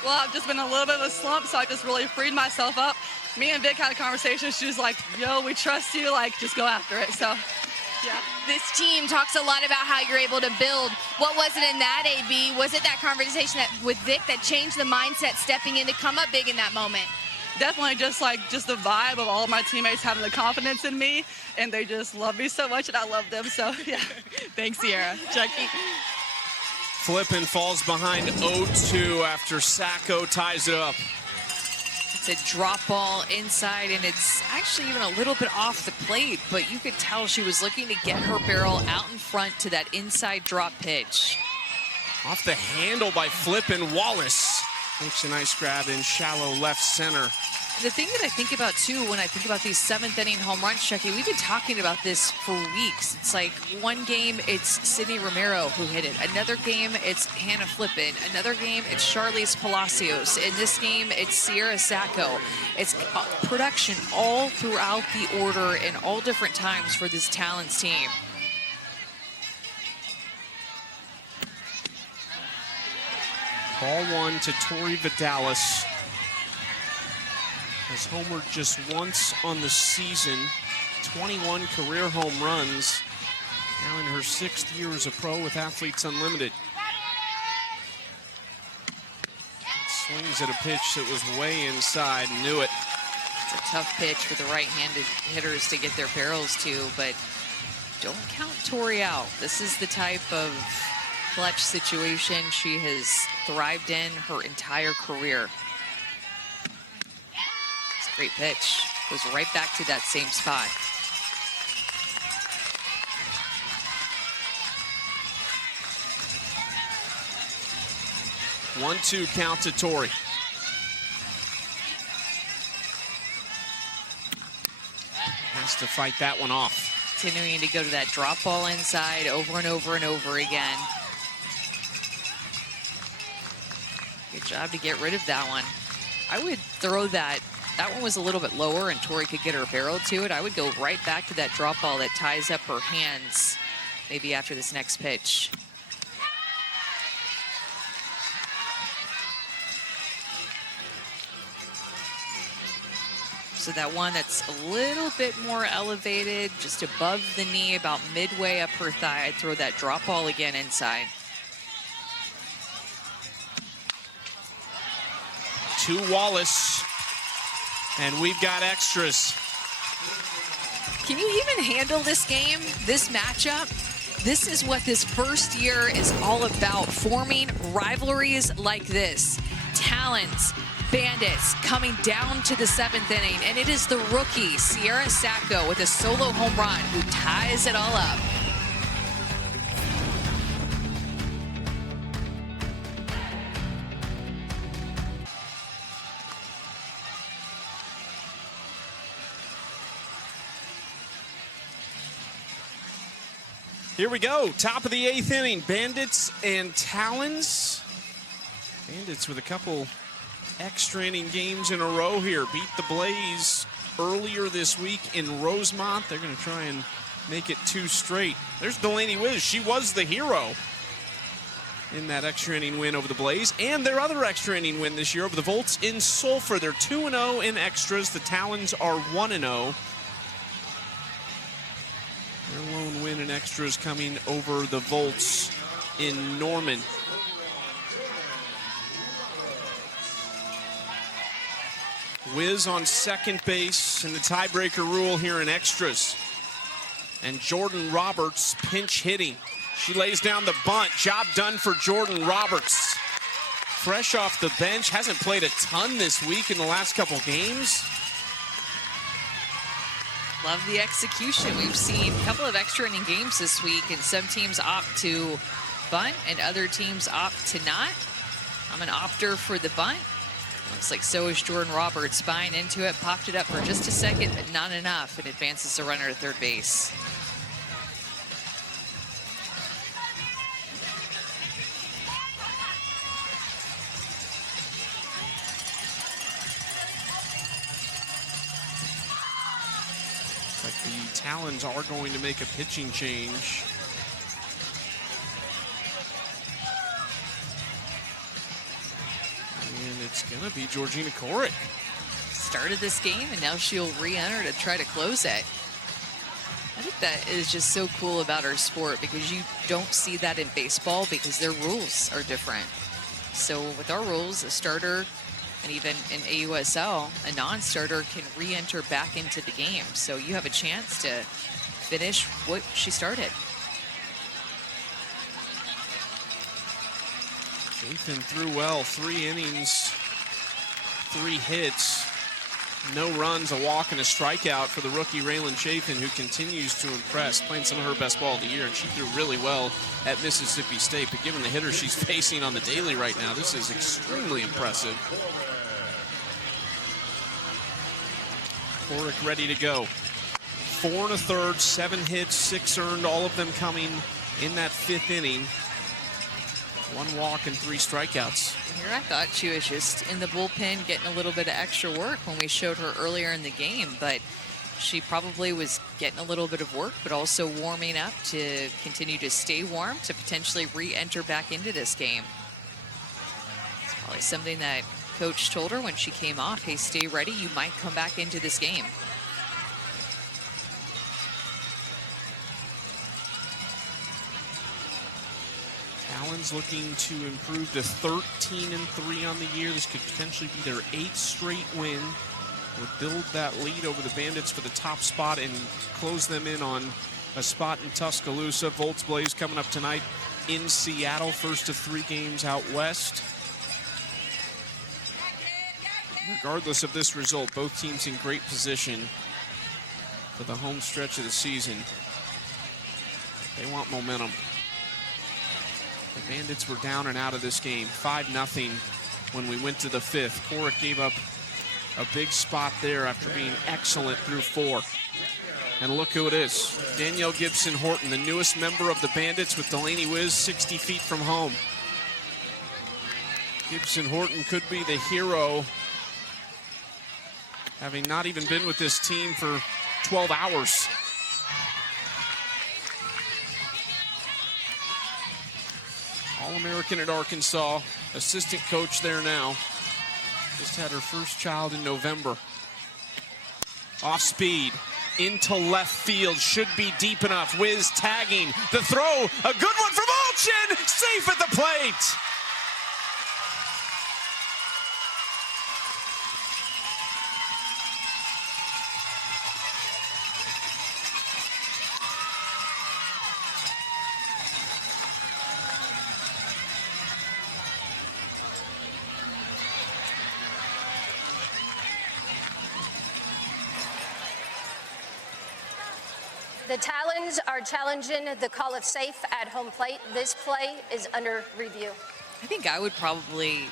Well, I've just been in a little bit of a slump, so I just really freed myself up. Me and Vic had a conversation. She was like, yo, we trust you, like, just go after it. So, yeah. This team talks a lot about how you're able to build. What was it in that, AB? Was it that conversation with Vic that changed the mindset stepping in to come up big in that moment? Definitely just the vibe of all of my teammates having the confidence in me, and they just love me so much, and I love them. So, yeah. Thanks, Sierra. Chucky. Flippen falls behind 0-2 after Sacco ties it up. It's a drop ball inside, and it's actually even a little bit off the plate, but you could tell she was looking to get her barrel out in front to that inside drop pitch. Off the handle by Flippen. Wallace makes a nice grab in shallow left center. The thing that I think about, too, when I think about these 7th inning home runs, Chucky, we've been talking about this for weeks. It's like one game, it's Sydney Romero who hit it. Another game, it's Hannah Flippen. Another game, it's Charlize Palacios. In this game, it's Sierra Sacco. It's production all throughout the order and all different times for this Talons team. Ball 1 to Tori Vidalis. Has homered just once on the season. 21 career home runs. Now in her 6th year as a pro with Athletes Unlimited. Swings at a pitch that was way inside. Knew it. It's a tough pitch for the right-handed hitters to get their barrels to, but don't count Tori out. This is the type of clutch situation she has thrived in her entire career. It's a great pitch. Goes right back to that same spot. One-two count to Tori. Has to fight that one off. Continuing to go to that drop ball inside over and over and over again. Good job to get rid of that one. I would throw that. That one was a little bit lower and Tori could get her barrel to it. I would go right back to that drop ball that ties up her hands maybe after this next pitch. So that one that's a little bit more elevated, just above the knee, about midway up her thigh. I'd throw that drop ball again inside. To Wallace, and we've got extras. Can you even handle this game, this matchup? This is what this first year is all about, forming rivalries like this. Talons, Bandits coming down to the 7th inning, and it is the rookie, Sierra Sacco, with a solo home run who ties it all up. Here we go, top of the 8th inning, Bandits and Talons. Bandits with a couple extra inning games in a row here. Beat the Blaze earlier this week in Rosemont. They're going to try and make it 2 straight. There's Delaney Wiz. She was the hero in that extra inning win over the Blaze, and their other extra inning win this year over the Volts in Sulphur. They're 2-0 in extras. The Talons are 1-0. Their lone win in extras coming over the Volts in Norman. Wiz on second base, and the tiebreaker rule here in extras. And Jordan Roberts pinch hitting. She lays down the bunt. Job done for Jordan Roberts. Fresh off the bench, hasn't played a ton this week in the last couple games. Love the execution. We've seen a couple of extra inning games this week, and some teams opt to bunt and other teams opt to not. I'm an opter for the bunt. Looks like so is Jordan Roberts. Buying into it, popped it up for just a second, but not enough, and advances the runner to third base. But the Talons are going to make a pitching change. And it's going to be Georgina Korick. Started this game, and now she'll re-enter to try to close it. I think that is just so cool about our sport, because you don't see that in baseball because their rules are different. So with our rules, a starter, and even in AUSL, a non-starter can re-enter back into the game. So you have a chance to finish what she started. Chafin threw well, 3 innings, 3 hits, no runs, a walk, and a strikeout for the rookie Raylan Chafin, who continues to impress, playing some of her best ball of the year, and she threw really well at Mississippi State. But given the hitter she's facing on the daily right now, this is extremely impressive. Korick ready to go. 4 1/3, 7 hits, 6 earned, all of them coming in that 5th inning. 1 walk and 3 strikeouts. Here I thought she was just in the bullpen getting a little bit of extra work when we showed her earlier in the game, but she probably was getting a little bit of work, but also warming up to continue to stay warm to potentially re-enter back into this game. It's probably something that Coach told her when she came off, hey, stay ready, you might come back into this game. Talons looking to improve to 13-3 on the year. This could potentially be their 8th straight win. Would build that lead over the Bandits for the top spot and close them in on a spot in Tuscaloosa. Volts Blaze coming up tonight in Seattle. First of 3 games out west. Regardless of this result, both teams in great position for the home stretch of the season. They want momentum. The Bandits were down and out of this game, 5-0 when we went to the 5th. Korick gave up a big spot there after being excellent through 4. And look who it is. Danielle Gibson Horton, the newest member of the Bandits, with Delaney Wiz 60 feet from home. Gibson Horton could be the hero, having not even been with this team for 12 hours. All-American at Arkansas, assistant coach there now. Just had her first child in November. Off speed, into left field, should be deep enough. Wiz tagging, the throw, a good one from Allchin, safe at the plate. The Talons are challenging the call of safe at home plate. This play is under review. I think I'd probably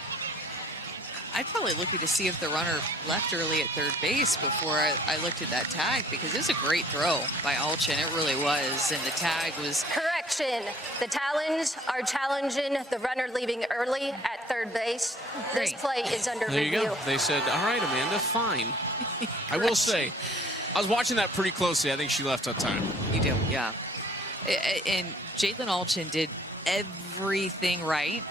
look to see if the runner left early at third base before I looked at that tag, because it was a great throw by Allchin. It really was, and the tag was... Correction. The Talons are challenging the runner leaving early at third base. This play is under review. There you go. They said, all right, Amanda, fine. I will say, I was watching that pretty closely. I think she left on time. You do, yeah. And Jalen Allchin did everything right.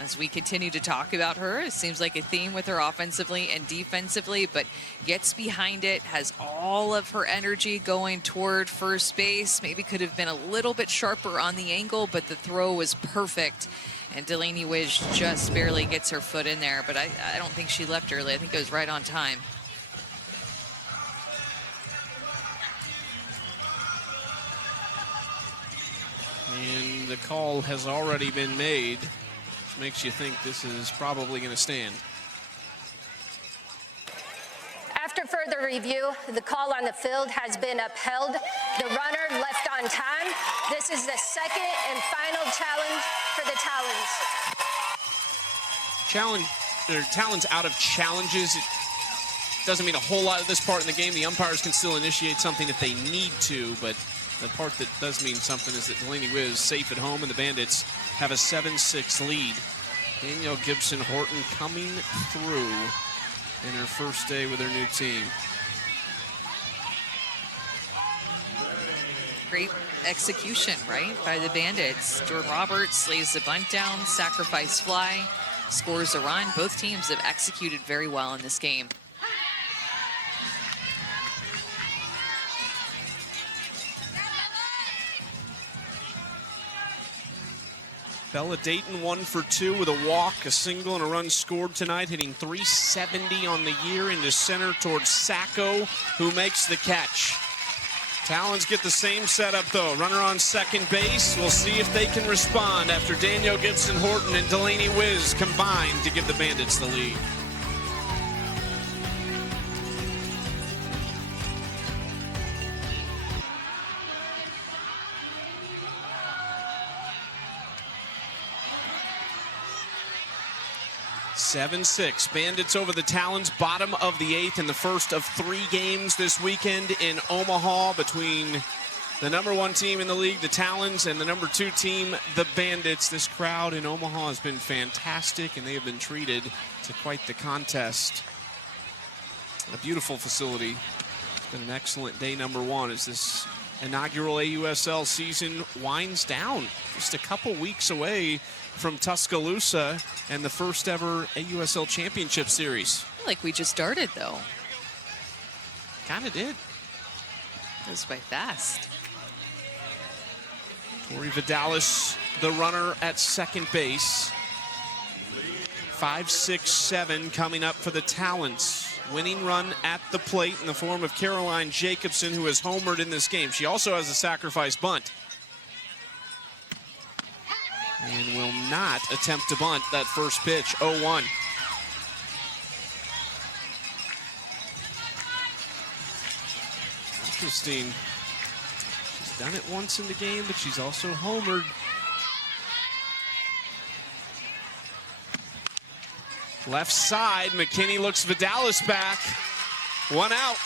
As we continue to talk about her, it seems like a theme with her offensively and defensively, but gets behind it, has all of her energy going toward first base. Maybe could have been a little bit sharper on the angle, but the throw was perfect. And Delaney Wiz just barely gets her foot in there, but I don't think she left early. I think it was right on time. And the call has already been made, which makes you think this is probably going to stand. After further review, the call on the field has been upheld. The runner left on time. This is the second and final challenge for the Talons. Talons out of challenges. It doesn't mean a whole lot at this part in the game. The umpires can still initiate something if they need to, but the part that does mean something is that Delaney Wiz safe at home, and the Bandits have a 7-6 lead. Danielle Gibson Horton coming through in her first day with her new team. Great execution, right, by the Bandits. Jordan Roberts lays the bunt down, sacrifice fly, scores a run. Both teams have executed very well in this game. Bella Dayton 1 for 2 with a walk, a single, and a run scored tonight, hitting .370 on the year into center towards Sacco, who makes the catch. Talons get the same setup, though. Runner on second base. We'll see if they can respond after Danielle Gibson Horton and Delaney Wiz combine to give the Bandits the lead. (7-6). Bandits over the Talons, bottom of the 8th in the first of 3 games this weekend in Omaha between the #1 team in the league, the Talons, and the #2 team, the Bandits. This crowd in Omaha has been fantastic, and they have been treated to quite the contest. A beautiful facility. It's been an excellent day #1 as this inaugural AUSL season winds down. Just a couple weeks away from Tuscaloosa and the first ever AUSL Championship Series. I feel like we just started, though. Kind of did. It was by fast. Tori Vidalis, the runner at second base. 5-6-7 coming up for the Talons. Winning run at the plate in the form of Caroline Jacobson, who has homered in this game. She also has a sacrifice bunt. And will not attempt to bunt that first pitch, 0-1. Interesting. She's done it once in the game, but she's also homered. Left side, McKinney looks Vidalis back. 1 out.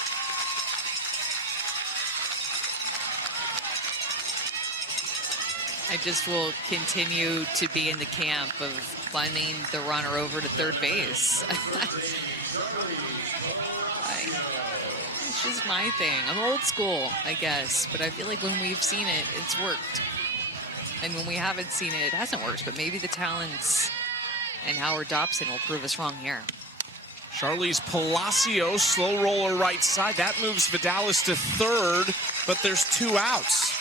I just will continue to be in the camp of funding the runner over to third base. It's just my thing. I'm old school, I guess, but I feel like when we've seen it, it's worked. And when we haven't seen it, it hasn't worked, but maybe the Talons and Howard Dobson will prove us wrong here. Charlize Palacio, slow roller right side. That moves Vidalis to third, but there's 2 outs.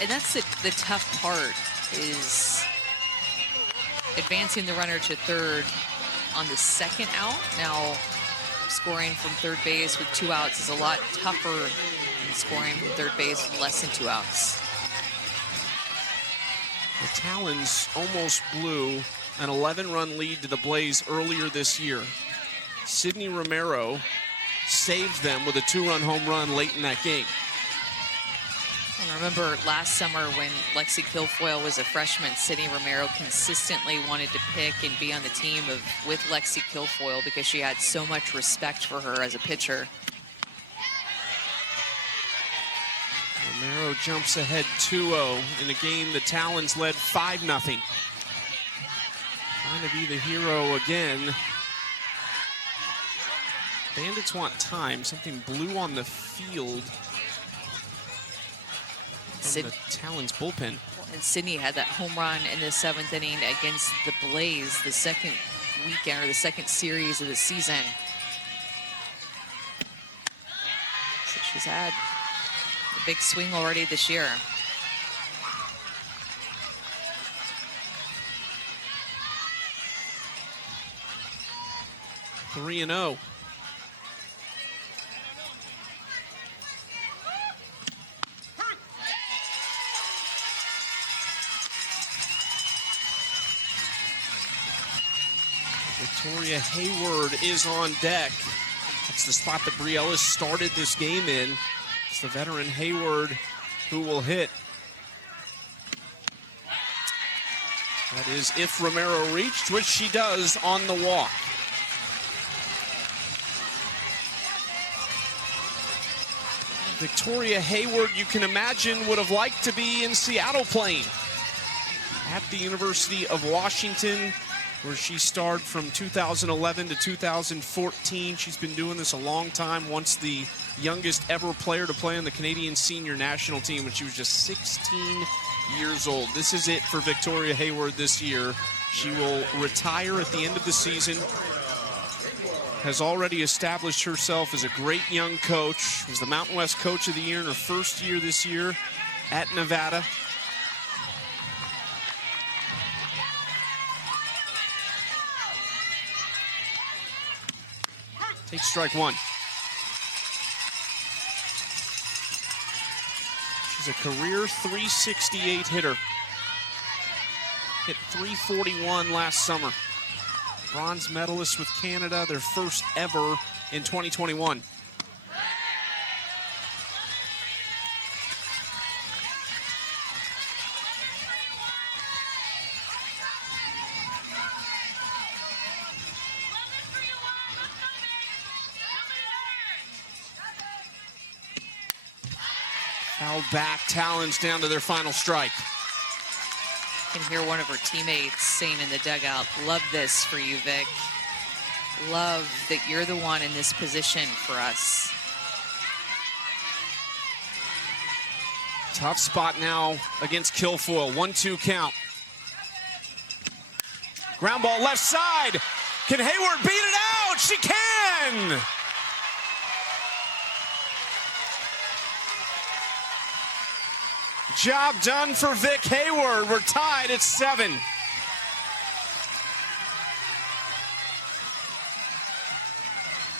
And that's the tough part, is advancing the runner to third on the second out. Now, scoring from third base with 2 outs is a lot tougher than scoring from third base with less than 2 outs. The Talons almost blew an 11-run lead to the Blaze earlier this year. Sydney Romero saved them with a 2-run home run late in that game. And I remember last summer when Lexi Kilfoyle was a freshman, Sydney Romero consistently wanted to pick and be on the team with Lexi Kilfoyle because she had so much respect for her as a pitcher. Romero jumps ahead 2-0 in a game the Talons led 5-0. Trying to be the hero again. Bandits want time. Something blue on the field from the Talons bullpen. And Sydney had that home run in the 7th inning against the Blaze, the second weekend or the second series of the season. So she's had a big swing already this year. Three and 0. Victoria Hayward is on deck. That's the spot that Brie Ellis started this game in. It's the veteran Hayward who will hit. That is if Romero reached, which she does on the walk. Victoria Hayward, you can imagine, would have liked to be in Seattle playing at the University of Washington, where she starred from 2011 to 2014. She's been doing this a long time, once the youngest ever player to play on the Canadian senior national team when she was just 16 years old. This is it for Victoria Hayward this year. She will retire at the end of the season. Has already established herself as a great young coach. Was the Mountain West Coach of the Year in her first year this year at Nevada. Takes strike one. She's a career .368 hitter. Hit .341 last summer. Bronze medalist with Canada, their first ever in 2021. Fouled back, Talons down to their final strike. You can hear one of her teammates saying in the dugout, "Love this for you, Vic. Love that you're the one in this position for us." Tough spot now against Kilfoyle. 1-2 count. Ground ball left side. Can Hayward beat it out? She can! Job done for Vic Hayward. We're tied at 7.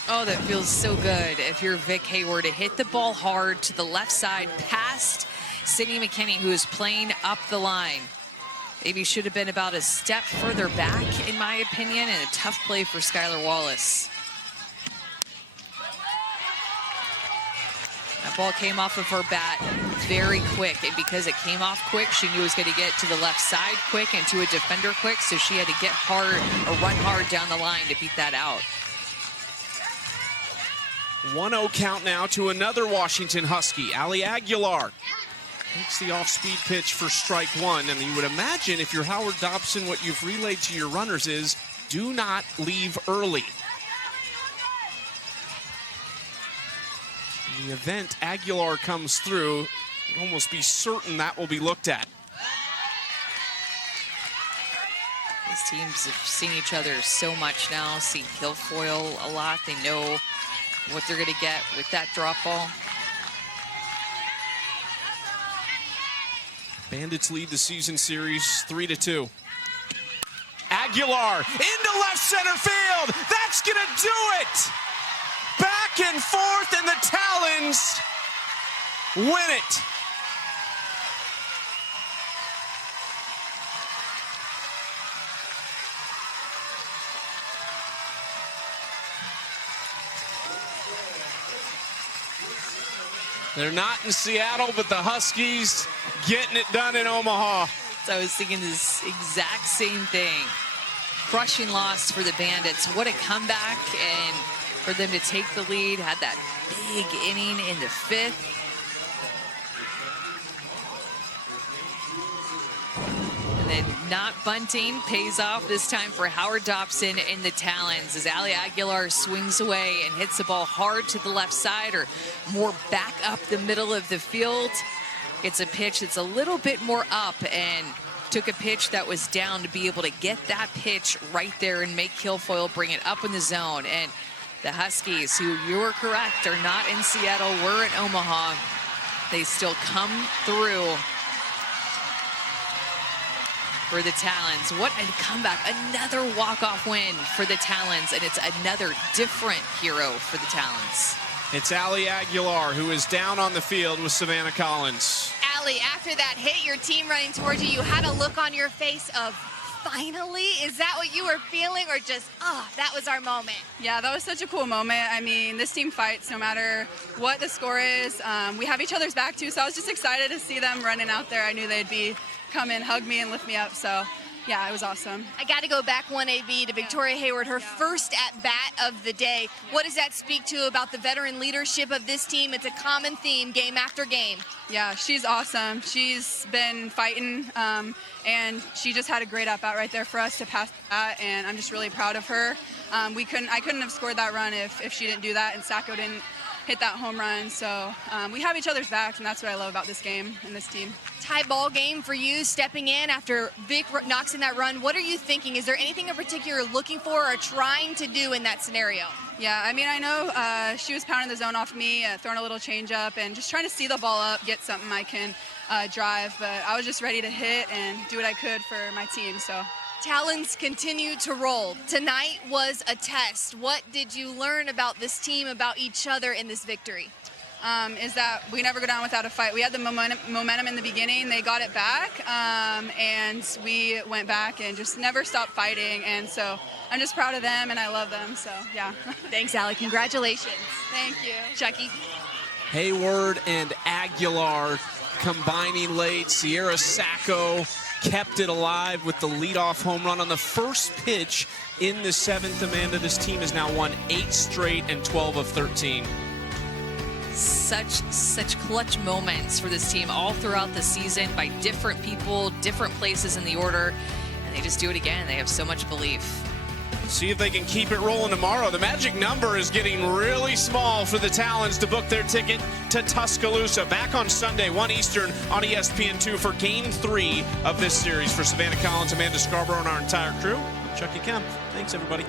Oh, that feels so good if you're Vic Hayward to hit the ball hard to the left side past Sydney McKinney, who is playing up the line. Maybe should have been about a step further back, in my opinion, and a tough play for Skylar Wallace. That ball came off of her bat very quick, and because it came off quick, she knew it was going to get to the left side quick and to a defender quick, so she had to get hard or run hard down the line to beat that out. 1-0 count now to another Washington Husky. Ali Aguilar takes the off-speed pitch for strike one, and you would imagine if you're Howard Dobson, what you've relayed to your runners is do not leave early. In the event Aguilar comes through, you'd almost be certain that will be looked at. These teams have seen each other so much now, seen Kilfoyle a lot. They know what they're going to get with that drop ball. Bandits lead the season series 3-2. Aguilar into left center field. That's going to do it. Back and forth, and the Talons win it. They're not in Seattle, but the Huskies getting it done in Omaha. So I was thinking this exact same thing. Crushing loss for the Bandits. What a comeback, and for them to take the lead, had that big inning in the 5th. And then not bunting pays off this time for Howard Dobson and the Talons as Ali Aguilar swings away and hits the ball hard to the left side, or more back up the middle of the field. It's a pitch that's a little bit more up, and took a pitch that was down to be able to get that pitch right there and make Kilfoyle bring it up in the zone. And the Huskies, who you were correct, are not in Seattle, we're in Omaha. They still come through for the Talons. What a comeback. Another walk-off win for the Talons, and it's another different hero for the Talons. It's Ali Aguilar, who is down on the field with Savannah Collins. Ali, after that hit, your team running towards you, you had a look on your face of finally? Is that what you were feeling, or just, oh, that was our moment? Yeah, that was such a cool moment. I mean, this team fights no matter what the score is. We have each other's back, too, so I was just excited to see them running out there. I knew they'd come and hug me and lift me up, so yeah, it was awesome. I got to go back 1AB to Victoria Hayward, her first at-bat of the day. What does that speak to about the veteran leadership of this team? It's a common theme game after game. Yeah, she's awesome. She's been fighting, and she just had a great at-bat right there for us to pass that, and I'm just really proud of her. I couldn't have scored that run if she didn't do that, and Sacco didn't hit that home run. So we have each other's backs, and that's what I love about this game and this team. Tie ball game for you, stepping in after Vic knocks in that run. What are you thinking? Is there anything in particular you're looking for or trying to do in that scenario? Yeah, I mean, I know she was pounding the zone off of me, throwing a little change-up, and just trying to see the ball up, get something I can drive. But I was just ready to hit and do what I could for my team. So Talons continue to roll. Tonight was a test. What did you learn about this team, about each other in this victory? Is that we never go down without a fight. We had the momentum in the beginning. They got it back, and we went back and just never stopped fighting. And so I'm just proud of them, and I love them. So, yeah. Thanks, Allie. Congratulations. Thank you. Chucky. Hayward and Aguilar combining late. Sierra Sacco kept it alive with the leadoff home run on the first pitch in the 7th. Amanda, this team has now won 8 straight and 12 of 13. Such clutch moments for this team all throughout the season by different people, different places in the order, and they just do it again. They have so much belief. See if they can keep it rolling tomorrow. The magic number is getting really small for the Talons to book their ticket to Tuscaloosa. Back on Sunday, 1 Eastern on ESPN2 for Game 3 of this series. For Savannah Collins, Amanda Scarborough, and our entire crew, I'm Chucky Kemp. Thanks, everybody.